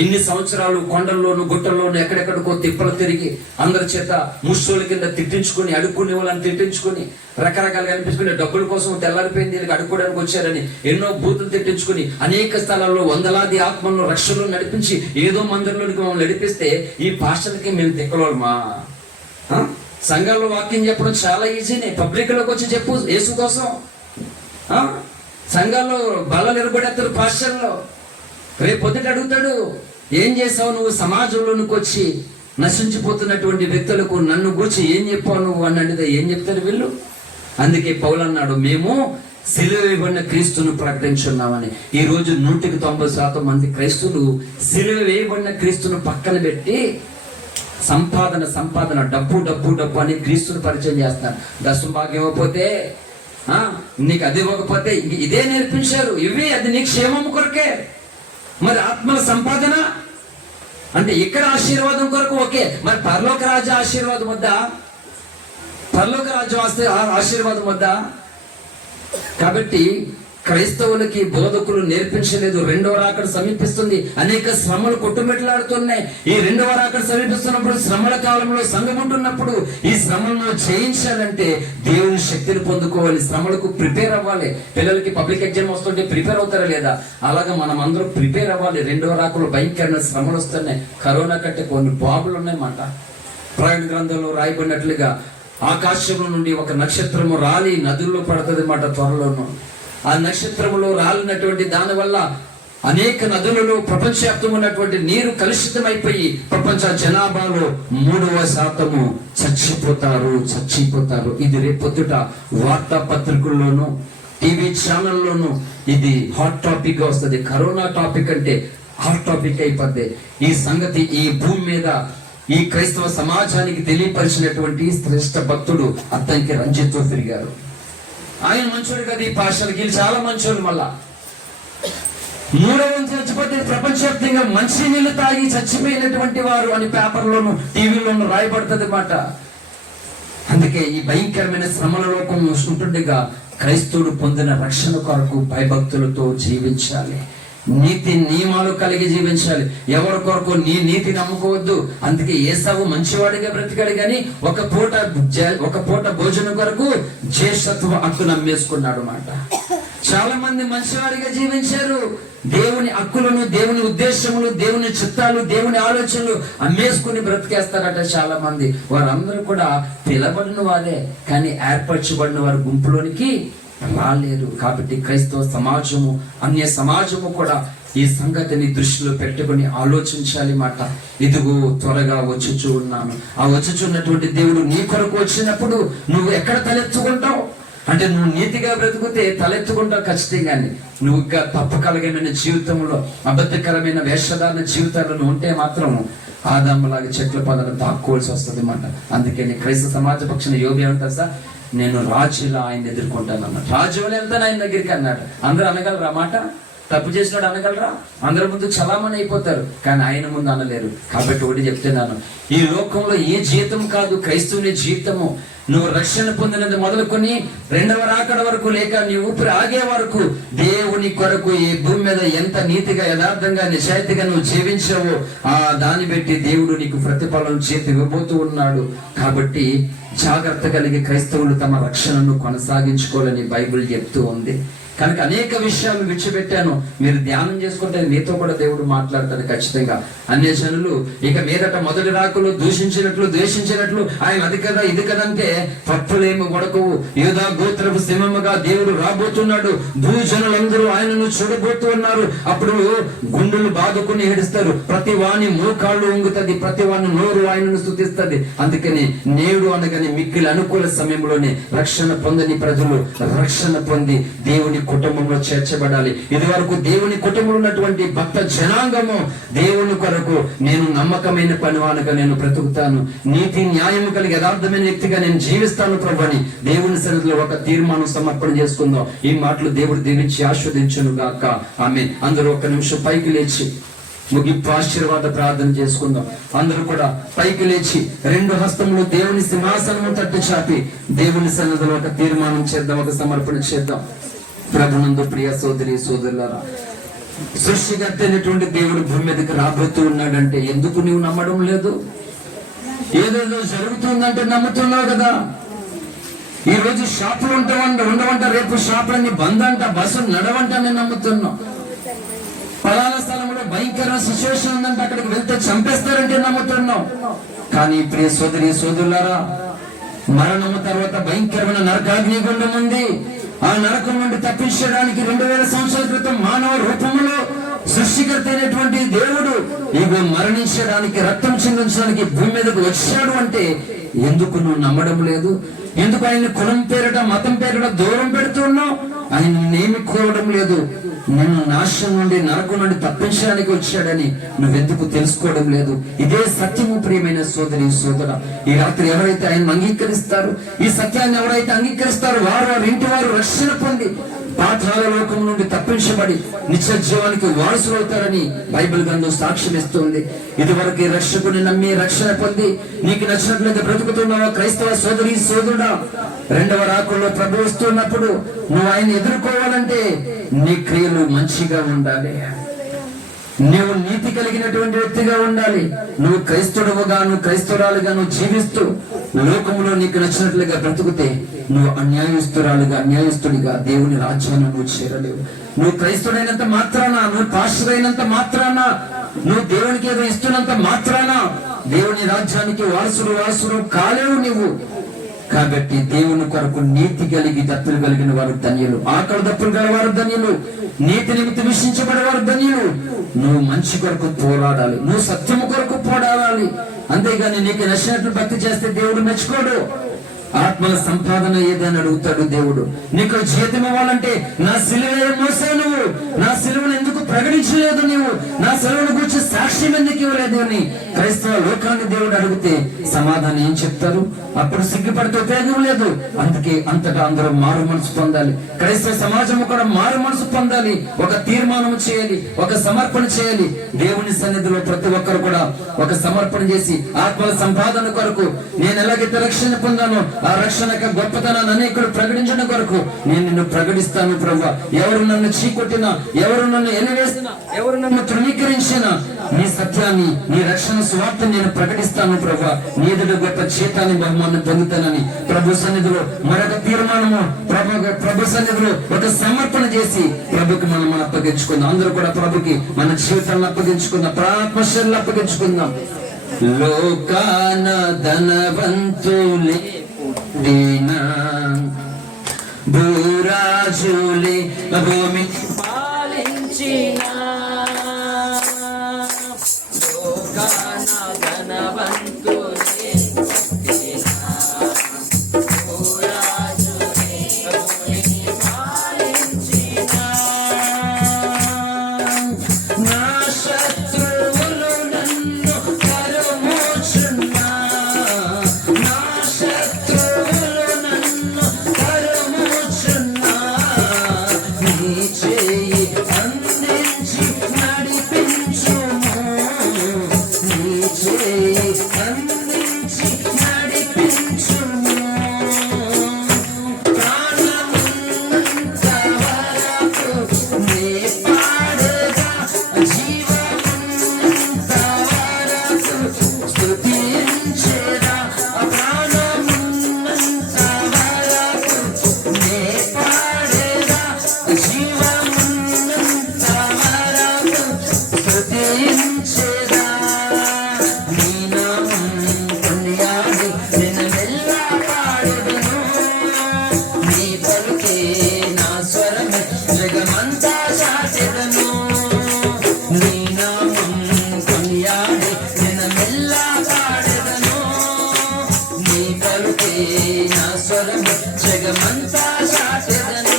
ఇన్ని సంవత్సరాలు కొండల్లోను గుట్టల్లోను ఎక్కడెక్కడికో తిప్పలు తిరిగి అందరి చేత ముష్టోళ్ళ కింద తిట్టించుకొని, అడుక్కునే వాళ్ళని తిట్టించుకొని, రకరకాలుగా అనిపించుకుని డబ్బుల కోసం తెల్లారిపోయింది వీళ్ళకి అడుక్కోవడానికి వచ్చారని ఎన్నో బూతులు తిట్టించుకుని అనేక స్థలాల్లో వందలాది ఆత్మలను రక్షణలో నడిపించి ఏదో మందిరంలోనికి మమ్మల్ని నడిపిస్తే ఈ పాస్టర్లకి మేము తిక్కలోమా? సంఘాల్లో వాక్యం చెప్పడం చాలా ఈజీనే, పబ్లిక్ లోకి వచ్చి చెప్పు యేసు కోసం. సంఘాల్లో బల్లలు ఎరబడేస్తారు పాస్టర్లో. రేపు పొద్దుట అడుగుతాడు, ఏం చేసావు నువ్వు సమాజంలోనికి వచ్చి నశించిపోతున్నటువంటి వ్యక్తులకు, నన్ను గురించి ఏం చెప్పావు నువ్వు అని అడిగితే ఏం చెప్తారు వీళ్ళు? అందుకే పౌలు అన్నాడు, మేము సిలువ వేయబడిన క్రీస్తును ప్రకటించున్నామని. ఈ రోజు 190% మంది క్రైస్తువులు సిలువ వేయబడిన క్రీస్తును పక్కన పెట్టి సంపాదన డబ్బు అని క్రీస్తును పరిచయం చేస్తారు. దశమ భాగ్యం ఇవ్వకపోతే, నీకు అది ఇవ్వకపోతే ఇదే నేర్పించారు, అది నీ క్షేమం కొరకే. మరి ఆత్మల సంపాదన అంటే ఇక్కడ ఆశీర్వాదం కొరకు ఓకే, మరి పరలోక రాజ్య ఆశీర్వాదం వద్దా? పరలోక రాజ్యం వస్తే ఆశీర్వాదం వద్దా? కాబట్టి క్రైస్తవులకి బోధకులు నేర్పించలేదు. రెండవ రాకడ సమీపిస్తుంది, అనేక శ్రమలు కొట్టుమెట్లాడుతున్నాయి. ఈ రెండవ రాకడ సమీపిస్తున్నప్పుడు, శ్రమల కాలంలో సంఘం ఉంటున్నప్పుడు ఈ శ్రమలను జయించాలంటే దేవుని శక్తిని పొందుకోవాలి, శ్రమలకు ప్రిపేర్ అవ్వాలి. పిల్లలకి పబ్లిక్ ఎగ్జామ్ వస్తుంటే ప్రిపేర్ అవుతారా లేదా, అలాగా మనం అందరూ ప్రిపేర్ అవ్వాలి. రెండవ రాకడలో భయంకరమైన శ్రమలు వస్తున్నాయి. కరోనా కంటే కొన్ని బాబులు ఉన్నాయన్నమాట. ప్రకటన గ్రంథంలో రాయబడినట్లుగా ఆకాశంలో నుండి ఒక నక్షత్రము రాలి నదుల్లో పడుతుంది అన్నమాట త్వరలోను. ఆ నక్షత్రములో రాలినటువంటి దాని వల్ల అనేక నదులలో ప్రపంచవ్యాప్తంగా ఉన్నటువంటి నీరు కలుషితమైపోయి ప్రపంచ జనాభాలో 3% చచ్చిపోతారు. ఇది రేపొద్దుట వార్తా పత్రికల్లోనూ టీవీ ఛానల్లోనూ ఇది హాట్ టాపిక్ గా వస్తుంది. కరోనా టాపిక్ అంటే హాట్ టాపిక్ అయిపోద్ది. ఈ సంగతి ఈ భూమి మీద ఈ క్రైస్తవ సమాజానికి తెలియపరిచినటువంటి శ్రేష్ఠ భక్తుడు అద్దంకి రంజిత్తో తిరిగారు. ఆయన మంచోడు కదా, ఈ పాషలకి చాలా మంచోళ్ళు. మళ్ళా 3వ వంతు చచ్చిపోతే ప్రపంచవ్యాప్తంగా మంచి నీళ్లు తాగి చచ్చిపోయినటువంటి వారు అని పేపర్లోను టీవీలోను రాయబడుతుంది అన్నమాట. అందుకే ఈ భయంకరమైన శ్రమల లోకం ఉంటుండగా క్రైస్తవుడు పొందిన రక్షణ కొరకు భయభక్తులతో జీవించాలి, నీతి నియమాలు కలిగి జీవించాలి. ఎవరి కొరకు నీ నీతి నమ్ముకోవద్దు. అందుకే ఏసావు మంచివాడిగా బ్రతికాడు గాని ఒక పూట భోజనం కొరకు జ్యేష్ఠత్వ హక్కు నమ్మేసుకున్నాడు అన్నమాట. చాలా మంది మంచివాడిగా జీవించారు. దేవుని హక్కులను, దేవుని ఉద్దేశములు, దేవుని చిత్తాలు, దేవుని ఆలోచనలు అమ్మేసుకుని బ్రతికేస్తారట చాలా మంది. వారందరూ కూడా పిలబడిన వారే కానీ ఏర్పరచబడిన వారి గుంపులోనికి రాలేరు. కాబట్టి క్రైస్తవ సమాజము, అన్య సమాజము కూడా ఈ సంగతిని దృష్టిలో పెట్టుకుని ఆలోచించాలి మాట. ఇదిగో త్వరగా వచ్చుచూ ఉన్నాను. ఆ వచ్చుచున్నటువంటి దేవుడు నీ కొరకు వచ్చినప్పుడు నువ్వు ఎక్కడ తలెత్తుకుంటావు అంటే, నువ్వు నీతిగా బ్రతుకుతే తలెత్తుకుంటావు ఖచ్చితంగానే. నువ్వు ఇంకా తప్పకలగమైన జీవితంలో అబద్ధకరమైన వేషధారణ జీవితాలను ఉంటే మాత్రం ఆదాములాగా చెట్ల పదాలను తాక్కోవాల్సి వస్తుంది అన్నమాట. అందుకని క్రైస్తవ సమాజ పక్షాన యోగి ఏమంటారు సార్, నేను రాజులా ఆయన ఎదుర్కొంటాను అన్నాడు. రాజు అని వెళ్తాను ఆయన దగ్గరికి అన్నాడు. అందరూ అనగలరా మాట? తప్పు చేసినాడు అనగలరా? అందరి ముందు చలామణి అయిపోతారు, కానీ ఆయన ముందు అనలేరు. కాబట్టి ఒకటి చెప్తున్నాను, ఈ లోకంలో ఏ జీతం కాదు క్రైస్తవుని జీవితము. నువ్వు రక్షణ పొందినది మొదలుకొని రెండవ రాకడ వరకు, లేక నీ ఊపిరి ఆగే వరకు దేవుని కొరకు ఈ భూమి మీద ఎంత నీతిగా, యథార్థంగా, నిజాయితీగా నువ్వు జీవించావో ఆ దాన్ని బట్టి దేవుడు నీకు ప్రతిఫలం చేతి ఇవ్వబోతూ ఉన్నాడు. కాబట్టి జాగ్రత్త కలిగి క్రైస్తవులు తమ రక్షణను కొనసాగించుకోవాలని బైబిల్ చెప్తూ ఉంది. కనుక అనేక విషయాలు విడిచిపెట్టాను, మీరు ధ్యానం చేసుకుంటే మీతో కూడా దేవుడు మాట్లాడతాడు ఖచ్చితంగా. అన్య జనులు ఇక మీదట మొదటి రాకులు దూషించినట్లు ద్వేషించినట్లు ఆయన అది కదా ఇది కదంటే తప్పులేమి వడకవు. యూదా గోత్రపు సింహముగా దేవుడు రాబోతున్నాడు. భూజనులందరూ ఆయనను చూడబోతూ ఉన్నారు. అప్పుడు గుండెలు బాదుకుని ఏడుస్తారు. ప్రతి వాని మోకాళ్ళు వంగుతుంది, ప్రతి వాని నోరు ఆయనను స్తుతిస్తుంది. అందుకని నేడు అనగానే మిక్కిలి అనుకూల సమయంలోనే రక్షణ పొందని ప్రజలు రక్షణ పొంది దేవుని కుటుంబంలో చేర్చబడాలి. ఇది వరకు దేవుని కుటుంబంలో ఉన్నటువంటి భక్త జనాంగము దేవుని కొరకు నేను నమ్మకమైన పనివానుగా నేను బ్రతుకుతాను, నీతి న్యాయము కలిగి యథార్థమైన వ్యక్తిగా నేను జీవిస్తాను ప్రభు అని దేవుని సన్నిధిలో ఒక తీర్మానం సమర్పణ చేసుకుందాం. ఈ మాటలు దేవుడు దీవించి ఆస్వాదించును గాక. ఆమేన్. అందరూ ఒక నిమిషం పైకి లేచి ముగింపు ఆశీర్వాద ప్రార్థన చేసుకుందాం. అందరూ కూడా పైకి లేచి రెండు హస్తములు దేవుని సింహాసనము తట్టు చాపి దేవుని సన్నిధిలో ఒక తీర్మానం చేద్దాం, ఒక సమర్పణ చేద్దాం. ప్రభునందు ప్రియ సోదరి సోదరులారా, సృష్టికర్త అయినటువంటి దేవుడు భూమి మీదకి రాబోతూ ఉన్నాడంటే ఎందుకు నీవు నమ్మడం లేదు? ఏదేదో జరుగుతుందంటే నమ్ముతున్నావు కదా. ఈ రోజు షాపులు ఉండవంట, రేపు షాపులన్నీ బంద్ అంట, బస్సు నడవంట నేను నమ్ముతున్నావు. పలానా స్థలంలో భయంకరమైన సిచ్యువేషన్ ఉందంటే అక్కడికి వెళ్తే చంపేస్తారంటే నమ్ముతున్నావు. కానీ ప్రియ సోదరి సోదరులారా, మరణము తర్వాత భయంకరమైన నరకాగ్నిగుండం ఉంది. ఆ నరకం నుండి తప్పించడానికి 2000 సంవత్సరాల క్రితం మానవ రూపంలో సృష్టికర్త అయినటువంటి దేవుడు ఇవి మరణించడానికి, రక్తం చిందించడానికి భూమి మీదకు వచ్చాడు అంటే ఎందుకు నువ్వు నమ్మడం లేదు? ఎందుకు ఆయన కులం పేరిట, మతం పేరిట దూరం పెడుతున్నావు? ఆయన నేమి కోరడం లేదు. నిన్ను నాశనం నుండి, నరకం నుండి తప్పించడానికి వచ్చాడని నువ్వెందుకు తెలుసుకోవడం లేదు? ఇదే సత్యము ప్రియమైన సోదరి సోదర. ఈ రాత్రి ఎవరైతే ఆయన అంగీకరిస్తారో, ఈ సత్యాన్ని ఎవరైతే అంగీకరిస్తారో వారి ఇంటి వారు రక్షణ పొంది పాతాళ లోకం నుండి తప్పించబడి నిత్య జీవానికి వారసులవుతారని బైబిల్ గ్రంథం సాక్ష్యం ఇస్తుంది. ఇదివరకు రక్షకుని నమ్మి రక్షణ పొంది నీకు నచ్చినట్లయితే బ్రతుకుతున్నావా క్రైస్తవ సోదరి సోదరుడా? రెండవ రాకుల్లో ప్రభు వస్తున్నప్పుడు నువ్వు ఆయన ఎదుర్కోవాలి. అవ్వాలంటే నీ క్రియలు మంచిగా ఉండాలి. నువ్వు నీతి కలిగినటువంటి వ్యక్తిగా ఉండాలి. నువ్వు క్రైస్తవుడుగాను క్రైస్తవురాలుగాను జీవిస్తూ లోకంలో నీకు నచ్చినట్లుగా బ్రతుకుతే నువ్వు అన్యాయస్తుడిగా దేవుని రాజ్యాన్ని నువ్వు చేరలేవు. నువ్వు క్రైస్తవుడైనంత మాత్రాన, నువ్వు పాస్టర్ అయినంత మాత్రాన, నువ్వు దేవునికి ఏదో ఇస్తున్నంత మాత్రాన దేవుని రాజ్యానికి వారసుడు కాలేవు నువ్వు. కాబట్టి దేవుని కొరకు నీతి కలిగి దప్పులు కలిగిన వారు ధన్యులు. ఆకలి దప్పులు గల వారు ధన్యులు. నీతి నిమిత్తం విషించబడేవారు ధన్యులు. నువ్వు మంచి కొరకు పోరాడాలి. నువ్వు సత్యము కొరకు పోరాడాలి. అంతేగాని నీకు నచ్చినట్లు భక్తి చేస్తే దేవుడు మెచ్చుకోడు. ఆత్మల సంపాదన ఏదని అడుగుతాడు దేవుడు. నీకు జీతం ఇవ్వాలంటే నా సిలువ మోసే, నువ్వు నా సిలువను ఎందుకు ప్రకటించలేదు, నీవు నా సిలువను గురించి సాక్ష్యం ఎందుకు ఇవ్వలేదు అని క్రైస్తవ లోకాన్ని దేవుడు అడిగితే సమాధానం ఏం చెప్తారు? అప్పుడు సిగ్గుపడితే ఉపయోగం లేదు. అందుకే అంతటా అందరూ మారు మనసు పొందాలి. క్రైస్తవ సమాజం కూడా మారు మనసు పొందాలి. ఒక తీర్మానం చేయాలి, ఒక సమర్పణ చేయాలి. దేవుని సన్నిధిలో ప్రతి ఒక్కరు కూడా ఒక సమర్పణ చేసి ఆత్మల సంపాదన కొరకు నేను ఎలాగైతే రక్షణ పొందానో ఆ రక్షణ గొప్పతనాన్ని అనేకులు ప్రకటించడం కొరకు నేను నిన్ను ప్రకటిస్తాను ప్రభువా. ఎవరు నన్ను చీకొట్టినా, ఎవరు నన్ను ఎలివేసినా, ఎవరు నన్ను తృణీకరించినా నీ సత్యాన్ని, నీ రక్షణ స్వార్థ నేను ప్రకటిస్తాను ప్రభువా. నీ ఎదుట గొప్ప జీతాన్ని బహుమానం పొందుతానని ప్రభు సన్నిధిలో మరొక తీర్మానము, ప్రభు సన్నిధిలో ఒక సమర్పణ చేసి ప్రభుకి మనం అప్పగించుకుందాం. అందరూ కూడా ప్రభుకి మన జీవితాలను అప్పగించుకుందాం, ప్రాత్మశైలు అప్పగించుకుందాం. లోకాన ధనవంతులే భూరాజులే భూమి పాలించిన లోకాన ధనవంతులే భూరాజులే భూమి పాలించిన నా శత్రువులు నన్ను తరుముచున్నా, నా శత్రువులు నన్ను తరుముచున్నా, నీ చేయి అందించి నడిపించుము, నీ చేయి అందించి నడిపించుము. ప్రాణమున్నంత వరకు నే పాడగా, జీవమున్నంత వరకు స్తుతించెదా. ప్రాణమున్నంత వరకు నే పాడగా, జీవమున్నంత వరకు స్తుతించెదా. నీ నామం కొనియాడి దినమెల్లా పాడెదను, నీ పలుకే నా స్వరమే జగమంతా చాటెదను. నీ నామం కొనియాడి దినమెల్లా పాడెదను, నీ పలుకే నా స్వరమే జగమంతా చాటెదను.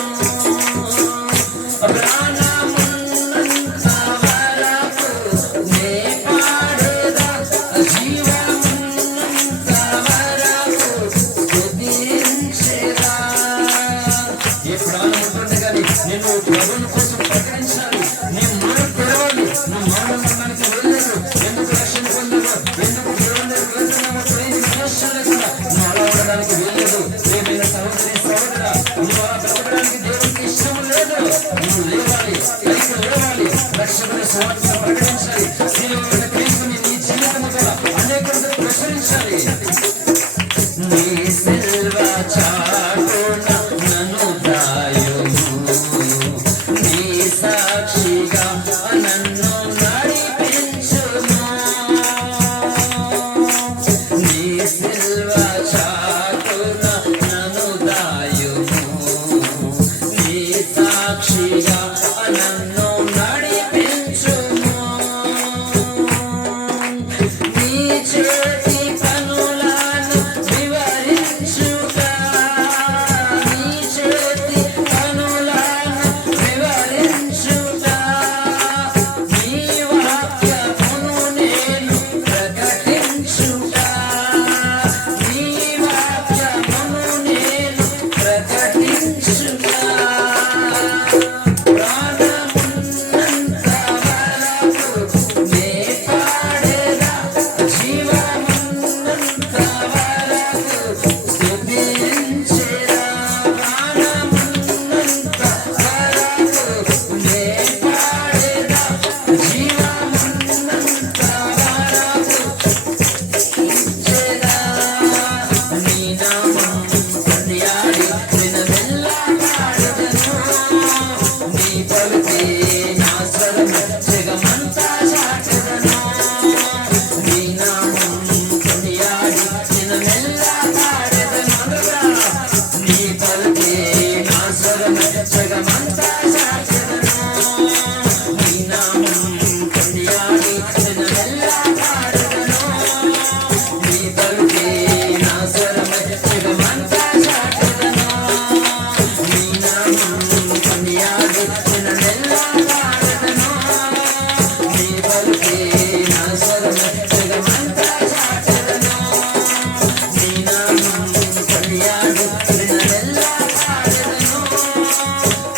ప్రాణమున్నంత వరకు నే పాడేదా, జీవమున్నంత వరకు స్తుతించెదా. ఏ ప్రాణం ఉంటుంది కానీ నేను ప్రభువుని కోసం ప్రకటించాలి. నీ మాట తెరవాలి. నువ్వు మౌనం ఉండడానికి వెళ్ళలేదు. ఎందుకు రక్షణ పొందావు, ఎందుకు దేవుని దగ్గరికి వెళ్తున్నావో తెలియని విషయాలు కూడా నువ్వు అలా ఉండడానికి వెళ్ళలేదు. ప్రియమైన సహోదరి సహోదరా, నువ్వు అలా బ్రతకడానికి దేవునికి ఇష్టం లేదు. నువ్వు లేవాలి, పైకి లేవాలి, రక్షకుని సువార్త ప్రకటించాలి. శిలువైన క్రీస్తుని నీ జీవితము ద్వారా అనేకులకు ప్రచురించాలి. నీ సిల్వ చాటున నన్ను దాయుము, నీ సాక్షిగా నన్ను నడిపించుము. నీ సిల్వ చాటున నన్ను దాయుము, నీ సాక్షిగా నన్ను నడిపించుము. నీ చేతి పనులను వివరించుట, నీ చేతి పనులను వివరించుట, నీ వాక్యమును నేను ప్రకటించుట, నీ వాక్యమును నేను ప్రకటించుట. జగమంతా చాచెదను నీ నామం కొనియాడి జనమెల్లా పాడెదను నీ పలుకే నా స్వరమై జగమంతా చాచెదను నీ నామం కొనియాడి జనమెల్లా పాడెదను నీ పలుకే నా స్వరమై జగమంతా చాచెదను నీ నామం కొనియాడి జనమెల్లా పాడెదను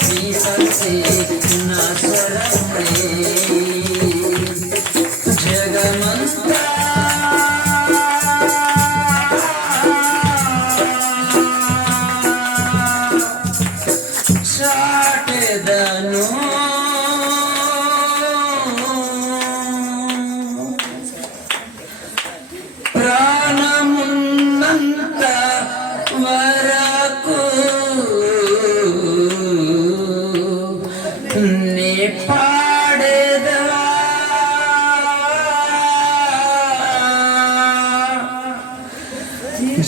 నీ పలుకే నా స్వరమై జగమంతా చాటెదను ప్రాణమున్నంత వరకు నీ పాడేదా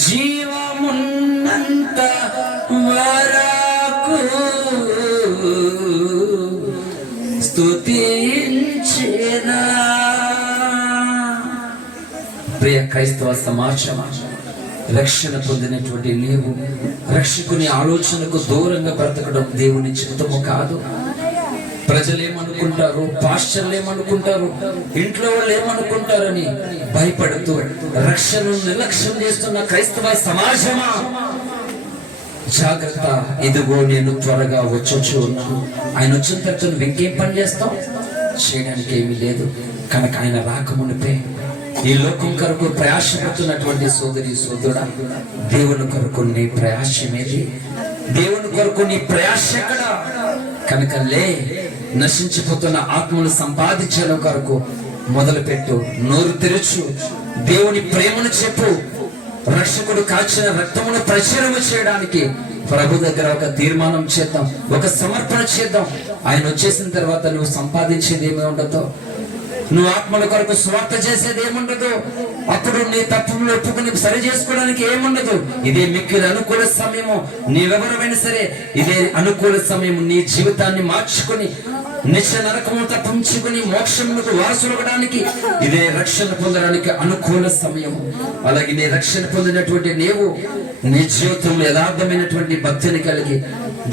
జీవమున్నంత వరకు స్తుతించేదా. ప్రియ క్రైస్తవ సమాజం, రక్షణ పొందినటువంటి నీవు రక్షకుని ఆలోచనకు దూరంగా బ్రతకడం దేవుని చిత్తము కాదు. ప్రజలు ఏమనుకుంటారు, పాస్టర్లు ఏమనుకుంటారు, ఇంట్లో వాళ్ళు ఏమనుకుంటారని భయపడుతూ రక్షణను నిర్లక్ష్యం చేస్తున్న క్రైస్తవ సమాజమా, జాగ్రత్త. ఇదిగో నేను త్వరగా వచ్చొచ్చు ఉన్నాను. ఆయన వచ్చిన తర్వాత నువ్వు ఇంకేం పని చేస్తావు? చేయడానికి ఏమీ లేదు. కనుక ఆయన రాకమునిపే ఈ లోకం కొరకు ప్రయాసపడుతున్నటువంటి సోదరి సోదరుడా, దేవుని కొరకు నీ ప్రయాసమేది? దేవుని కొరకు నీ ప్రయాస ఎక్కడ? కనుక లే, నశించిపోతున్న ఆత్మను సంపాదించడం కొరకు మొదలుపెట్టు. నోరు తెరచు, దేవుని ప్రేమను చెప్పు. రక్షకుడు కాచిన రక్తమును ప్రచురము చేయడానికి ప్రభు దగ్గర ఒక తీర్మానం చేద్దాం, ఒక సమర్పణ చేద్దాం. ఆయన వచ్చేసిన తర్వాత నువ్వు సంపాదించేది ఏమి ఉండదు, నువ్వు ఆత్మల కొరకు స్వార్థ చేసేది ఏముండదు. అప్పుడు నీ తప్పులు ఒప్పుకుని సరి చేసుకోవడానికి ఏముండదు. ఇదే మిక్కిలి అనుకూల సమయము. నీవెవరైనా సరే ఇదే అనుకూల సమయం. నీ జీవితాన్ని మార్చుకుని నిత్య నరకము తప్పించుకుని మోక్షములకు వారసులవడానికి ఇదే రక్షణ పొందడానికి అనుకూల సమయం. అలాగే నీ రక్షణ పొందినటువంటి నీవు నీ జీవితంలో యథార్థమైనటువంటి భక్తిని కలిగి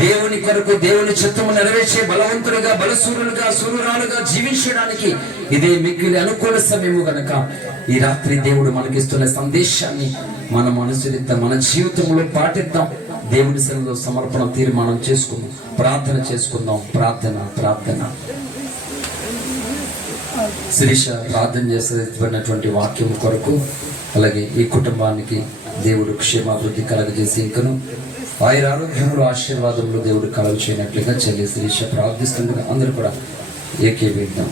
దేవుని కొరకు దేవుని చిత్తము నెరవేర్చే బలవంతులుగా, బలసూరులుగా, సూరురాలుగా జీవించడానికి ఇదే మిగిలి అనుకూల సమయము. గనక ఈ రాత్రి దేవుడు మనకిస్తున్న సందేశాన్ని మనం అనుసరిద్దాం, మన జీవితంలో పాటిద్దాం. దేవుని సన్నిధిలో సమర్పణ తీర్మానం చేసుకుందాం, ప్రార్థన చేసుకుందాం. ప్రార్థన శిరీష ప్రార్థన చేసేటువంటి వాక్యం కొరకు, అలాగే ఈ కుటుంబానికి దేవుడు క్షేమాభివృద్ధి కలగజేసి ఇంకను ఆయురారోగ్యములు ఆశీర్వాదములు దేవుడు కలగ చేయనట్లుగా చెల్లి శిరీష ప్రార్థిస్తుండగా అందరూ కూడా ఏకీవిద్దాం.